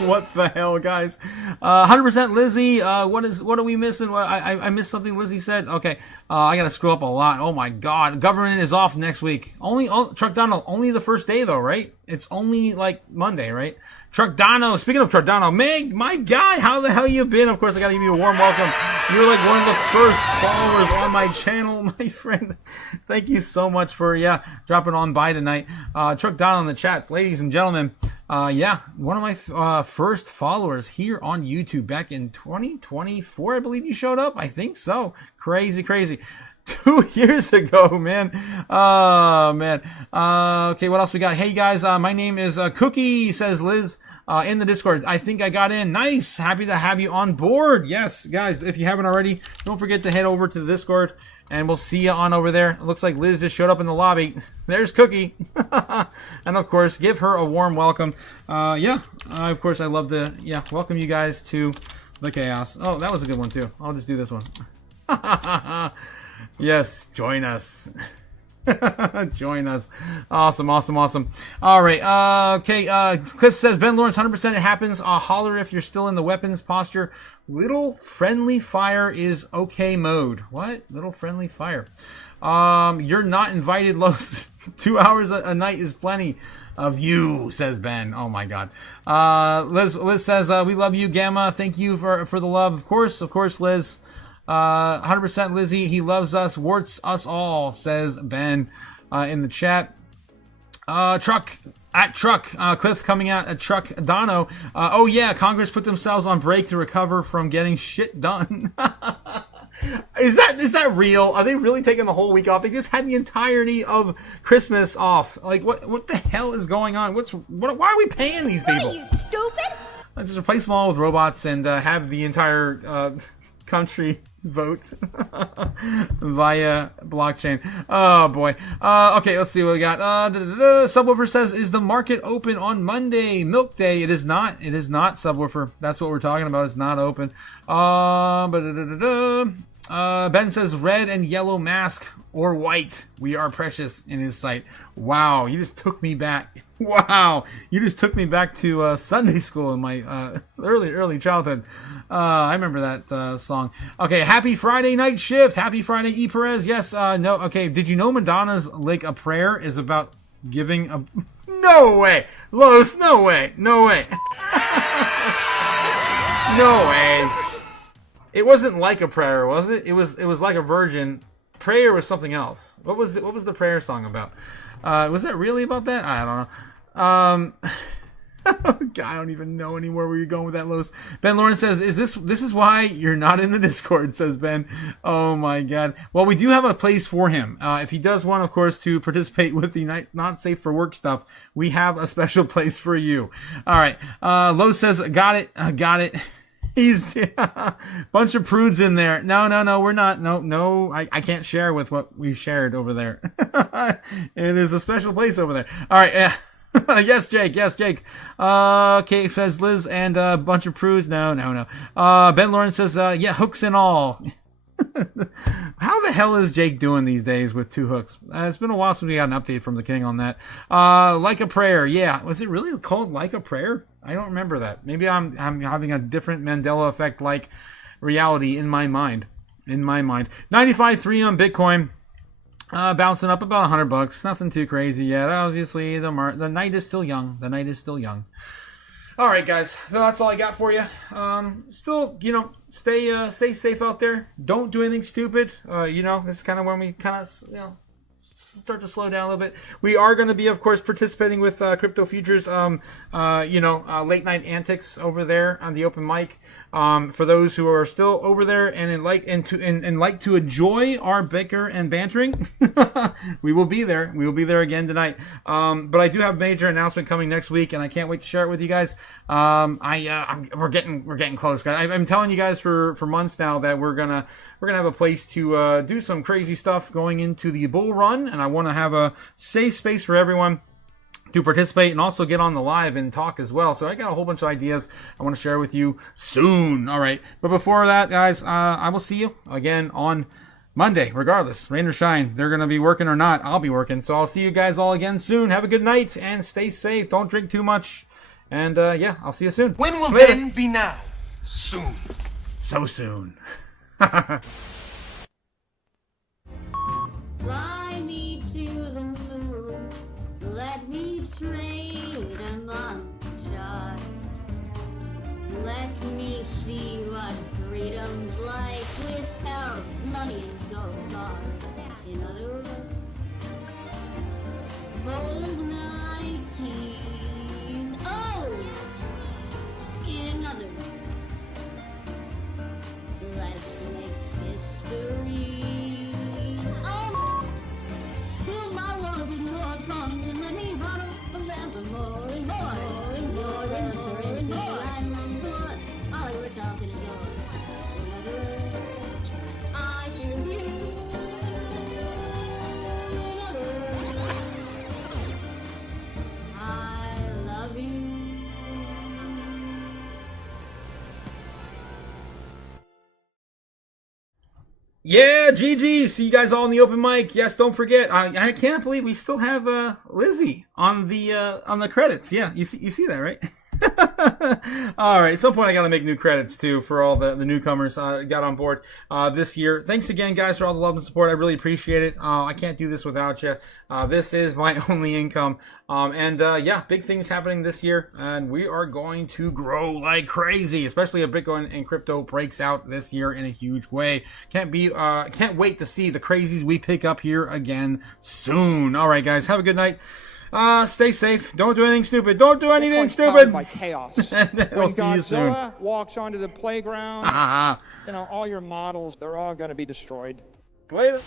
What the hell, guys? 100% Lizzie. What are we missing? I missed something Lizzie said. Okay. I gotta screw up a lot. Oh my god. Government is off next week. Truck Donald, only the first day though, right? It's only like Monday, right? Truck Dono, speaking of Truck Dono, Meg, my guy, how the hell you been? Of course, I gotta give you a warm welcome. You're like one of the first followers on my channel, my friend. Thank you so much for, dropping on by tonight. Truck Dono in the chats, ladies and gentlemen. One of my first followers here on YouTube back in 2024, I believe you showed up. I think so. Crazy. 2 years ago, man. Oh, man. Okay, what else we got? Hey, guys, my name is Cookie, says Liz, in the Discord. I think I got in. Nice. Happy to have you on board. Yes, guys, if you haven't already, don't forget to head over to the Discord, and we'll see you on over there. It looks like Liz just showed up in the lobby. There's Cookie. And, of course, give her a warm welcome. Of course, I'd love to, welcome you guys to the chaos. Oh, that was a good one, too. I'll just do this one. Yes, join us. Join us. Awesome. All right. Okay. Cliff says, Ben Lawrence, 100% it happens. Holler if you're still in the weapons posture. Little friendly fire is okay mode. What? Little friendly fire. You're not invited, Los. 2 hours a night is plenty of you, says Ben. Oh my God. Liz says, we love you, Gamma. Thank you for the love. Of course, Liz. 100% Lizzie, he loves us, warts us all, says Ben in the chat. Truck, Cliff coming out at Truck Dono. Congress put themselves on break to recover from getting shit done. Is that real? Are they really taking the whole week off? They just had the entirety of Christmas off. Like, what the hell is going on? Why are we paying these people? What are you, stupid? Let's just replace them all with robots and have the entire country vote via blockchain. Oh boy. Okay, let's see what we got. Subwoofer says, is the market open on Monday? Milk Day. It is not, Subwoofer. That's what we're talking about. It's not open. Ben says red and yellow mask or white. We are precious in his sight. Wow, you just took me back. Wow, you just took me back to Sunday school in my early childhood. I remember that song. Okay, happy Friday night shift. Happy Friday, E. Perez. Yes, no. Okay, did you know Madonna's Like a Prayer is about giving a... No way, Lois. No way. No way. No way. It wasn't like a prayer, was it? It was like a virgin. Prayer was something else. What was it? What was the prayer song about? Was that really about that? I don't know. God, I don't even know anymore where you're going with that, Lois. Ben Lawrence says, this is why you're not in the Discord, says Ben. Oh my God. Well, we do have a place for him. If he does want, of course, to participate with the not safe for work stuff, we have a special place for you. All right. Lois says, got it. He's bunch of prudes in there. No, we're not. No, I can't share with what we've shared over there. It is a special place over there. All right. Yes, Jake. Okay, says Liz, and a bunch of prudes. No. Ben Lawrence says, yeah, hooks and all. How the hell is Jake doing these days with 2 hooks? It's been a while since we got an update from the king on that. Like a prayer. Yeah. Was it really called Like a Prayer? I don't remember that. Maybe I'm having a different Mandela effect like reality in my mind. 95.3 on Bitcoin. Bouncing up about $100. Nothing too crazy yet. Obviously, the night is still young. All right, guys. So that's all I got for you. Still, stay safe out there. Don't do anything stupid. This is kind of when we start to slow down a little bit. We are going to be, of course, participating with Crypto Futures, late night antics over there on the open mic. For those who are still over there and like to enjoy our bicker and bantering, we will be there. We will be there again tonight. But I do have a major announcement coming next week, and I can't wait to share it with you guys. We're getting close, guys. I'm telling you guys for months now that we're gonna have a place to do some crazy stuff going into the bull run, and I want to have a safe space for everyone to participate and also get on the live and talk as well. So I got a whole bunch of ideas I want to share with you soon. All right. But before that, guys, I will see you again on Monday, regardless, rain or shine. They're going to be working or not. I'll be working. So I'll see you guys all again soon. Have a good night and stay safe. Don't drink too much. And I'll see you soon. When will Later. then be now? Soon. So soon. Fly me to the moon, let me trade a monshot. Let me see what freedom's like without money and gold bars. In other words, hold my king. Oh! In other words, let's make history. Yeah, GG. See you guys all in the open mic. Yes, don't forget. I can't believe we still have Lizzie on the credits. Yeah, you see that, right? All right. At some point, I got to make new credits too for all the newcomers got on board this year. Thanks again, guys, for all the love and support. I really appreciate it. I can't do this without you. This is my only income. Big things happening this year, and we are going to grow like crazy, especially if Bitcoin and crypto breaks out this year in a huge way. Can't wait to see the crazies we pick up here again soon. All right, guys, have a good night. Stay safe. Don't do anything stupid. Don't do anything Bitcoin's stupid. powered by chaos. We'll When see you soon. Godzilla walks onto the playground, all your models, they're all going to be destroyed. Later.